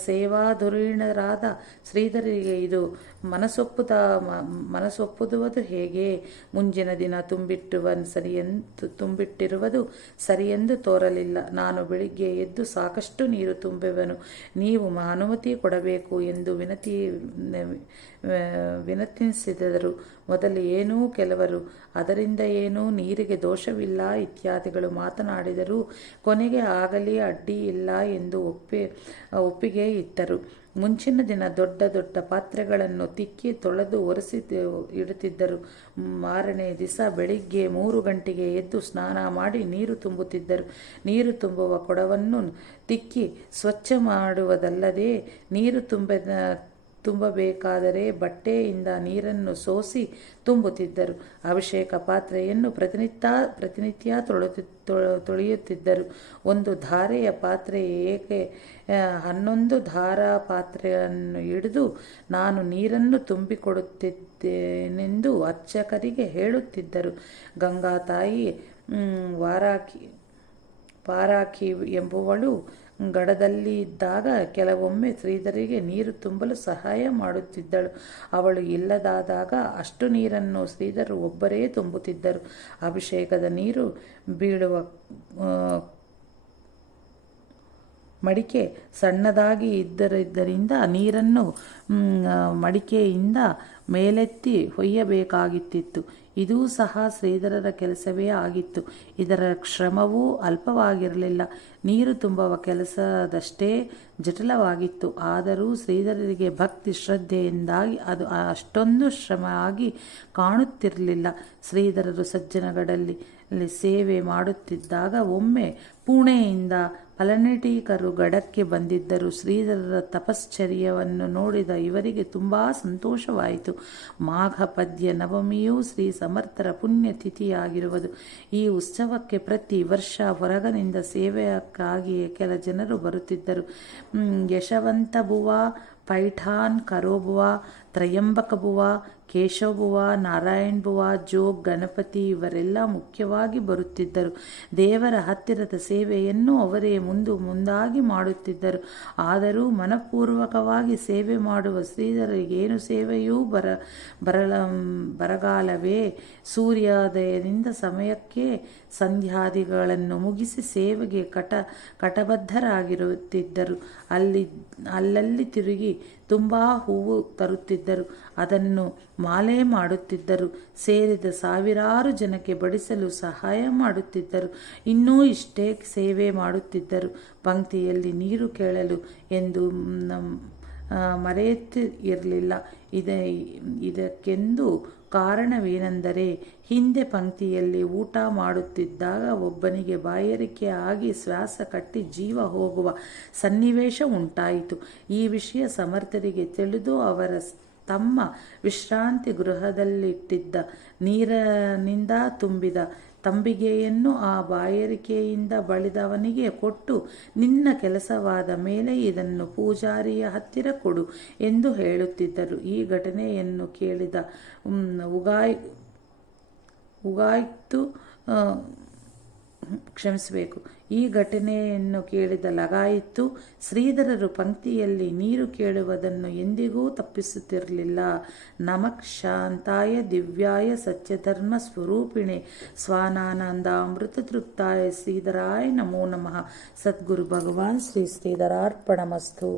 ಸೇವಾಧುರೀಣರಾದ ಶ್ರೀಧರಿಗೆ ಇದು ಮನಸೊಪ್ಪುವುದು ಹೇಗೆ? ಮುಂಜಿನ ದಿನ ತುಂಬಿಟ್ಟಿರುವುದು ಸರಿಯೆಂದು ತೋರಲಿಲ್ಲ. ನಾನು ಬೆಳಿಗ್ಗೆ ಎದ್ದು ಸಾಕಷ್ಟು ನೀರು ತುಂಬುವೆನು, ನೀವು ಅನುಮತಿ ಕೊಡಬೇಕು ಎಂದು ವಿನಂತಿಸಿದರು. ಮೊದಲು ಕೆಲವರು ಅದರಿಂದ ಏನೂ ನೀರಿಗೆ ದೋಷವಿಲ್ಲ ಇತ್ಯಾದಿಗಳು ಮಾತನಾಡಿದರು. ಕೊನೆಗೆ ಆಗಲಿ, ಅಡ್ಡಿ ಇಲ್ಲ ಎಂದು ಒಪ್ಪಿಗೆ ಇತ್ತರು. ಮುಂಚಿನ ದಿನ ದೊಡ್ಡ ದೊಡ್ಡ ಪಾತ್ರೆಗಳನ್ನು ತಿಕ್ಕಿ ತೊಳೆದು ಒರೆಸಿ ಇಡುತ್ತಿದ್ದರು. ಮಾರನೇ ದಿವಸ ಬೆಳಿಗ್ಗೆ 3 ಗಂಟೆಗೆ ಎದ್ದು ಸ್ನಾನ ಮಾಡಿ ನೀರು ತುಂಬುತ್ತಿದ್ದರು. ನೀರು ತುಂಬುವ ಕೊಡವನ್ನು ತಿಕ್ಕಿ ಸ್ವಚ್ಛ ಮಾಡುವುದಲ್ಲದೆ ನೀರು ತುಂಬಬೇಕಾದರೆ ಬಟ್ಟೆಯಿಂದ ನೀರನ್ನು ಸೋಸಿ ತುಂಬುತ್ತಿದ್ದರು. ಅಭಿಷೇಕ ಪಾತ್ರೆಯನ್ನು ಪ್ರತಿನಿತ್ಯ ತೊಳೆಯುತ್ತಿದ್ದರು. ಒಂದು ಧಾರೆಯ ಪಾತ್ರೆ ಏಕೆ 11 ಧಾರಾ ಪಾತ್ರೆಯನ್ನು ಹಿಡಿದು ನಾನು ನೀರನ್ನು ತುಂಬಿಕೊಡುತ್ತಿದ್ದೇನೆಂದು ಅರ್ಚಕರಿಗೆ ಹೇಳುತ್ತಿದ್ದರು. ಗಂಗಾತಾಯಿ ಪಾರಾಖಿ ಎಂಬುವಳು ಗಡದಲ್ಲಿದ್ದಾಗ ಕೆಲವೊಮ್ಮೆ ಶ್ರೀಧರಿಗೆ ನೀರು ತುಂಬಲು ಸಹಾಯ ಮಾಡುತ್ತಿದ್ದಳು. ಅವಳು ಇಲ್ಲದಾದಾಗ ಅಷ್ಟು ನೀರನ್ನು ಶ್ರೀಧರು ಒಬ್ಬರೇ ತುಂಬುತ್ತಿದ್ದರು. ಅಭಿಷೇಕದ ನೀರು ಬೀಳುವ ಮಡಿಕೆ ಸಣ್ಣದಾಗಿ ಇದ್ದರಿಂದ ನೀರನ್ನು ಮಡಿಕೆಯಿಂದ ಮೇಲೆತ್ತಿ ಹೊಯ್ಯಬೇಕಾಗಿತ್ತು. ಇದೂ ಸಹ ಶ್ರೀಧರರ ಕೆಲಸವೇ ಆಗಿತ್ತು. ಇದರ ಶ್ರಮವೂ ಅಲ್ಪವಾಗಿರಲಿಲ್ಲ. ನೀರು ತುಂಬುವ ಕೆಲಸದಷ್ಟೇ ಜಟಿಲವಾಗಿತ್ತು. ಆದರೂ ಶ್ರೀಧರರಿಗೆ ಭಕ್ತಿ ಶ್ರದ್ಧೆಯಿಂದಾಗಿ ಅದು ಅಷ್ಟೊಂದು ಶ್ರಮ ಆಗಿ ಕಾಣುತ್ತಿರಲಿಲ್ಲ. ಶ್ರೀಧರರು ಸಜ್ಜನಗಡಲ್ಲಿ ಸೇವೆ ಮಾಡುತ್ತಿದ್ದಾಗ ಒಮ್ಮೆ ಪುಣೆಯಿಂದ ಪಲನೇಟಿಕರು ಗಡಕ್ಕೆ ಬಂದಿದ್ದರು. ಶ್ರೀಧರರ ತಪಶ್ಚರ್ಯವನ್ನು ನೋಡಿದ ಇವರಿಗೆ ತುಂಬ ಸಂತೋಷವಾಯಿತು. ಮಾಘ ಪದ್ಯ ನವಮಿಯೂ ಶ್ರೀ ಸಮರ್ಥರ ಪುಣ್ಯತಿಥಿಯಾಗಿರುವುದು. ಈ ಉತ್ಸವಕ್ಕೆ ಪ್ರತಿ ವರ್ಷ ಹೊರಗಿನಿಂದ ಸೇವೆಯಕ್ಕಾಗಿಯೇ ಕೆಲ ಜನರು ಬರುತ್ತಿದ್ದರು. ಯಶವಂತ ಬುವ, ಪೈಠಾನ್ ಕರೋಬುವ, ತ್ರಯಂಬಕ ಬುವ, ಕೇಶವ ಬುವ, ನಾರಾಯಣ್ ಬುವ, ಜೋಗ್, ಗಣಪತಿ ಇವರೆಲ್ಲ ಮುಖ್ಯವಾಗಿ ಬರುತ್ತಿದ್ದರು. ದೇವರ ಹತ್ತಿರದ ಸೇವೆಯನ್ನು ಅವರೇ ಮುಂದಾಗಿ ಮಾಡುತ್ತಿದ್ದರು. ಆದರೂ ಮನಪೂರ್ವಕವಾಗಿ ಸೇವೆ ಮಾಡುವ ಶ್ರೀಧರರಿಗೇನು ಸೇವೆಯೂ ಬರಗಾಲವೇ. ಸೂರ್ಯೋದಯದಿಂದ ಸಮಯಕ್ಕೆ ಸಂಧ್ಯಾದಿಗಳನ್ನು ಮುಗಿಸಿ ಸೇವೆಗೆ ಕಟಬದ್ಧರಾಗಿರುತ್ತಿದ್ದರು. ಅಲ್ಲಲ್ಲಿ ತಿರುಗಿ ತುಂಬ ಹೂವು ತರುತ್ತಿದ್ದರು. ಅದನ್ನು ಮಾಲೆ ಮಾಡುತ್ತಿದ್ದರು. ಸೇರಿದ ಸಾವಿರಾರು ಜನಕ್ಕೆ ಬಡಿಸಲು ಸಹಾಯ ಮಾಡುತ್ತಿದ್ದರು. ಇನ್ನೂ ಇಷ್ಟೇ ಸೇವೆ ಮಾಡುತ್ತಿದ್ದರು. ಪಂಕ್ತಿಯಲ್ಲಿ ನೀರು ಕೇಳಲು ಎಂದು ಮರೆಯುತ್ತಿರಲಿಲ್ಲ. ಇದಕ್ಕೆಂದು ಕಾರಣವೇನೆಂದರೆ ಹಿಂದೆ ಪಂಕ್ತಿಯಲ್ಲಿ ಊಟ ಮಾಡುತ್ತಿದ್ದಾಗ ಒಬ್ಬನಿಗೆ ಬಾಯಾರಿಕೆ ಆಗಿ ಶ್ವಾಸ ಕಟ್ಟಿ ಜೀವ ಹೋಗುವ ಸನ್ನಿವೇಶ ಉಂಟಾಯಿತು. ಈ ವಿಷಯ ಸಮರ್ಥರಿಗೆ ತಿಳಿದು ಅವರ ತಮ್ಮ ವಿಶ್ರಾಂತಿ ಗೃಹದಲ್ಲಿಟ್ಟಿದ್ದ ನೀರಿನಿಂದ ತುಂಬಿದ ತಂಬಿಗೆಯನ್ನು ಆ ಬಾಯಾರಿಕೆಯಿಂದ ಬಳಲಿದವನಿಗೆ ಕೊಟ್ಟು, ನಿನ್ನ ಕೆಲಸವಾದ ಮೇಲೆ ಇದನ್ನು ಪೂಜಾರಿಯ ಹತ್ತಿರ ಕೊಡು ಎಂದು ಹೇಳುತ್ತಿದ್ದರು. ಈ ಘಟನೆಯನ್ನು ಕೇಳಿದ ಈ ಘಟನೆಯನ್ನು ಕೇಳಿದ ಲಗಾಯಿತು ಶ್ರೀಧರರು ಪಂಕ್ತಿಯಲ್ಲಿ ನೀರು ಕೇಳುವುದನ್ನು ಎಂದಿಗೂ ತಪ್ಪಿಸುತ್ತಿರಲಿಲ್ಲ. ನಮಃ ಶಾಂತಾಯ ದಿವ್ಯಾಯ ಸತ್ಯಧರ್ಮ ಸ್ವರೂಪಿಣೆ ಸ್ವಾನಾನಂದಾಮೃತ ತೃಪ್ತಾಯ ಶ್ರೀಧರಾಯ ನಮೋ ನಮಃ. ಸದ್ಗುರು ಭಗವಾನ್ ಶ್ರೀ ಶ್ರೀಧರಾರ್ಪಣಮಸ್ತು.